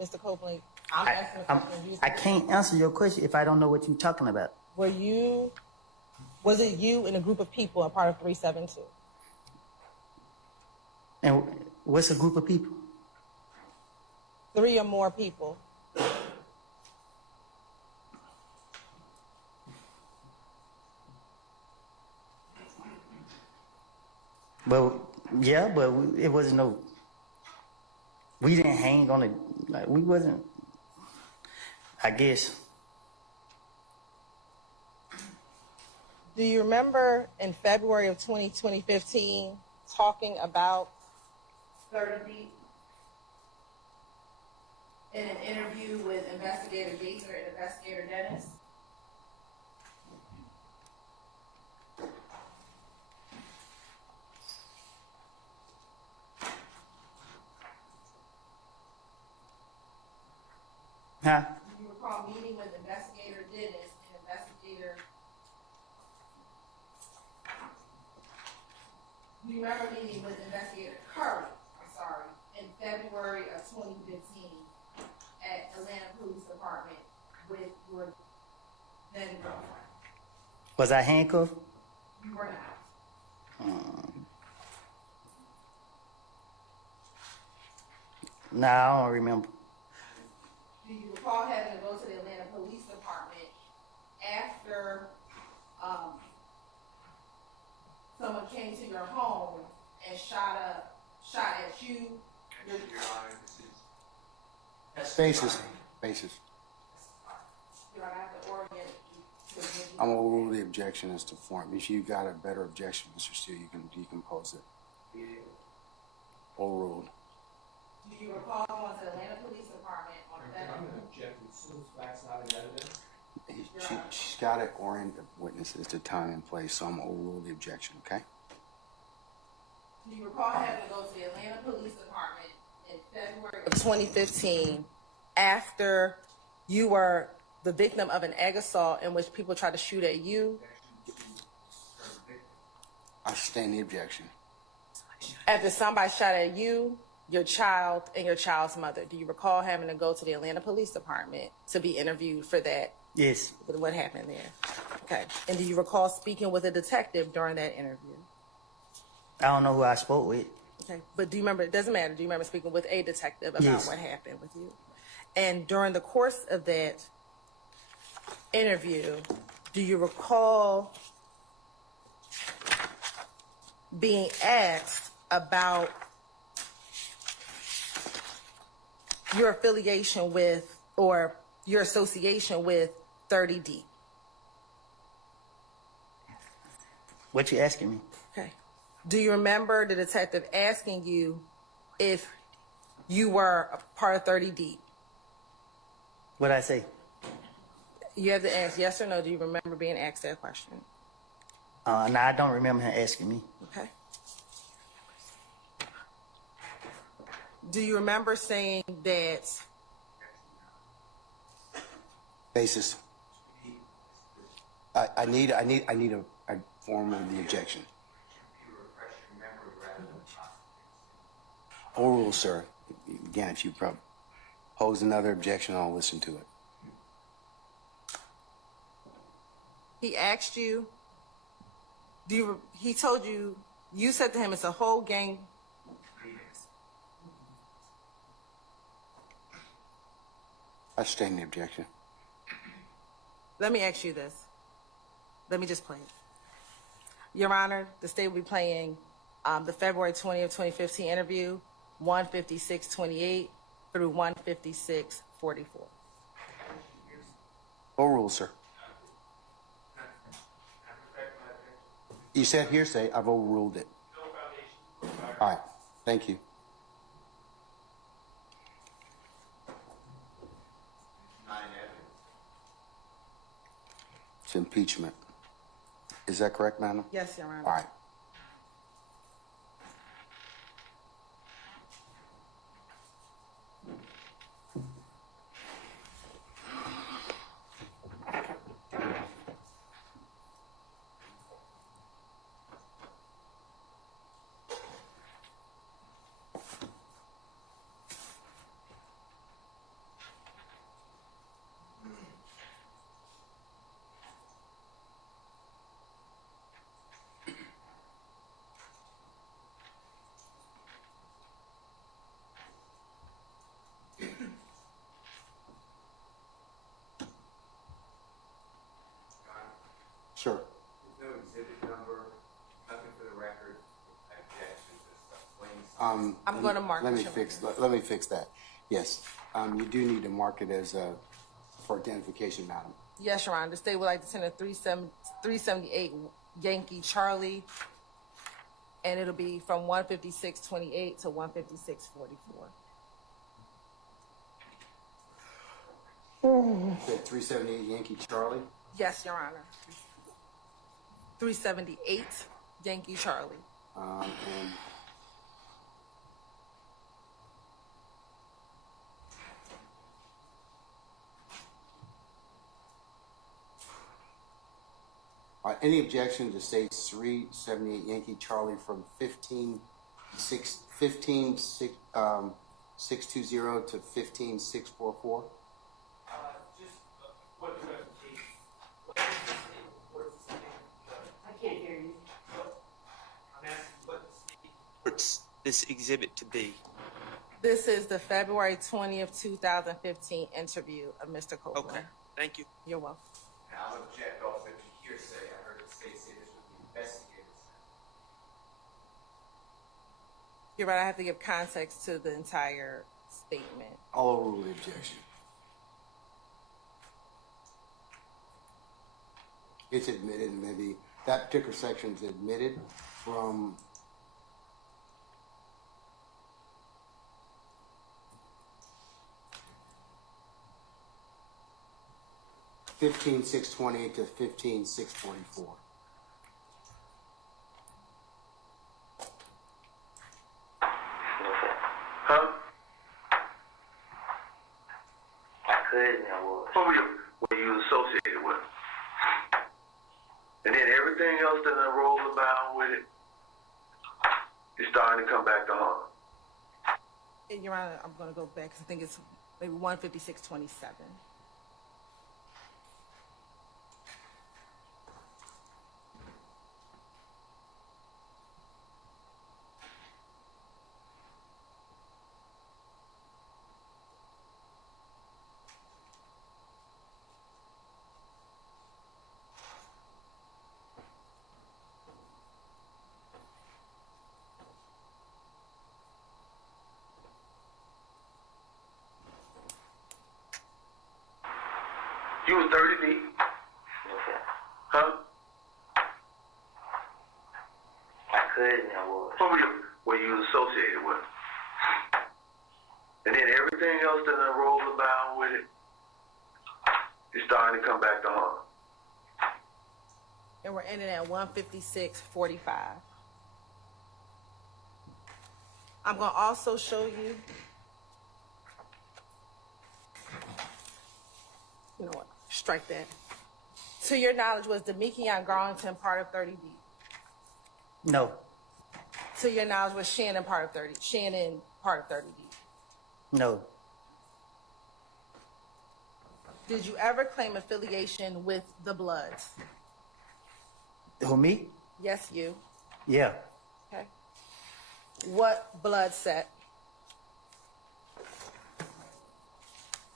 Mr. Copeland, I'm asking a question. I can't answer your question if I don't know what you're talking about. Was it you and a group of people a part of 372? And what's a group of people? 3 or more people. Well, yeah, but it wasn't no. We didn't hang on it. Like, we wasn't. I guess. Do you remember in February of 2015 talking about 30 Deep in an interview with Investigator Gaither and Investigator Dennis? Huh? Do you recall meeting with Investigator Dennis and Investigator? Do you remember meeting with Investigator Curry? I'm sorry, in February of 2015 at Atlanta Police Department with your then girlfriend? Was I handcuffed? You were not. Nah, I don't remember. Do you recall having to go to the Atlanta Police Department after someone came to your home and shot at you? Basis. You're gonna have to orient. I'm gonna rule the objection as to form. If you got a better objection, Mr. Steele, you can decompose it. Overruled. Do you recall going to the Atlanta Police Department on that? I'm gonna object as soon as facts not in evidence. She's got to orient the witnesses to time and place, so I'm gonna overrule the objection, okay? Do you recall having to go to the Atlanta Police Department in February of 2015 after you were the victim of an egg assault in which people tried to shoot at you? I sustain the objection. After somebody shot at you, your child, and your child's mother. Do you recall having to go to the Atlanta Police Department to be interviewed for that? Yes. What happened there? Okay. And do you recall speaking with a detective during that interview? I don't know who I spoke with. Okay. But do you remember, it doesn't matter, do you remember speaking with a detective about Yes. what happened with you? And during the course of that interview, do you recall being asked about your affiliation with or your association with 30 Deep? What you asking me? Okay. Do you remember the detective asking you if you were a part of 30 Deep? What'd I say? You have to ask yes or no. Do you remember being asked that question? No, I don't remember him asking me. Okay. Do you remember saying that? Basis. I need a form of the objection. Overruled, sir. Again, if you pose another objection, I'll listen to it. He asked you, he told you, you said to him it's a whole gang. I sustain the objection. Let me ask you this. Let me just play it. Your Honor, the state will be playing the February 20th, 2015 interview, 156-28 through 156-44. Overruled, sir. You said hearsay. I've overruled it. All right. Thank you. It's impeachment. Is that correct, madam? Yes, Your Honor. All right. Sure. There's no exhibit number, nothing for the record, objections, I'm going to mark Let me it. let me fix that. Yes. You do need to mark it as for identification, madam. Yes, Your Honor. The state would like to send a 378 Yankee Charlie, and it'll be from 156-28 to 156-44. Said 378 Yankee Charlie. Yes, Your Honor. 378 Yankee Charlie. And any objection to state 378 Yankee Charlie from 15-620 to 15-644? I can't hear you. What's this exhibit to be? This is the February 20th, 2015 interview of Mr. Copeland. Okay, thank you. You're welcome. And I'll object also to hearsay. I heard the state say this was the investigators. You're right, I have to give context to the entire statement. I'll overrule the objection. It's admitted, maybe that particular section's admitted from (15,620) to (15,644). Huh? My cousin I was. Who were you associated with? And then everything else that done rolled about with it is starting to come back to haunt. And Your Honor, I'm going to go back 'cause I think it's maybe 15627. You was 30 deep. Huh? My cousin I was. Who were you associated with? And then everything else that done rolled about with it is starting to come back to haunt. And we're ending at 15645. I'm going to also show you, you know what, strike that. To your knowledge, was Demekion Garlington part of 30D? No, To your knowledge, was Shannon part of 30D? no, Did you ever claim affiliation with the Bloods? who, me? Yes, you. Yeah, Okay. What blood set?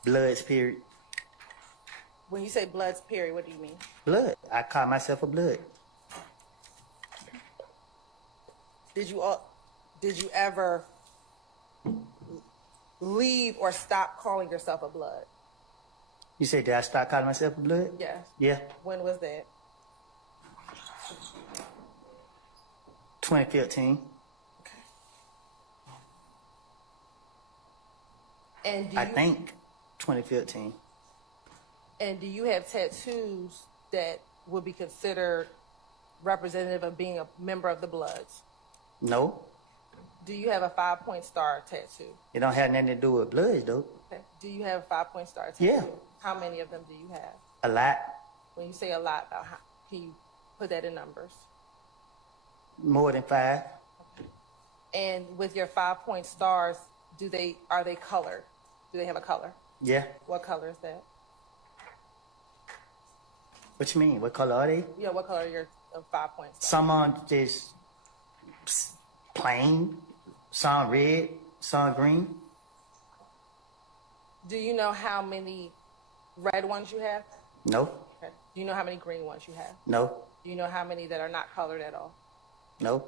Bloods, period. When you say Bloods, period, what do you mean? Blood. I call myself a blood. Did you ever leave or stop calling yourself a Blood? You say, did I start calling myself a blood? Yes. Yeah, When was that? 2015. And do I you, think 2015. And do you have tattoos that would be considered representative of being a member of the Bloods? No, Do you have a 5-point star tattoo? it don't have nothing to do with bloods, though. Okay. Do you have a 5-point star tattoo? Yeah. How many of them do you have? A lot, When you say a lot, can you put that in numbers? more than 5. And with your 5-point stars, are they colored? Do they have a color? Yeah. What color is that? What you mean? What color are they? Yeah, what color are your 5-point stars? Some are just plain, some red, some green. Do you know how many red ones you have? No, Okay. Do you know how many green ones you have? no, Do you know how many that are not colored at all? no.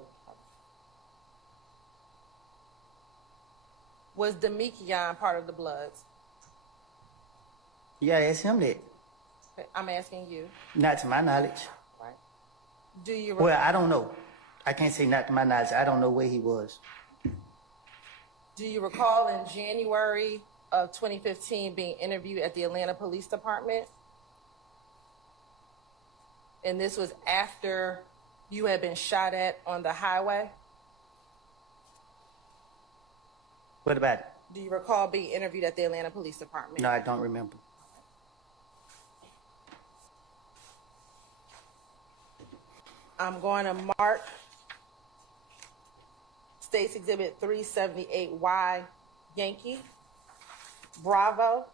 Was Demekion part of the Bloods? You gotta ask him that. Okay, I'm asking you. Not to my knowledge. Right. Do you Well, I don't know. I can't say not to my knowledge. I don't know where he was. Do you recall in January of 2015 being interviewed at the Atlanta Police Department? And this was after you had been shot at on the highway? What about it? Do you recall being interviewed at the Atlanta Police Department? No, I don't remember. I'm going to mark States Exhibit 378Y Yankee Bravo.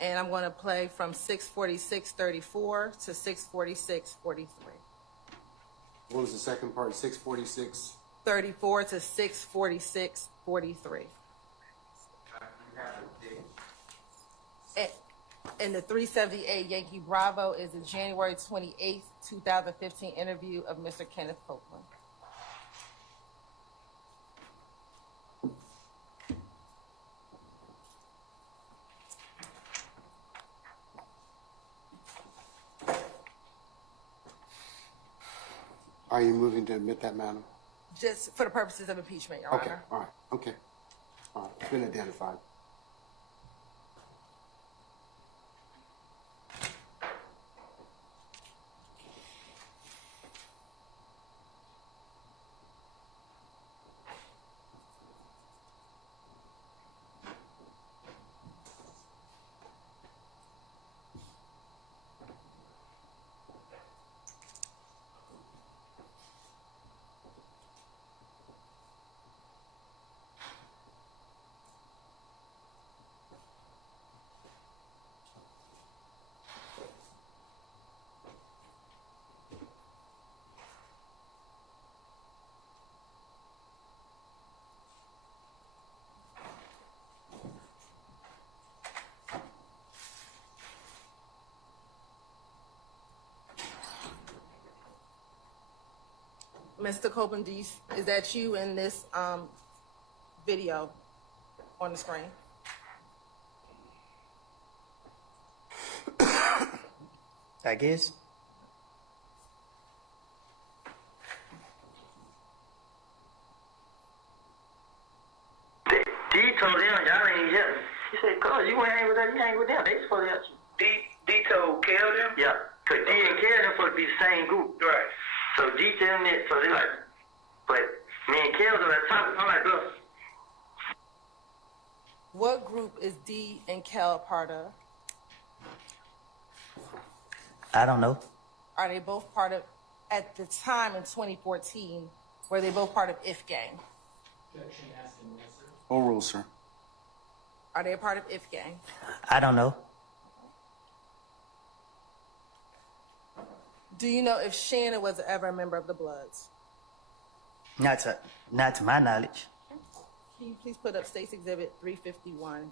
And I'm going to play from 646:34 to 646:43. What was the second part? 646. 34 to 6:46:43. And the 378 Yankee Bravo is the January 28th, 2015 interview of Mr. Kenneth Copeland. Are you moving to admit that, madam? Just for the purposes of impeachment, Your Okay, Honor. all right, okay. All right, it's been identified. Mr. Copeland, is that you in this video on the screen? I guess. D told them y'all ain't help me. He said, "Cuz you ain't hang with them, you hang with them. They supposed to help you." D told Kel them? Yeah, cause D and Kel them supposed to be the same group. Right. So D tell them that, so they like, but me and Kel are at the top. I'm like, bro. What group is D and Kel part of? I don't know. Are they both part of, at the time in 2014, were they both part of If Gang? Overrule, sir. Are they a part of If Gang? I don't know. Do you know if Shannon was ever a member of the Bloods? Not to my knowledge. Can you please put up State's Exhibit 351?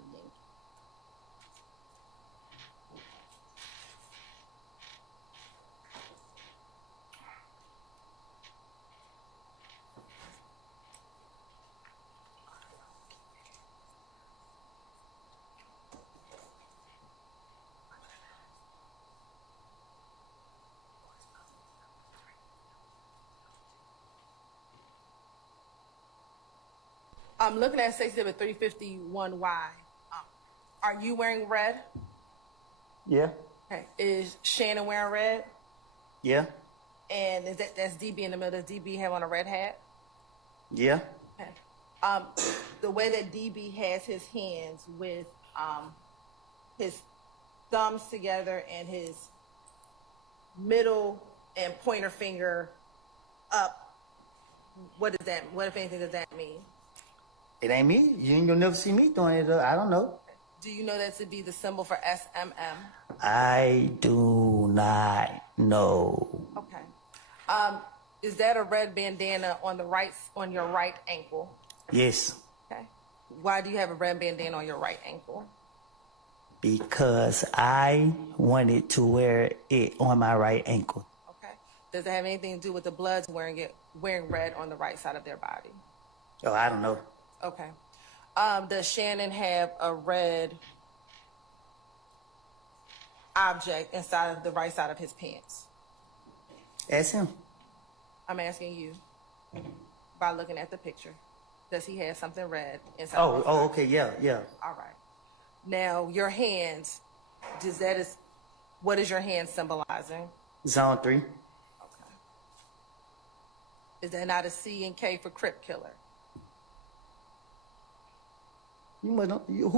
I'm looking at State's Exhibit 351Y. Are you wearing red? Yeah. Okay. Is Shannon wearing red? Yeah. And is that's DB in the middle? Does DB have on a red hat? Yeah. Okay. The way that DB has his hands with his thumbs together and his middle and pointer finger up, what if anything does that mean? It ain't me. You ain't gonna never see me doing it. I don't know. Do you know that to be the symbol for SMM? I do not know. Okay. Is that a red bandana on your right ankle? Yes. Okay. Why do you have a red bandana on your right ankle? Because I wanted to wear it on my right ankle. Okay. Does it have anything to do with the Bloods wearing red on the right side of their body? Oh, I don't know. Okay. Does Shannon have a red object inside of the right side of his pants? Ask him. I'm asking you by looking at the picture. Does he have something red inside? Oh, okay, yeah. All right. Now your hands. What is your hand symbolizing? Zone 3. Okay. Is that not a C and K for Crip Killer? Who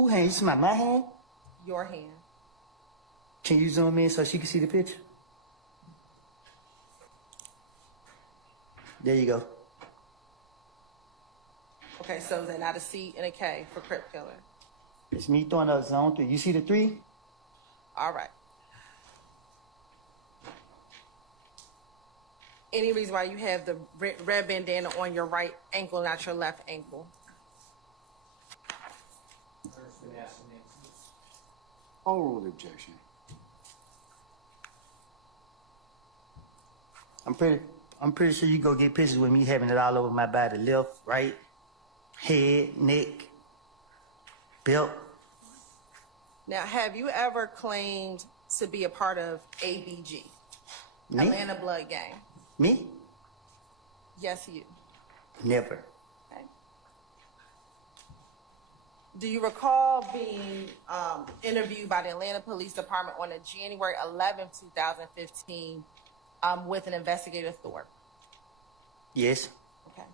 hand? You see my hand? Your hand. Can you zoom in so she can see the picture? There you go. Okay, so is that not a C and a K for Crip Killer? It's me throwing up zone 3. You see the 3? All right. Any reason why you have the red bandana on your right ankle, not your left ankle? Overrule the objection. I'm pretty sure you go get pictures with me having it all over my body, left, right, head, neck, belt. Now, have you ever claimed to be a part of ABG, Me? Atlanta Blood Gang? Me? Yes, you. Never. Okay. Do you recall being interviewed by the Atlanta Police Department on a January 11th, 2015 with an investigator, Thorpe? Yes. Okay.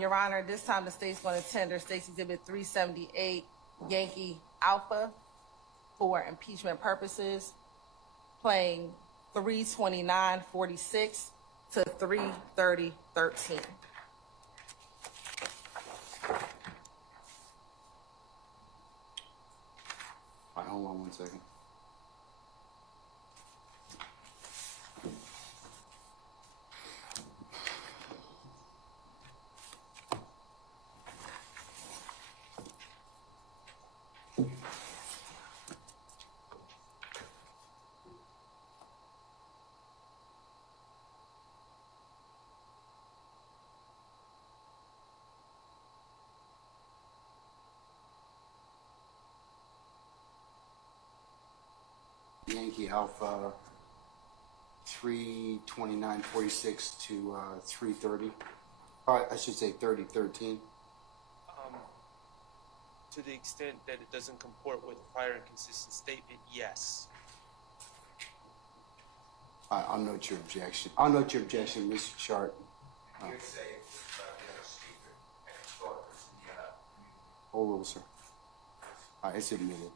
Your Honor, this time the state's going to tender State's Exhibit 378 Yankee Alpha for impeachment purposes, playing 3:29:46 to 3:30:13. All right, hold on 1 second. Yankee Alpha 3:29:46 to 3:30. I should say 30:13. To the extent that it doesn't comport with prior inconsistent statement, yes. I'll note your objection. I'll note your objection, Mr. Sharp. You're saying the other speaker and talkers in the Overrule, sir. All right, it's admitted.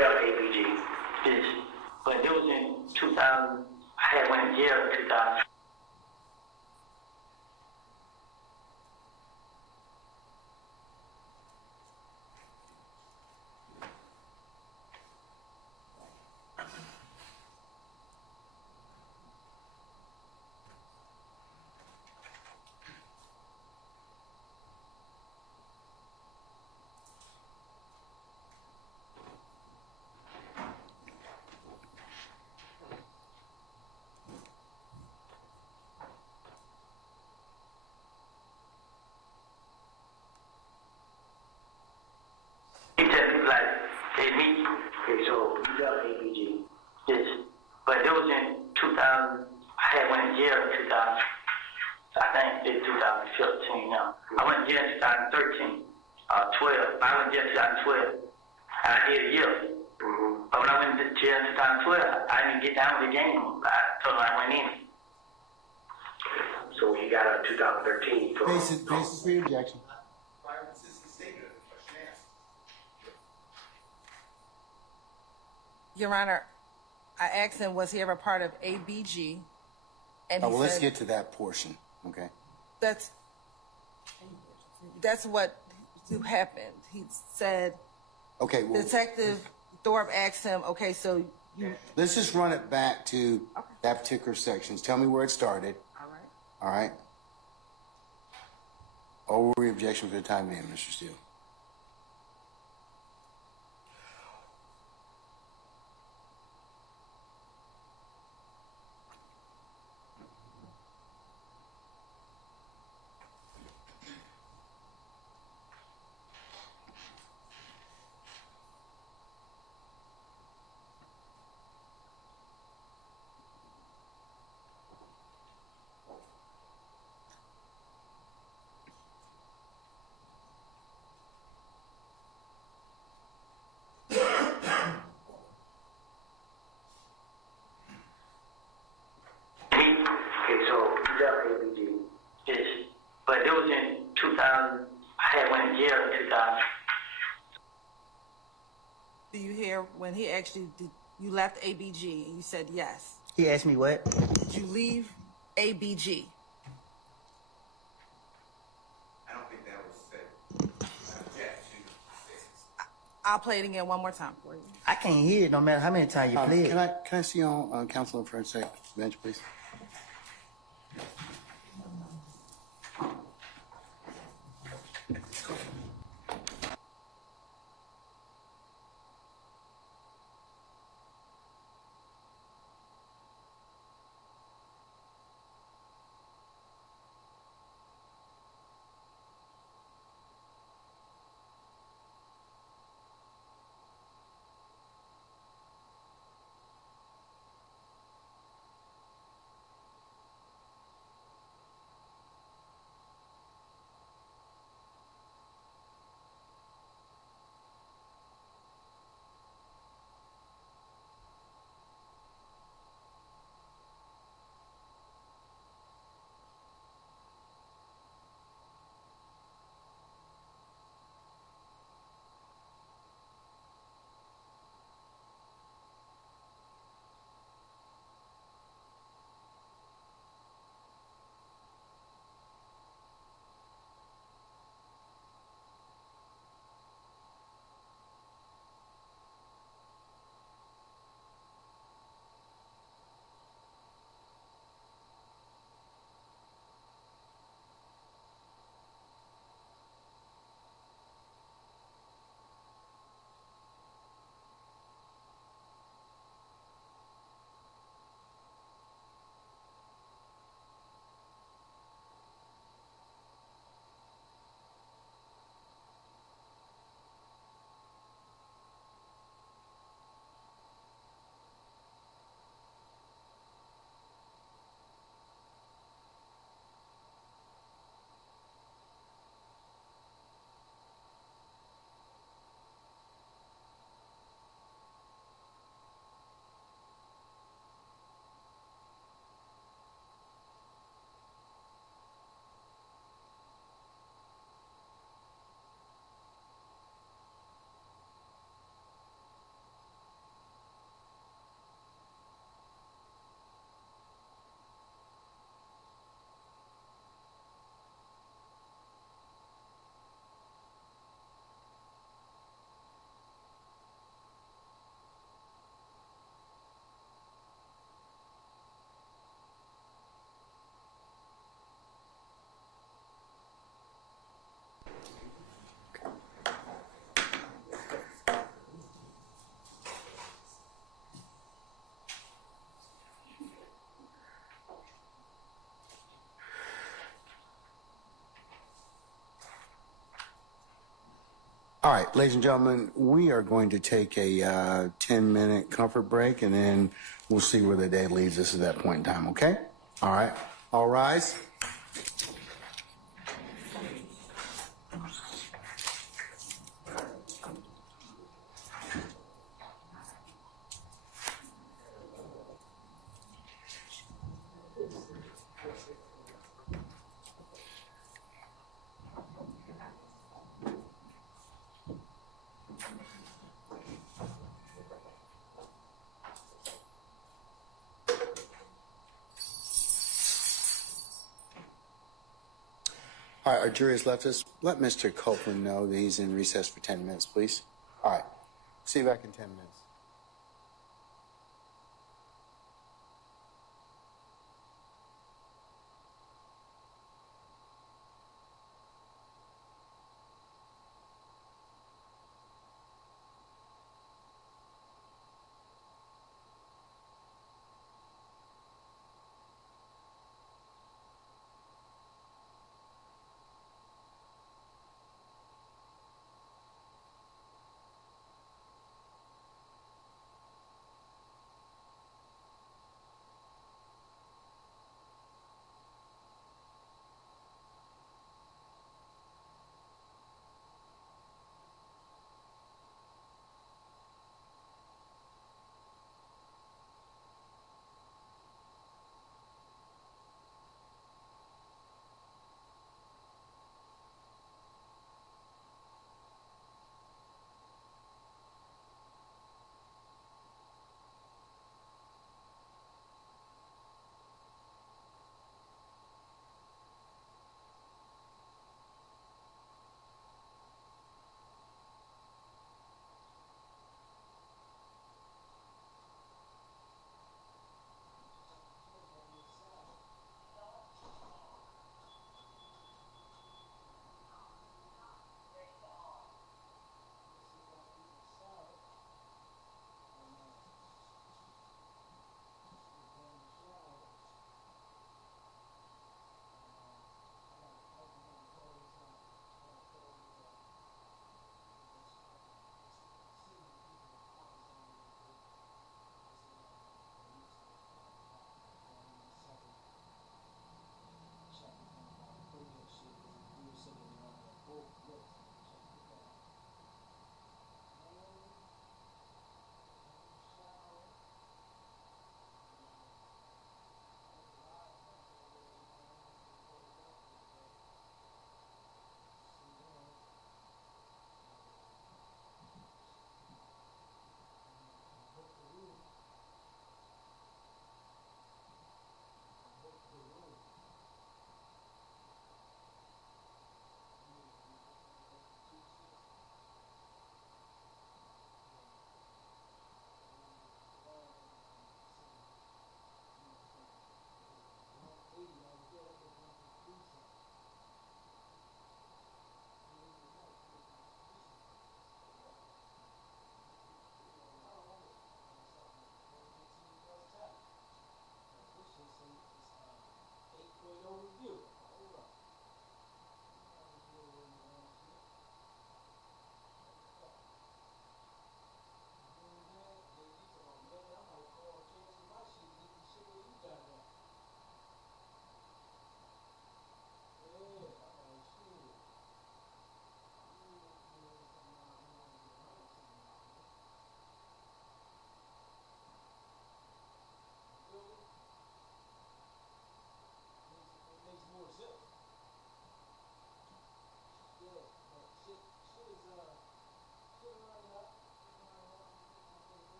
ABG. But it was in 2000. I had went to jail in 2000. So you got ABG. Yes. But it was in 2000. I had went to jail in 2000. I think it's 2015 now. I went to jail in 2013, 12. I went to jail in 2012. I did a year. But when I went to jail in 2012, I didn't get down with the game. I told them I went in. So you got out in 2013. Basis for your objection. Prior consistent statement of the question asked. Your Honor, I asked him, was he ever part of ABG? And he Well, let's said, get to that portion, okay? that's that's what happened. He said, Okay, well, Detective Thorpe asked him, okay, so you, let's just run it back to that particular section. Tell me where it started. all right. All right? Over the objection for the time being, Mr. Steele. Okay, so you got ABG. But it was in 2000. I had went to jail in 2000. Do you hear when he actually did, you left ABG and you said yes? He asked me what? Did you leave ABG? I don't think that was said. Objection. I'll play it again one more time for you. I can't hear it no matter how many times you play it. Can I see you on council for a second, bench, please? All right, ladies and gentlemen, we are going to take a 10-minute comfort break, and then we'll see where the day leads us at that point in time, okay? All right, all rise. All right, our jury has left us. Let Mr. Copeland know that he's in recess for 10 minutes, please. All right. See you back in 10 minutes.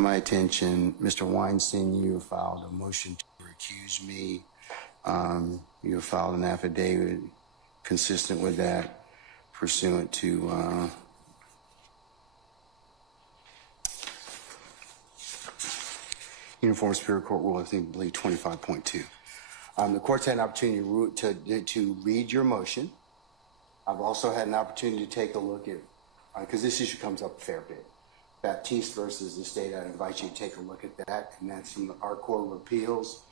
my attention, Mr. Weinstein, you have filed a motion to recuse me. You have filed an affidavit consistent with that, pursuant to Uniform Superior Court Rule, I believe 25.2. The court's had an opportunity to read your motion. I've also had an opportunity to take a look at, because this issue comes up a fair bit, Baptiste versus the state. I invite you to take a look at that, and that's in our Court of Appeals,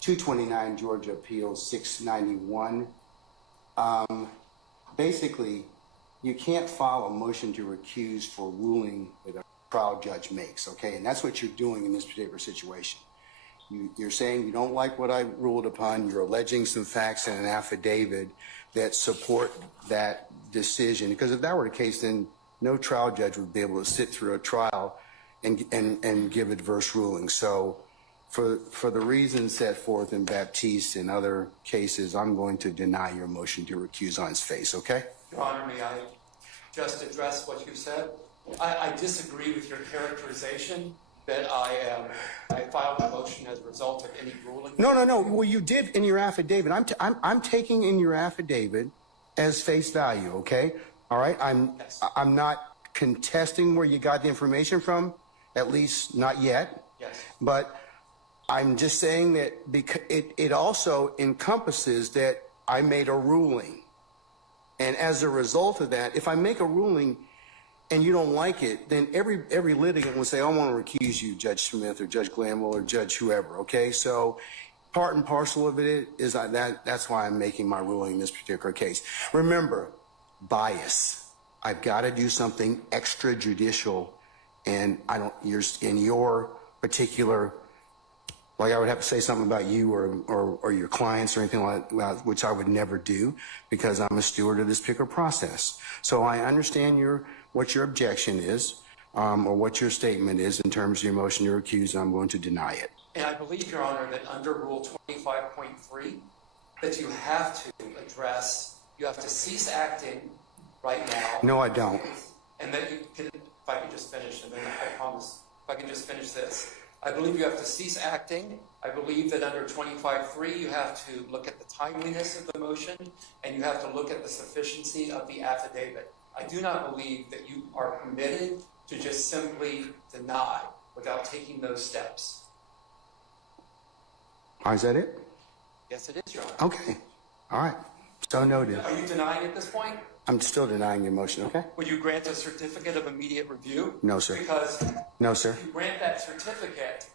229 Georgia Appeals 691. Basically, you can't file a motion to recuse for ruling that a trial judge makes, okay? And that's what you're doing in this particular situation. You're saying you don't like what I ruled upon. You're alleging some facts in an affidavit that support that decision. Because if that were the case, then no trial judge would be able to sit through a trial and give adverse rulings. So for the reasons set forth in Baptiste and other cases, I'm going to deny your motion to recuse on its face, okay? Your Honor, may I just address what you said? I disagree with your characterization that I filed a motion as a result of any ruling. No. Well, you did in your affidavit. I'm taking in your affidavit as face value, okay? All right? I'm not contesting where you got the information from, at least not yet. Yes. But I'm just saying that because it also encompasses that I made a ruling. And as a result of that, if I make a ruling and you don't like it, then every litigant will say, I want to recuse you, Judge Smith or Judge Glanville or Judge whoever, okay? So part and parcel of it is that's why I'm making my ruling in this particular case. Remember, bias. I've got to do something extrajudicial, and you're in your particular, like I would have to say something about you or your clients or anything like that, which I would never do because I'm a steward of this particular process. So I understand what your objection is, or what your statement is in terms of your motion to recuse, and I'm going to deny it. And I believe, Your Honor, that under Rule 25.3, that you have to cease acting right now. No, I don't. And that you can, if I can just finish, and then I promise, if I can just finish this. I believe you have to cease acting. I believe that under 25.3, you have to look at the timeliness of the motion, and you have to look at the sufficiency of the affidavit. I do not believe that you are permitted to just simply deny without taking those steps. Is that it? Yes, it is, Your Honor. Okay. All right. So noted. Are you denying at this point? I'm still denying your motion, okay? Would you grant a certificate of immediate review? No, sir. Because no, sir. If you grant that certificate,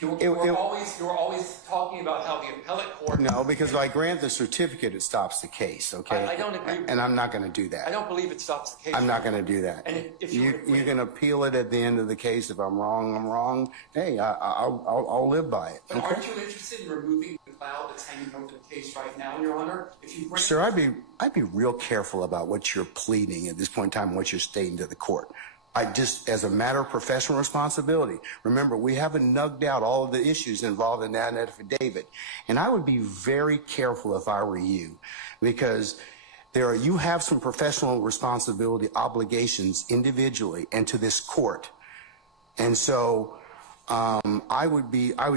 you're always talking about how the appellate court... No, because if I grant the certificate, it stops the case, okay? I don't agree with And I'm not going to do that. I don't believe it stops the case. I'm not going to do that. And if you can appeal it at the end of the case. If I'm wrong, I'm wrong. Hey, I'll live by it. But aren't you interested in removing the cloud that's hanging over the case right now, Your Honor? If you bring... Sir, I'd be real careful about what you're pleading at this point in time, what you're stating to the court. As a matter of professional responsibility, remember, we haven't nugged out all of the issues involved in that affidavit. And I would be very careful if I were you, because you have some professional responsibility obligations individually and to this court. And so I would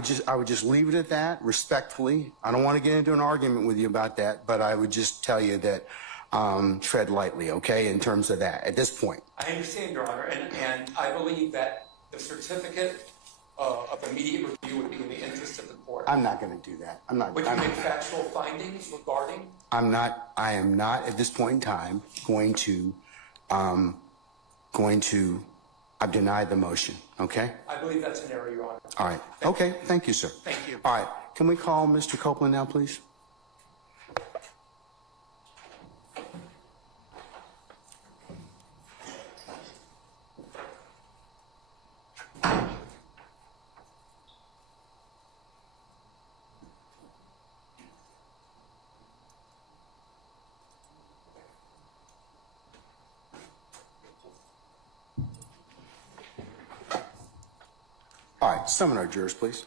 just leave it at that respectfully. I don't want to get into an argument with you about that, but I would just tell you that tread lightly, okay, in terms of that at this point. I understand, Your Honor, and I believe that the certificate of immediate review would be in the interest of the court. I'm not going to do that. Would you make factual findings regarding? I am not at this point in time going to, I've denied the motion, okay? I believe that's an error, Your Honor. All right. Okay, thank you, sir. Thank you. All right, can we call Mr. Copeland now, please? All right, summon our jurors, please.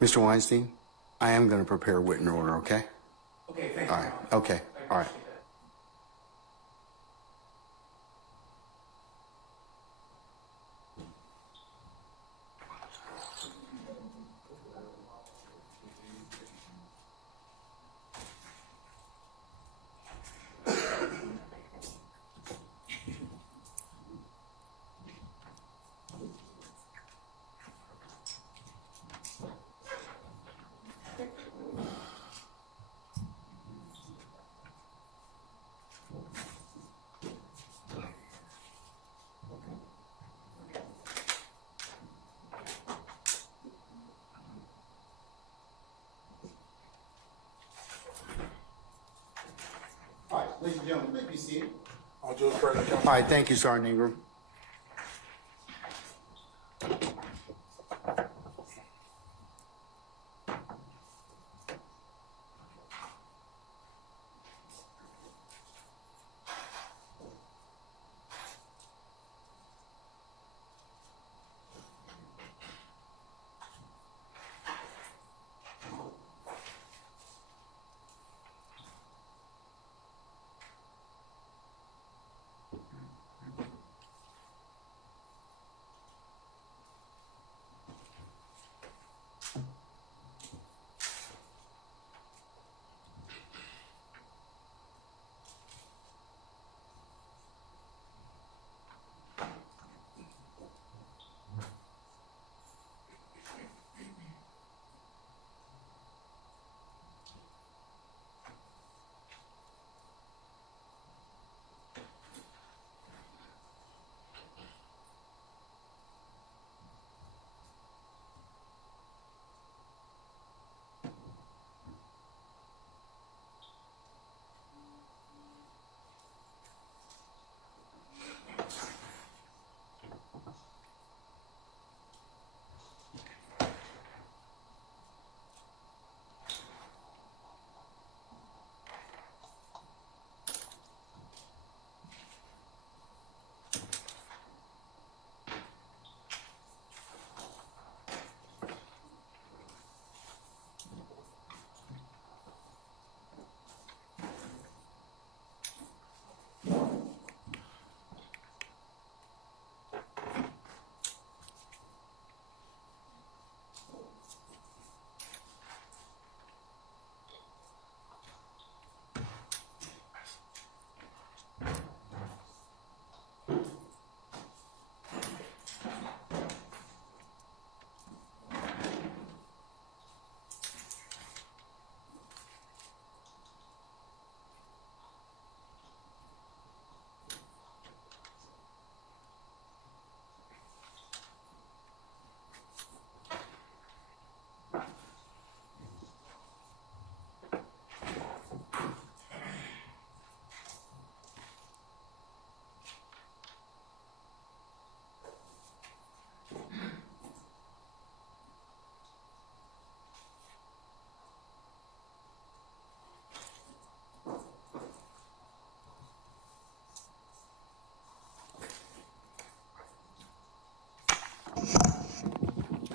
Mr. Weinstein, I am going to prepare a written order, okay? Okay, thank All you. right, okay, all right. All right, ladies and gentlemen, please be seated. I'll do it for the All right, thank you, Sergeant Ingram.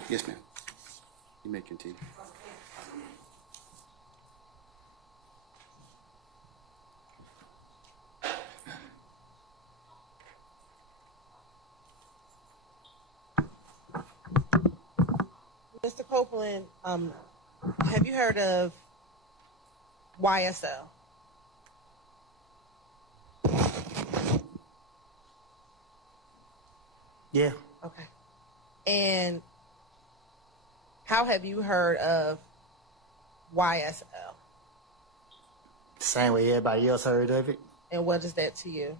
Yes, ma'am. You may continue. Mr. Copeland, have you heard of YSL? Yeah. Okay. And how have you heard of YSL? The same way everybody else heard of it. And what is that to you?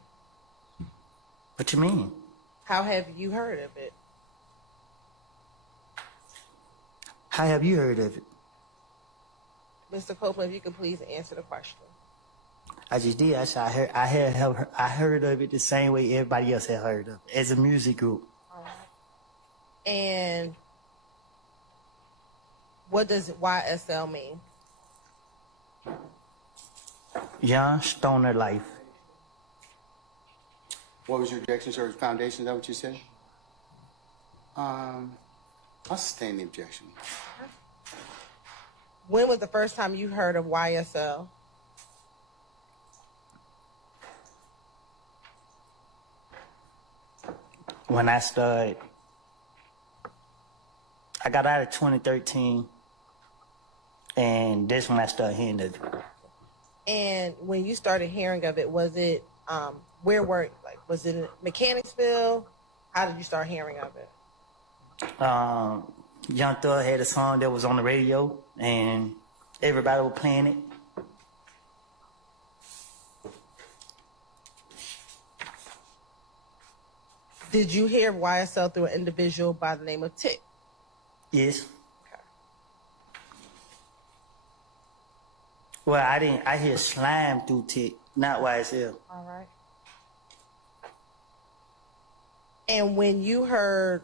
What you mean? How have you heard of it? How have you heard of it? Mr. Copeland, if you could please answer the question. I just did. I said I heard of it the same way everybody else had heard of it, as a music group. All right. And what does YSL mean? Young Stoner Life. What was your objection, sir? Foundation, is that what you said? I'll sustain the objection. When was the first time you heard of YSL? When I started, I got out of 2013, and that's when I started hearing of it. And when you started hearing of it, was it was it in Mechanicsville? How did you start hearing of it? Young Thug had a song that was on the radio, and everybody was playing it. Did you hear YSL through an individual by the name of Tick? Yes. Well, I didn't. I hear Slime through Tick, not YSL. All right. And when you heard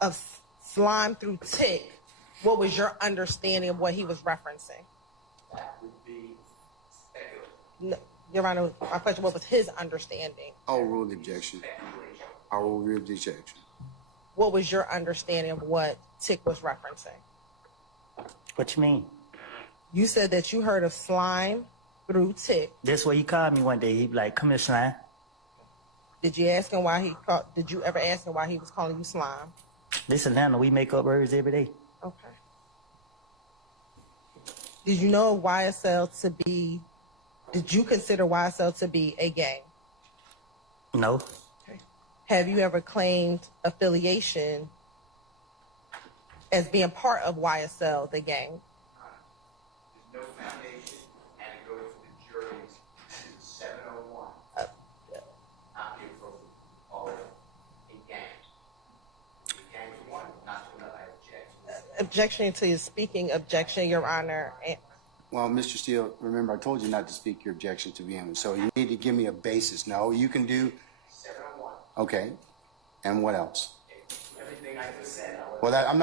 of Slime through Tick, what was your understanding of what he was referencing? That would be speculative. No, Your Honor, my question, what was his understanding? I'll rule the objection. I will rule the objection. What was your understanding of what Tick was referencing? What you mean? You said that you heard of Slime through Tick. That's what he called me one day. He be like, "Come here, Slime." Did you ask him why he called? Did you ever ask him why he was calling you Slime? This Atlanta, we make up words every day. Okay. Did you know YSL to be? Did you consider YSL to be a gang? No. Have you ever claimed affiliation as being part of YSL, the gang? There's no foundation, and it goes to the jury's 701. Not the appropriate call it a gang. A gang to one, not to another. I object. Objection to your speaking. Objection, Your Honor. Well, Mr. Steele, remember I told you not to speak your objection to begin with, so you need to give me a basis. No, you can do. 701. Okay, and what else? Everything I just said. Well, I'm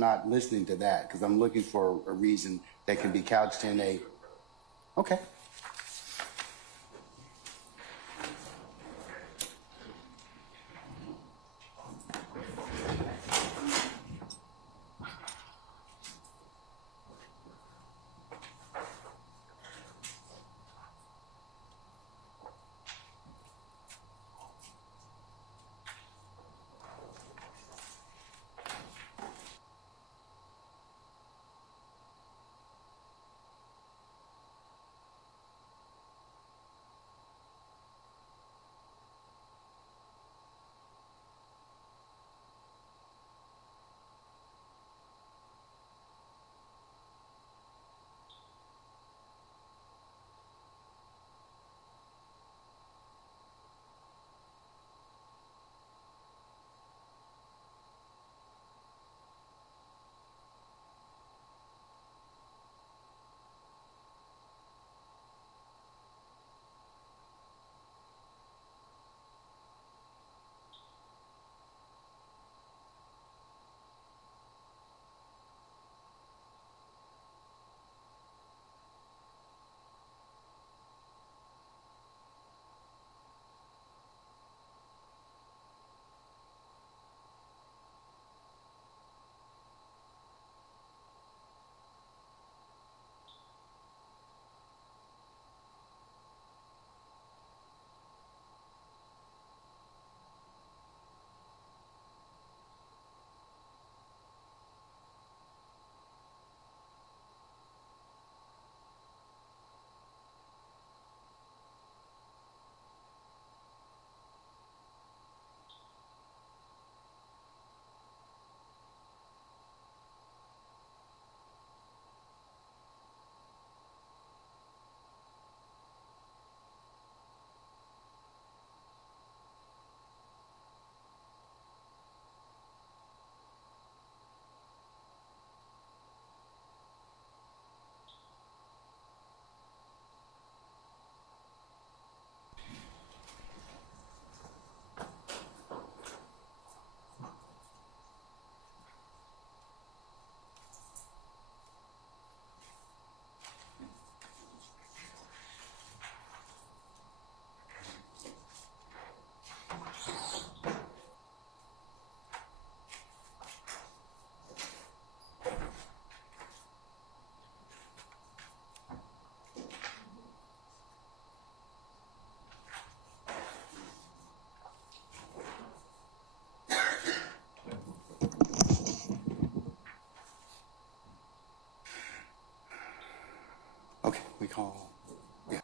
not listening to that because I'm looking for a reason that can be couched in a. Okay. we call, yeah.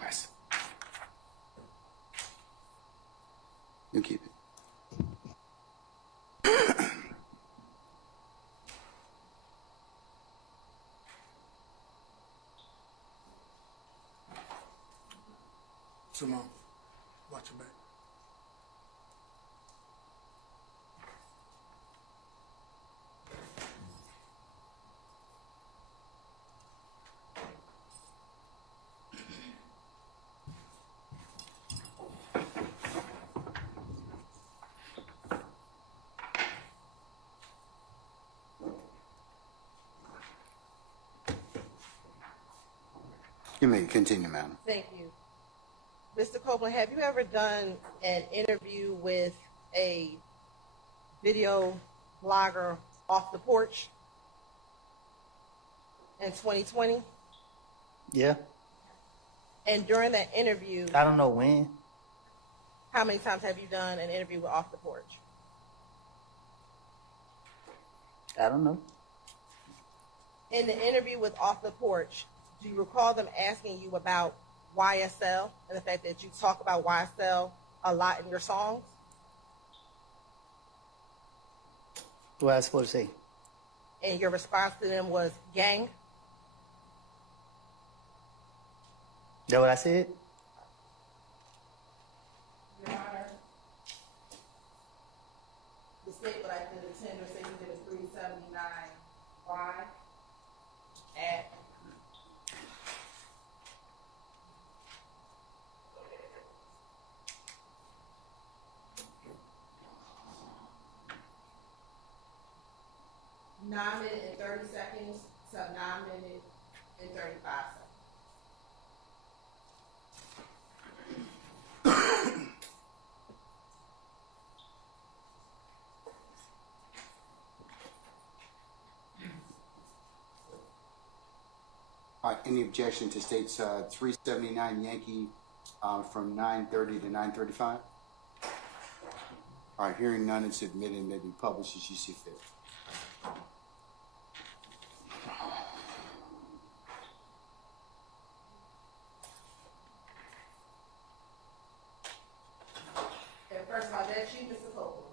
Nice. You keep it. Simone, watch your back. You may continue, madam. Thank you. Mr. Copeland, have you ever done an interview with a video blogger off the porch in 2020? Yeah. And during that interview, I don't know when. how many times have you done an interview with Off the Porch? I don't know. In the interview with Off the Porch, do you recall them asking you about YSL and the fact that you talk about YSL a lot in your songs? What I supposed to say? And your response to them was gang? That what I said? Your Honor, the state would like the tender say you did a 379 Y at (9 minutes and 30 seconds to 9 minutes and 35 seconds. All right, any objection to state's 379 Yankee from 9:30 to 9:35? All right, hearing none, it's admitted and may be published as you see fit. And first of all, that's you, Mr. Copeland.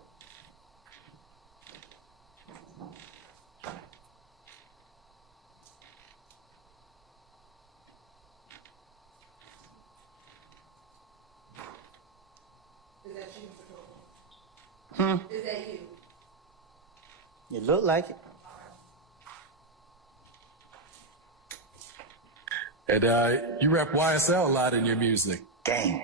Is that you, Mr. Copeland? Is that you? You look like it. And you rap YSL a lot in your music. Dang.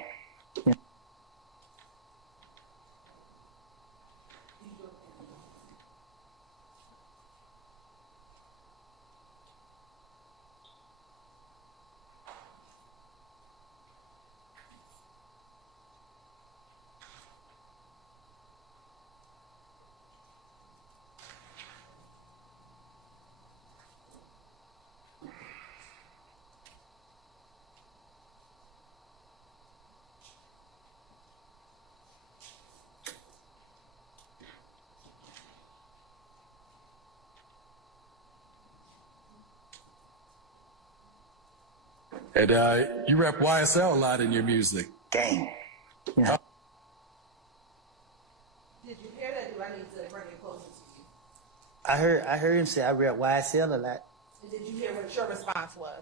And you rep YSL a lot in your music. Gang. Yeah. Did you hear that? Do I need to bring it closer to you? I heard him say I rep YSL a lot. And did you hear what your response was?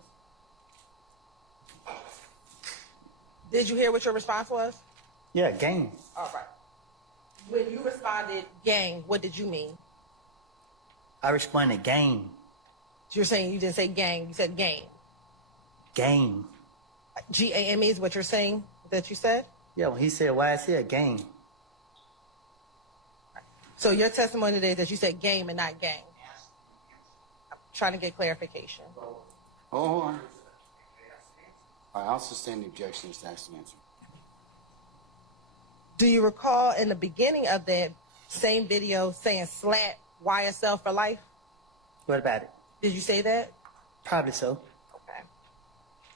Did you hear what your response was? Yeah, gang. All right. When you responded, gang, what did you mean? I responded gang. You're saying you didn't say gang, you said game. Gang. GAME is what you're saying that you said? Yeah, when he said YSL, gang. So your testimony today is that you said game and not gang. I'm trying to get clarification. Oh, hold on. All right, I'll sustain the objection if that's the answer. Do you recall in the beginning of that same video saying slat YSL for life? What about it? Did you say that? Probably so. Okay.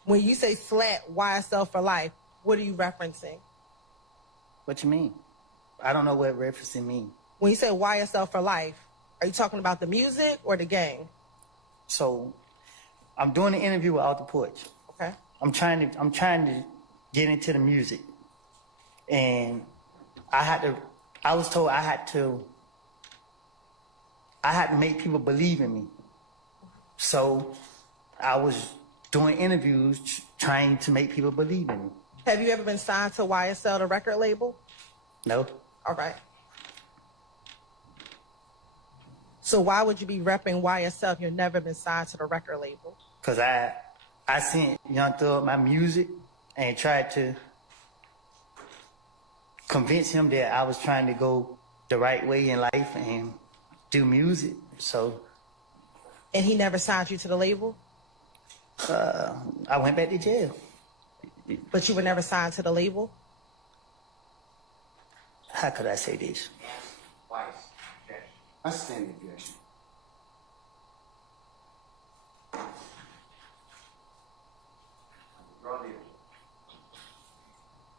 When you say slat YSL for life, what are you referencing? What you mean? I don't know what referencing mean. When you say YSL for life, are you talking about the music or the gang? So, I'm doing an interview with Off the Porch. Okay. I'm trying to get into the music, and I was told I had to make people believe in me. So I was doing interviews trying to make people believe in me. Have you ever been signed to YSL, the record label? No. All right. So why would you be repping YSL if you've never been signed to the record label? Because I sent Young Thug my music and tried to convince him that I was trying to go the right way in life and do music. So. And he never signed you to the label? I went back to jail. But you were never signed to the label? How could I say this? I sustain the objection.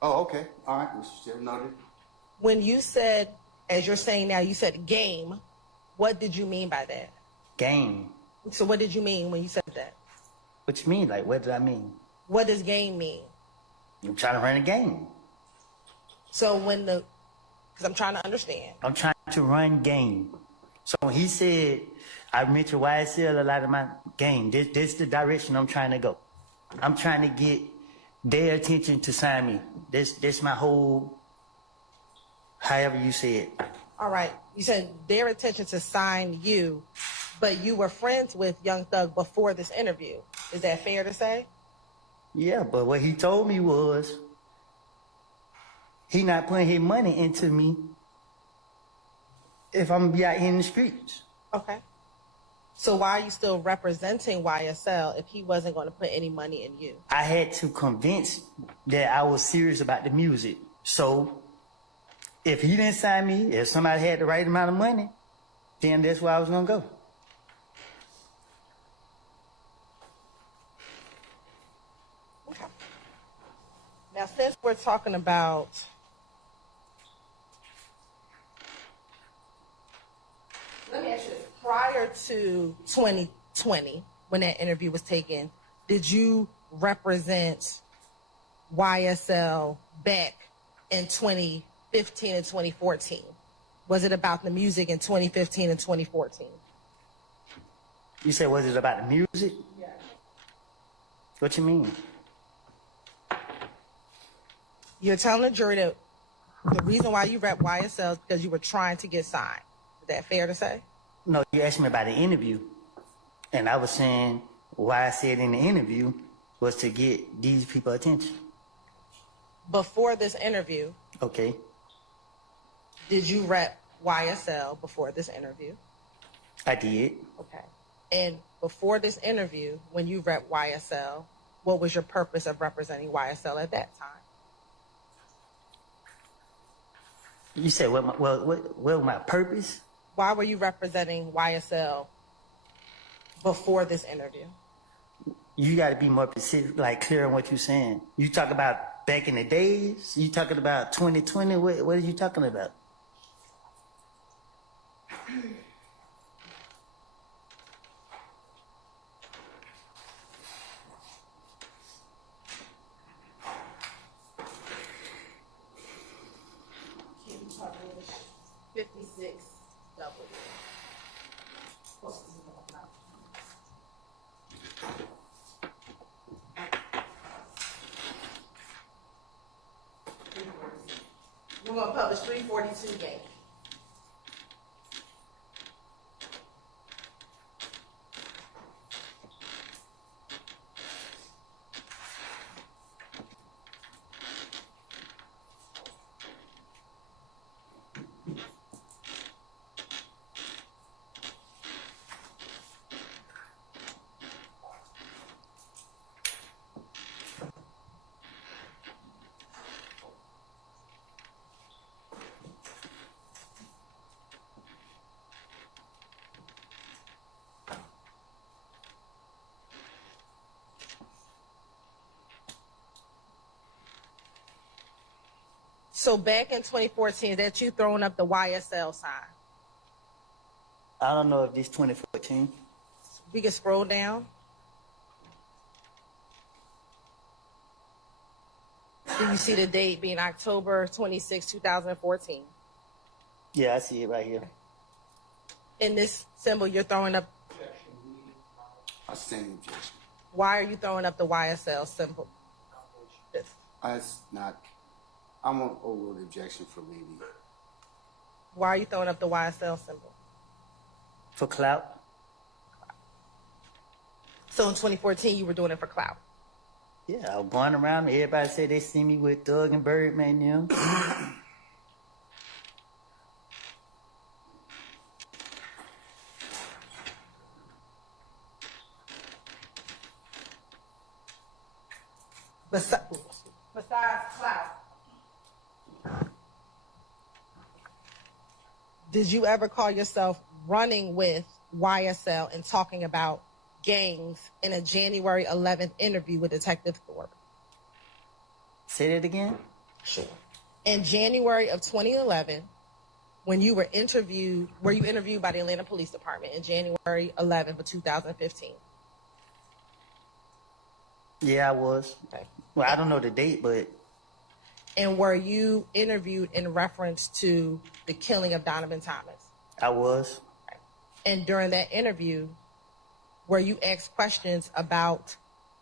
Oh, okay. All right, Mr. Still noted. When you said, as you're saying now, you said game, what did you mean by that? Game. So what did you mean when you said that? What you mean? Like, what did I mean? What does game mean? I'm trying to run a game. So because I'm trying to understand. I'm trying to run game. So when he said, I mentioned YSL a lot of my game, this is the direction I'm trying to go. I'm trying to get their attention to sign me. This my whole, however you say it. All right. You said their attention to sign you, but you were friends with Young Thug before this interview. Is that fair to say? Yeah, but what he told me was he not putting his money into me if I'm gonna be out here in the streets. Okay. So why are you still representing YSL if he wasn't going to put any money in you? I had to convince that I was serious about the music. So if he didn't sign me, if somebody had the right amount of money, then that's where I was gonna go. Okay. Now, since we're talking about let me ask you this. Prior to 2020, when that interview was taken, did you represent YSL back in 2015 and 2014? Was it about the music in 2015 and 2014? You said, was it about the music? Yeah. What you mean? You're telling the jury that the reason why you rep YSL is because you were trying to get signed. Is that fair to say? No, you asked me about the interview, and I was saying why I said in the interview was to get these people attention. Before this interview, Okay. did you rep YSL before this interview? I did. Okay. And before this interview, when you rep YSL, what was your purpose of representing YSL at that time? You said what was my purpose? Why were you representing YSL before this interview? You got to be more specific, like clear on what you're saying. You talk about back in the days? You talking about 2020? What are you talking about? We're gonna publish 342 game. So back in 2014, is that you throwing up the YSL sign? I don't know if this 2014. We can scroll down. Do you see the date being October 26, 2014? Yeah, I see it right here. In this symbol, you're throwing up. I stand objection. Why are you throwing up the YSL symbol? That's not. I want overrule the objection for leaving. Why are you throwing up the YSL symbol? For clout. So in 2014, you were doing it for clout. Yeah, I was going around. Everybody said they see me with Doug and Birdman them. Besides clout, did you ever call yourself running with YSL and talking about gangs in a January 11th interview with Detective Thorpe? Say that again? Sure. In January of 2011, when you were interviewed by the Atlanta Police Department in January 11th of 2015? Yeah, I was. Okay. Well, I don't know the date, but... And were you interviewed in reference to the killing of Donovan Thomas? I was. And during that interview, were you asked questions about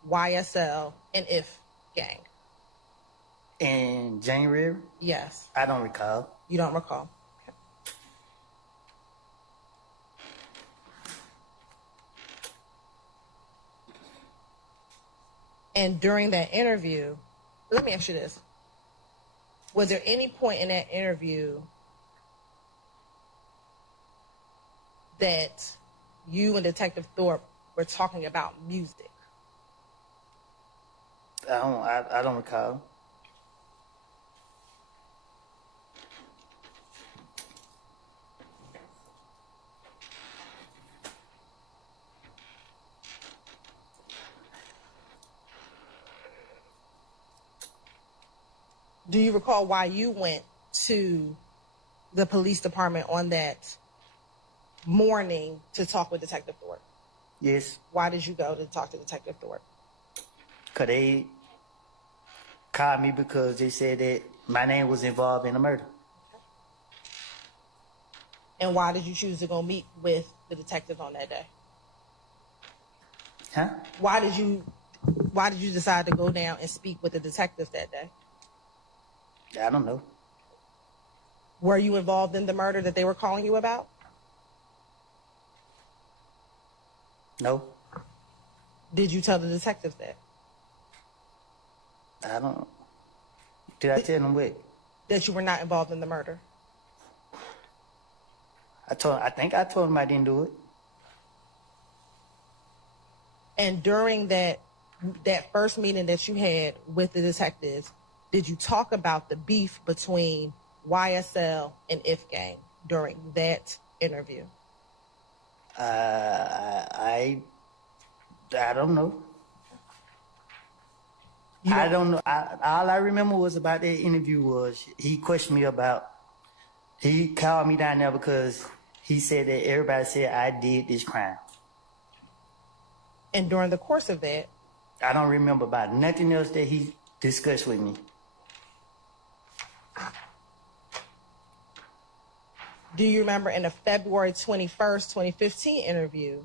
YSL and IF gang? In January? Yes. I don't recall. You don't recall? Okay. And during that interview, let me ask you this. Was there any point in that interview that you and Detective Thorpe were talking about music? I don't recall. Do you recall why you went to the police department on that morning to talk with Detective Thorpe? Yes. Why did you go to talk to Detective Thorpe? Because they called me because they said that my name was involved in a murder. And why did you choose to go meet with the detective on that day? Huh? Why did you decide to go down and speak with the detectives that day? I don't know. Were you involved in the murder that they were calling you about? No. Did you tell the detectives that? I don't. Did I tell them what? That you were not involved in the murder? I think I told them I didn't do it. And during that first meeting that you had with the detectives, did you talk about the beef between YSL and IF gang during that interview? I don't know. I don't know. All I remember was about that interview was he questioned me about. He called me down there because he said that everybody said I did this crime. And during the course of that, I don't remember about nothing else that he discussed with me. Do you remember in a February 21st, 2015 interview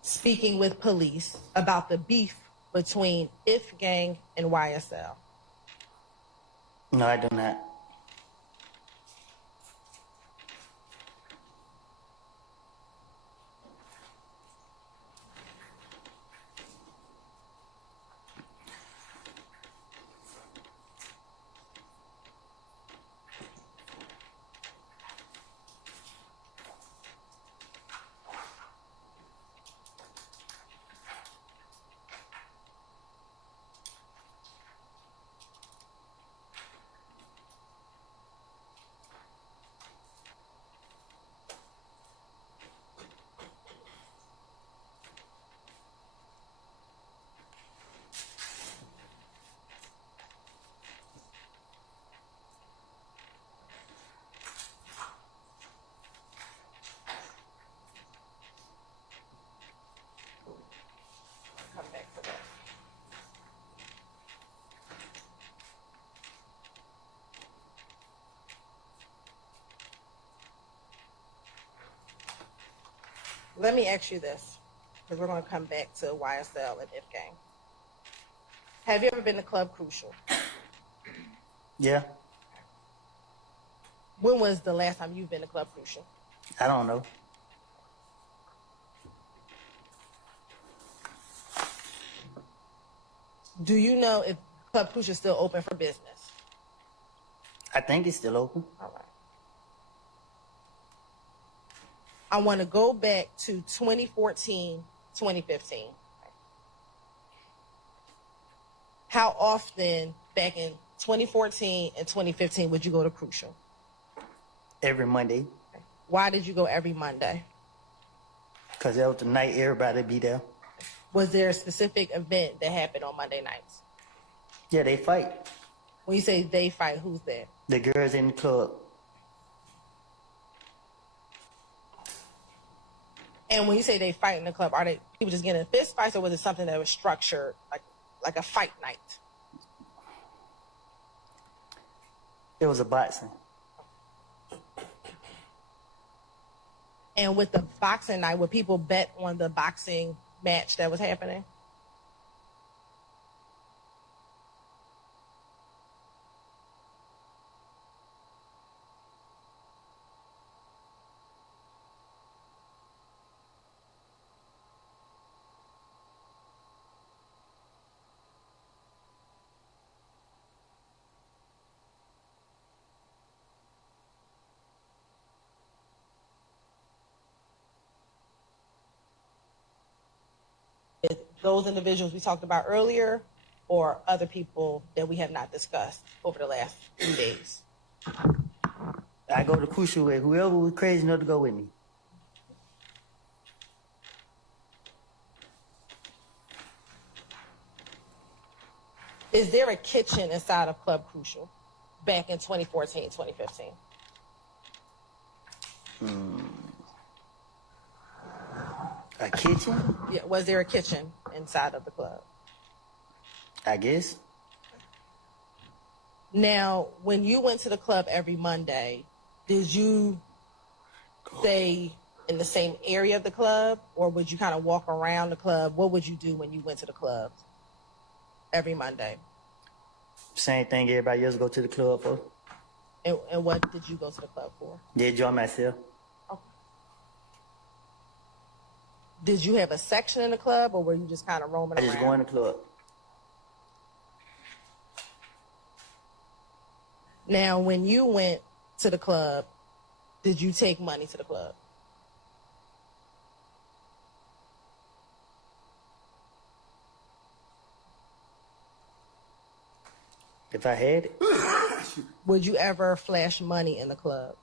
speaking with police about the beef between If Gang and YSL? No, I do not. Come back to that. Let me ask you this, because we're going to come back to YSL and If Gang. Have you ever been to Club Crucial? Yeah, When was the last time you've been to Club Crucial? I don't know. Do you know if Club Crucial is still open for business? I think it's still open. All right. I want to go back to 2014, 2015. How often back in 2014 and 2015 would you go to Crucial? Every Monday, Why did you go every Monday? because that was the night everybody be there. Was there a specific event that happened on Monday nights? Yeah, they fight. When you say they fight, who's there? The girls in the club. And when you say they fight in the club, are they people just getting in fist fights, or was it something that was structured, like a fight night? It was a boxing. And with the boxing night, would people bet on the boxing match that was happening? Those individuals we talked about earlier, or other people that we have not discussed over the last few days? I go to Crucial with whoever was crazy enough to go with me. Is there a kitchen inside of Club Crucial back in 2014, 2015? A kitchen? Yeah, was there a kitchen inside of the club? I guess. Now, when you went to the club every Monday, did you stay in the same area of the club, or would you kind of walk around the club? What would you do when you went to the club every Monday? Same thing everybody else go to the club for. And what did you go to the club for? They enjoy myself. Did you have a section in the club, or were you just kind of roaming I around? just go in the club. Now, when you went to the club, did you take money to the club? If I had it. Would you ever flash money in the club?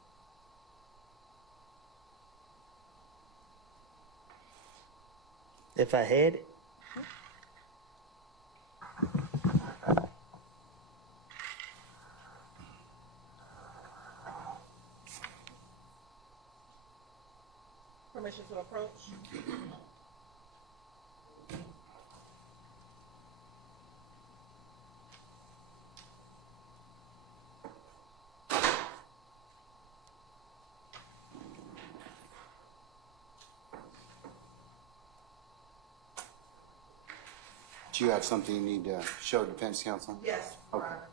If I had it. Permission to approach? Do you have something you need to show defense counsel? Yes, Your Okay. Honor.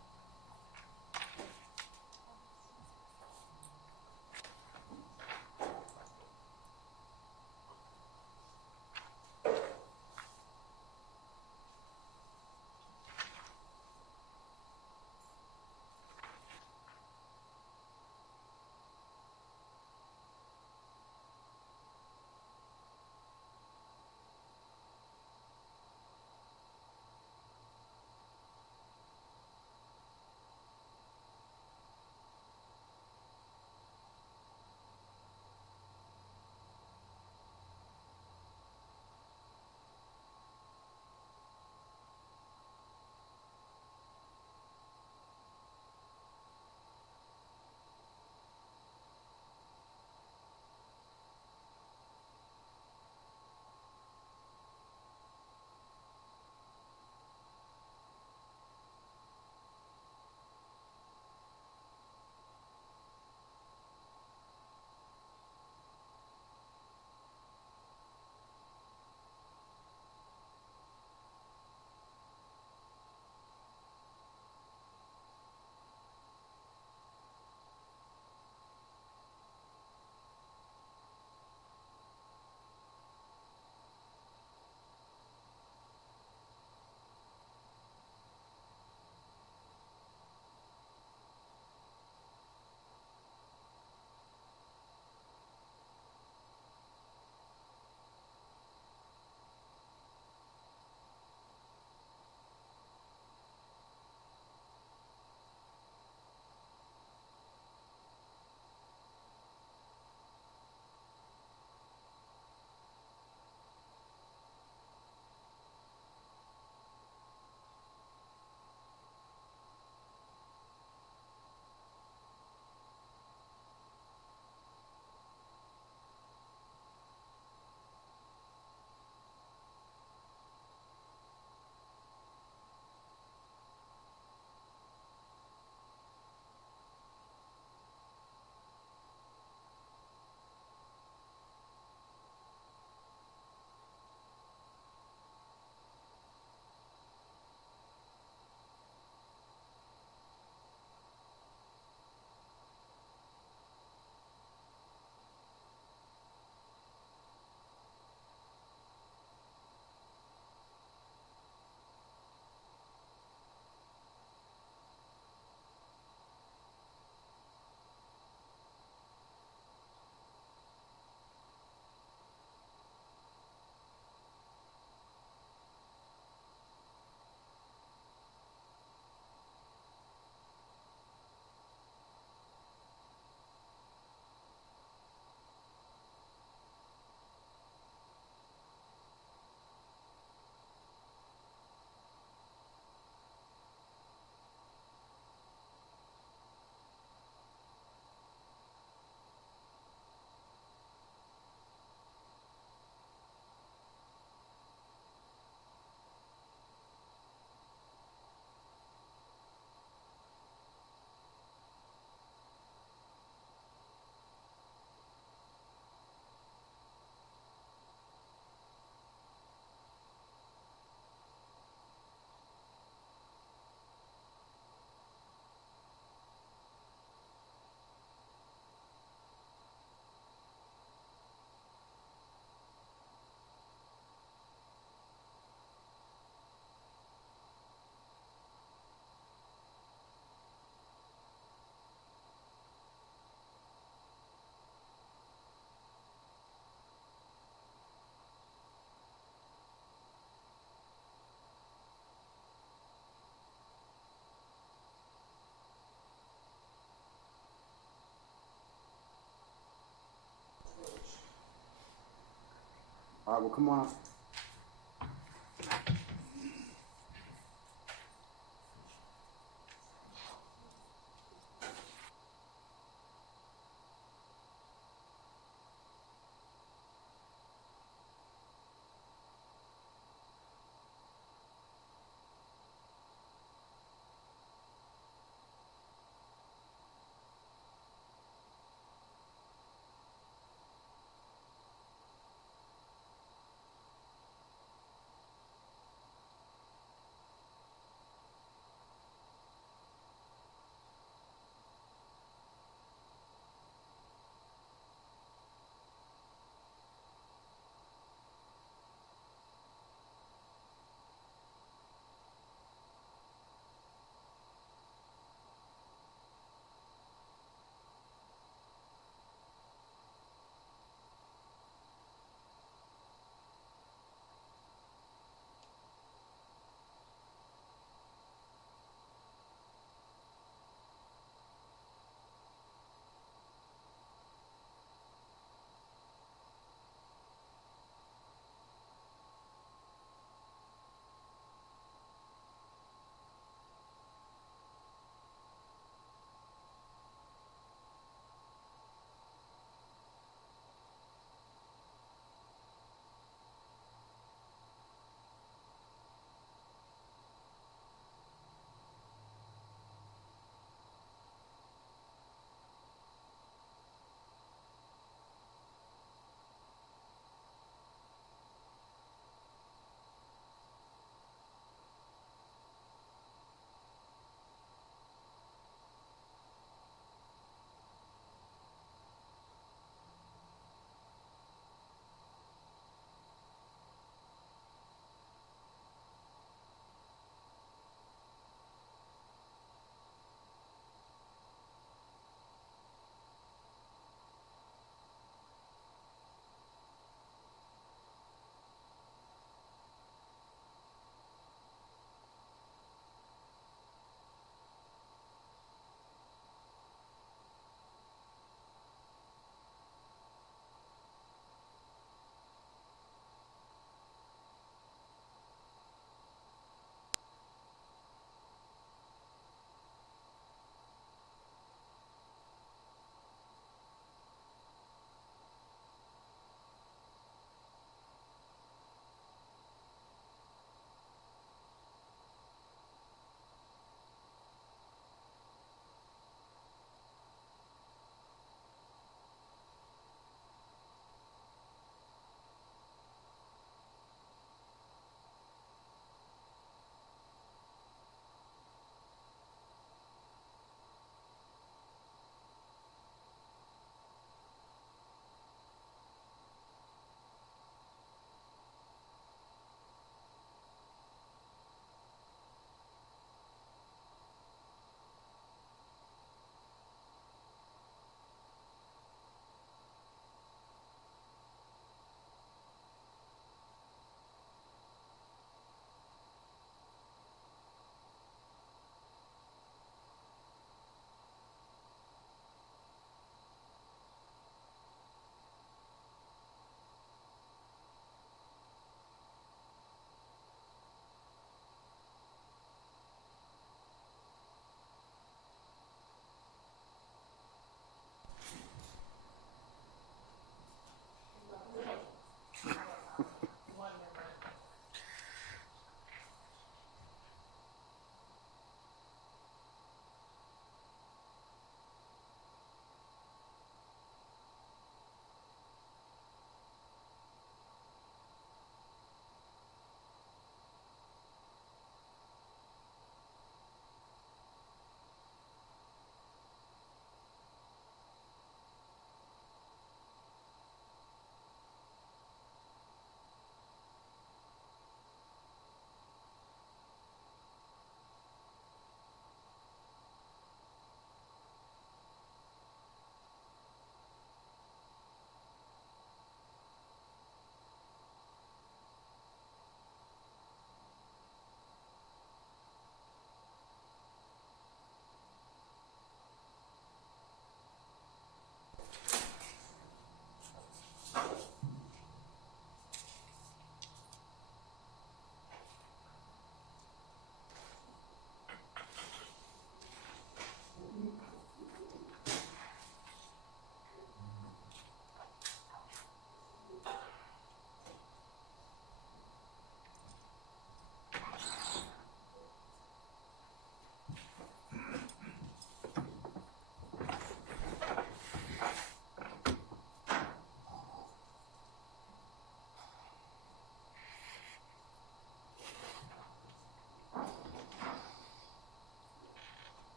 All right, well, come on up.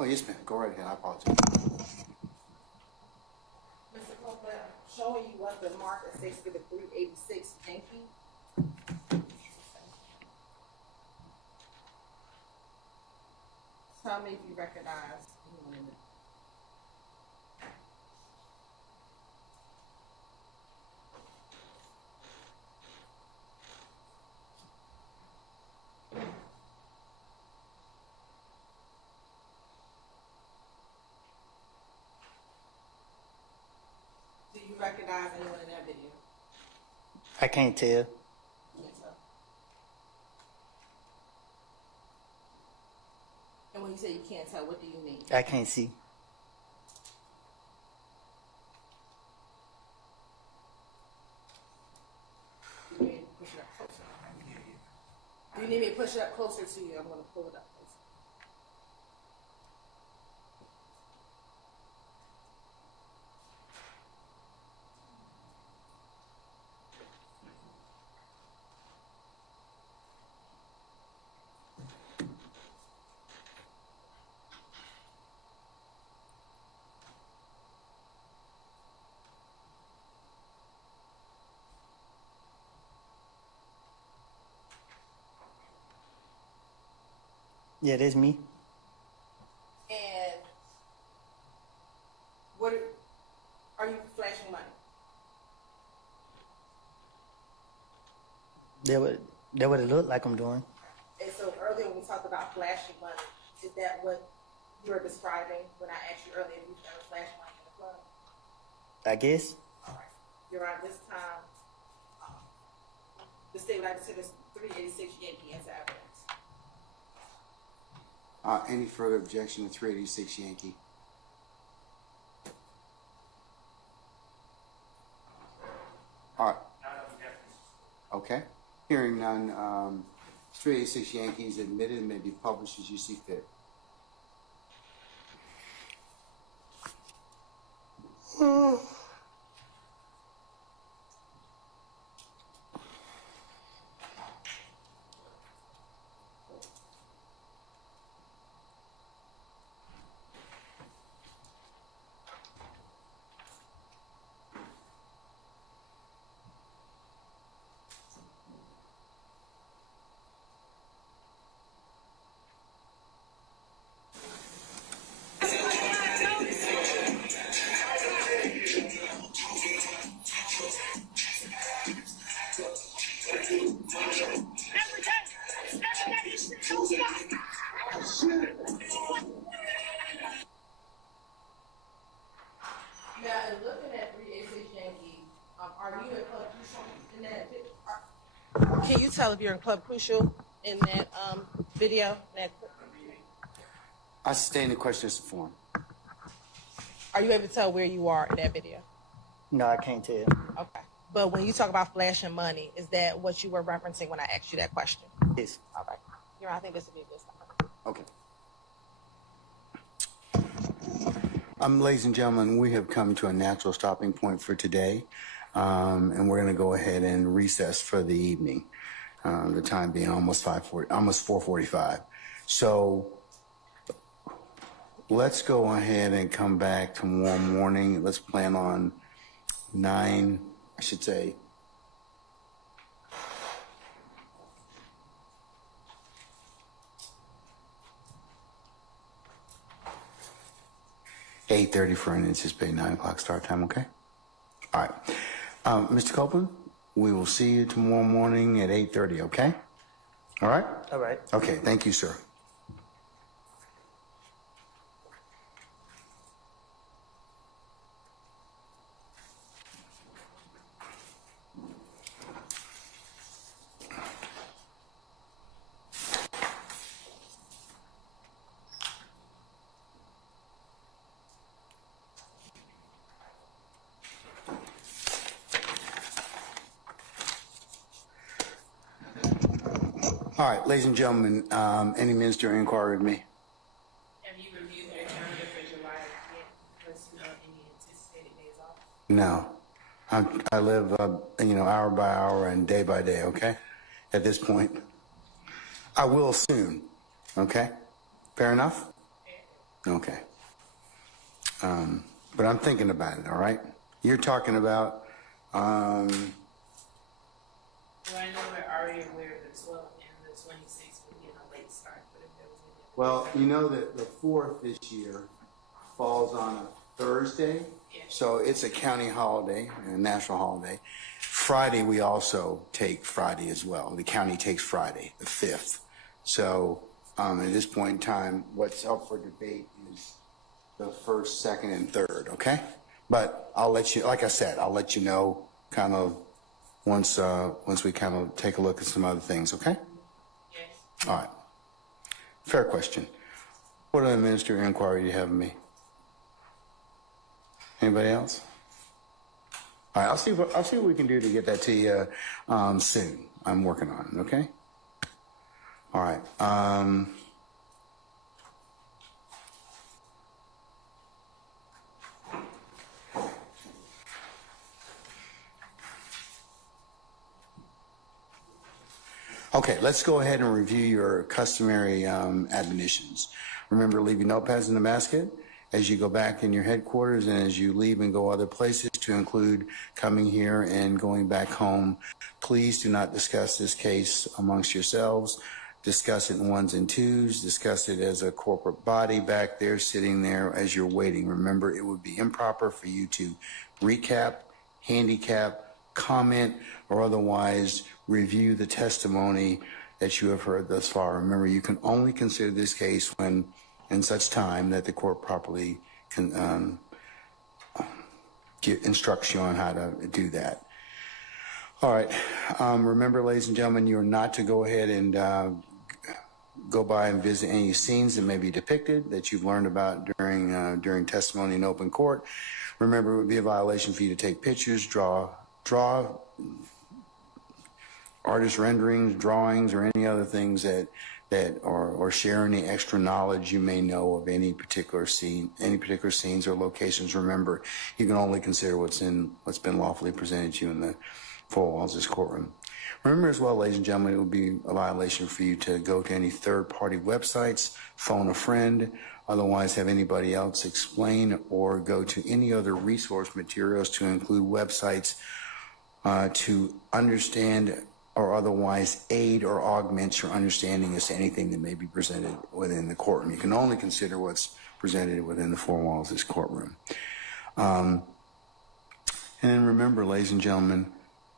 Oh, yes, ma'am. Go right ahead. I apologize. Mr. Copeland, showing you what the mark that states for the 386 Yankee. Tell me if you recognize anyone in it. Do you recognize anyone in that video? I can't tell. Yes, sir. And when you say you can't tell, what do you mean? I can't see. Do you need me to push it up closer? Do you need me to push it up closer to you? I'm going to pull it up closer. Yeah, that's me. And what are you flashing money? That what it looked like I'm doing. And so earlier when we talked about flashing money, is that what you were describing when I asked you earlier if you've ever flashed money in the club? I guess. All right. You're right. This time, the state would like to consider this 386 Yankee as evidence. Any further objection to 386 Yankee? All right. Okay. Hearing none, 386 Yankee is admitted and may be published as you see fit. Now, in looking at 386 Yankee, are you in Club Crucial in that? Can you tell if you're in Club Crucial in that video? I sustain the question as a form. Are you able to tell where you are in that video? No, I can't tell. Okay. But when you talk about flashing money, is that what you were referencing when I asked you that question? Yes. All right. You're right. I think this would be a good start. Okay. Ladies and gentlemen, we have come to a natural stopping point for today, and we're going to go ahead and recess for the evening. The time being almost 4:45. So let's go ahead and come back tomorrow morning. Let's plan on 9, I should say. (8:30) for an anticipated 9 o'clock start time, okay? All right. Mr. Copeland, we will see you tomorrow morning at 8:30, okay? All right? All right. Okay, thank you, sir. All right, ladies and gentlemen, any minister inquiry with me? Have you reviewed your calendar for July yet? Plus, you know, any anticipated days off? No. I live, hour by hour and day by day, okay? At this point. I will soon, okay? Fair enough? Okay. But I'm thinking about it, all right? You're talking about, Well, I know we're already aware of the 12th and the 26th would be a late start, but if there was any. well, you know that the 4th this year falls on a Thursday, so it's a county holiday, a national holiday. Friday, we also take Friday as well. The county takes Friday, the 5th. So at this point in time, what's up for debate is the 1st, 2nd, and 3rd, okay? But I'll let you, like I said, I'll let you know kind of once we kind of take a look at some other things, okay? Yes. All right. Fair question. What other ministerial inquiry do you have of me? Anybody else? All right, I'll see what we can do to get that to you soon. I'm working on it, okay? All right. Okay, let's go ahead and review your customary admonitions. Remember, leave your notepads in the basket as you go back in your headquarters and as you leave and go other places, to include coming here and going back home. Please do not discuss this case amongst yourselves. Discuss it in ones and twos. Discuss it as a corporate body back there, sitting there as you're waiting. Remember, it would be improper for you to recap, handicap, comment, or otherwise review the testimony that you have heard thus far. Remember, you can only consider this case when, in such time that the court properly can instructs you on how to do that. All right. Remember, ladies and gentlemen, you are not to go ahead and go by and visit any scenes that may be depicted that you've learned about during testimony in open court. Remember, it would be a violation for you to take pictures, draw artist renderings, drawings, or any other things or share any extra knowledge you may know of any particular scenes or locations. Remember, you can only consider what's been lawfully presented to you in the four walls of this courtroom. Remember as well, ladies and gentlemen, it would be a violation for you to go to any third-party websites, phone a friend, otherwise have anybody else explain, or go to any other resource materials, to include websites to understand or otherwise aid or augment your understanding as to anything that may be presented within the courtroom. You can only consider what's presented within the four walls of this courtroom. And then remember, ladies and gentlemen,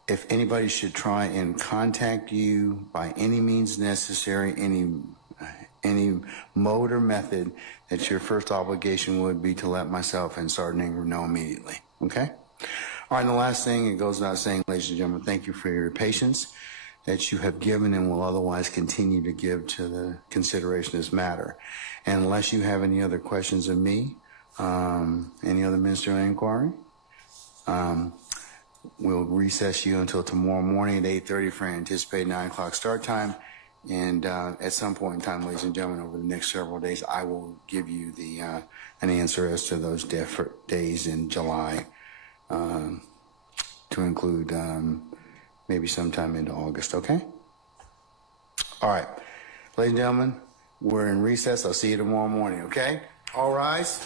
if anybody should try and contact you by any means necessary, any mode or method, that your first obligation would be to let myself and Sergeant Ingram know immediately, okay? All right, and the last thing, it goes without saying, ladies and gentlemen, thank you for your patience that you have given and will otherwise continue to give to the consideration of this matter. And unless you have any other questions of me, any other ministerial inquiry, we'll recess you until tomorrow morning at 8:30 for an anticipated 9 o'clock start time. And at some point in time, ladies and gentlemen, over the next several days, I will give you an answer as to those days in July, to include maybe sometime into August, okay? All right. Ladies and gentlemen, we're in recess. I'll see you tomorrow morning, okay? All rise.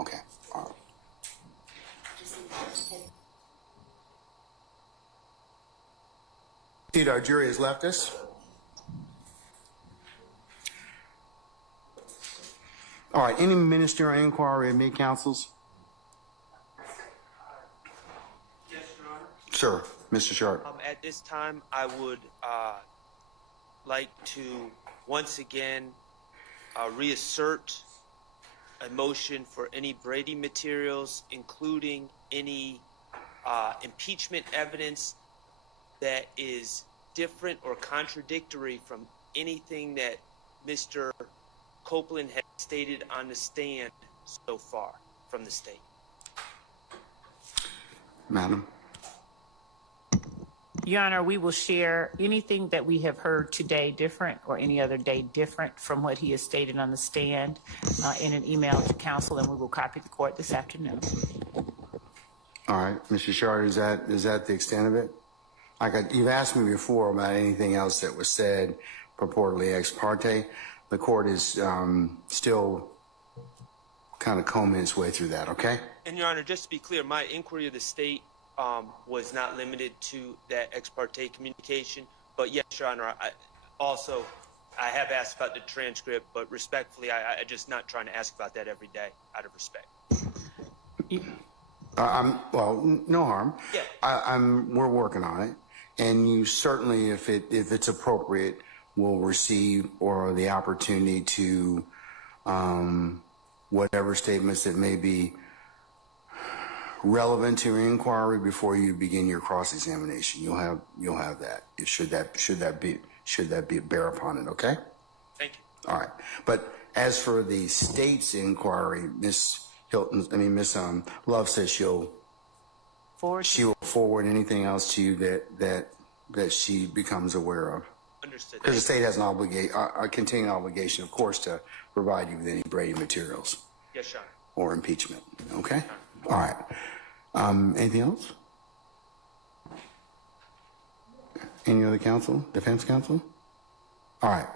Okay. All right. Our jury has left us. All right. Any ministerial inquiry of me, counsels? Yes, Your Honor. Sir, Mr. Sharp. At this time, I would like to once again reassert a motion for any Brady materials, including any impeachment evidence that is different or contradictory from anything that Mr. Copeland has stated on the stand so far from the state. Madam. Your Honor, we will share anything that we have heard today different or any other day different from what he has stated on the stand in an email to counsel, and we will copy the court this afternoon. All right, Mr. Sharder, is that the extent of it? You've asked me before about anything else that was said purportedly ex parte. The court is still kind of combing its way through that, okay? And Your Honor, just to be clear, my inquiry of the state was not limited to that ex parte communication. But yes, Your Honor, I have asked about the transcript, but respectfully, I just not trying to ask about that every day out of respect. Well, no harm. Yeah. We're working on it, and you certainly, if it's appropriate, will receive or the opportunity to whatever statements that may be relevant to your inquiry before you begin your cross-examination. You'll have that. Should that be bear upon it, okay? Thank you. All right. But as for the state's inquiry, Miss Love says she will forward anything else to you that she becomes aware of. Understood. Because the state has a continuing obligation, of course, to provide you with any Brady materials. Yes, Your Honor. Or impeachment. Okay? All right. Anything else? Any other counsel? Defense counsel? All right.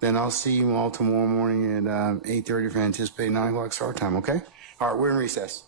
Then I'll see you all tomorrow morning at 8:30 for anticipated 9 o'clock start time, okay? All right, we're in recess.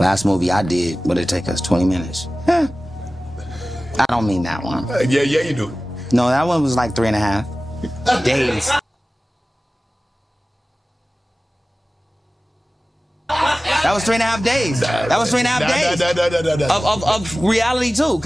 Last movie I did, would it take us 20 minutes? I don't mean that one. Yeah, you do. No, that one was like 3.5 days. That was 3.5 days. That was 3.5 days of reality too.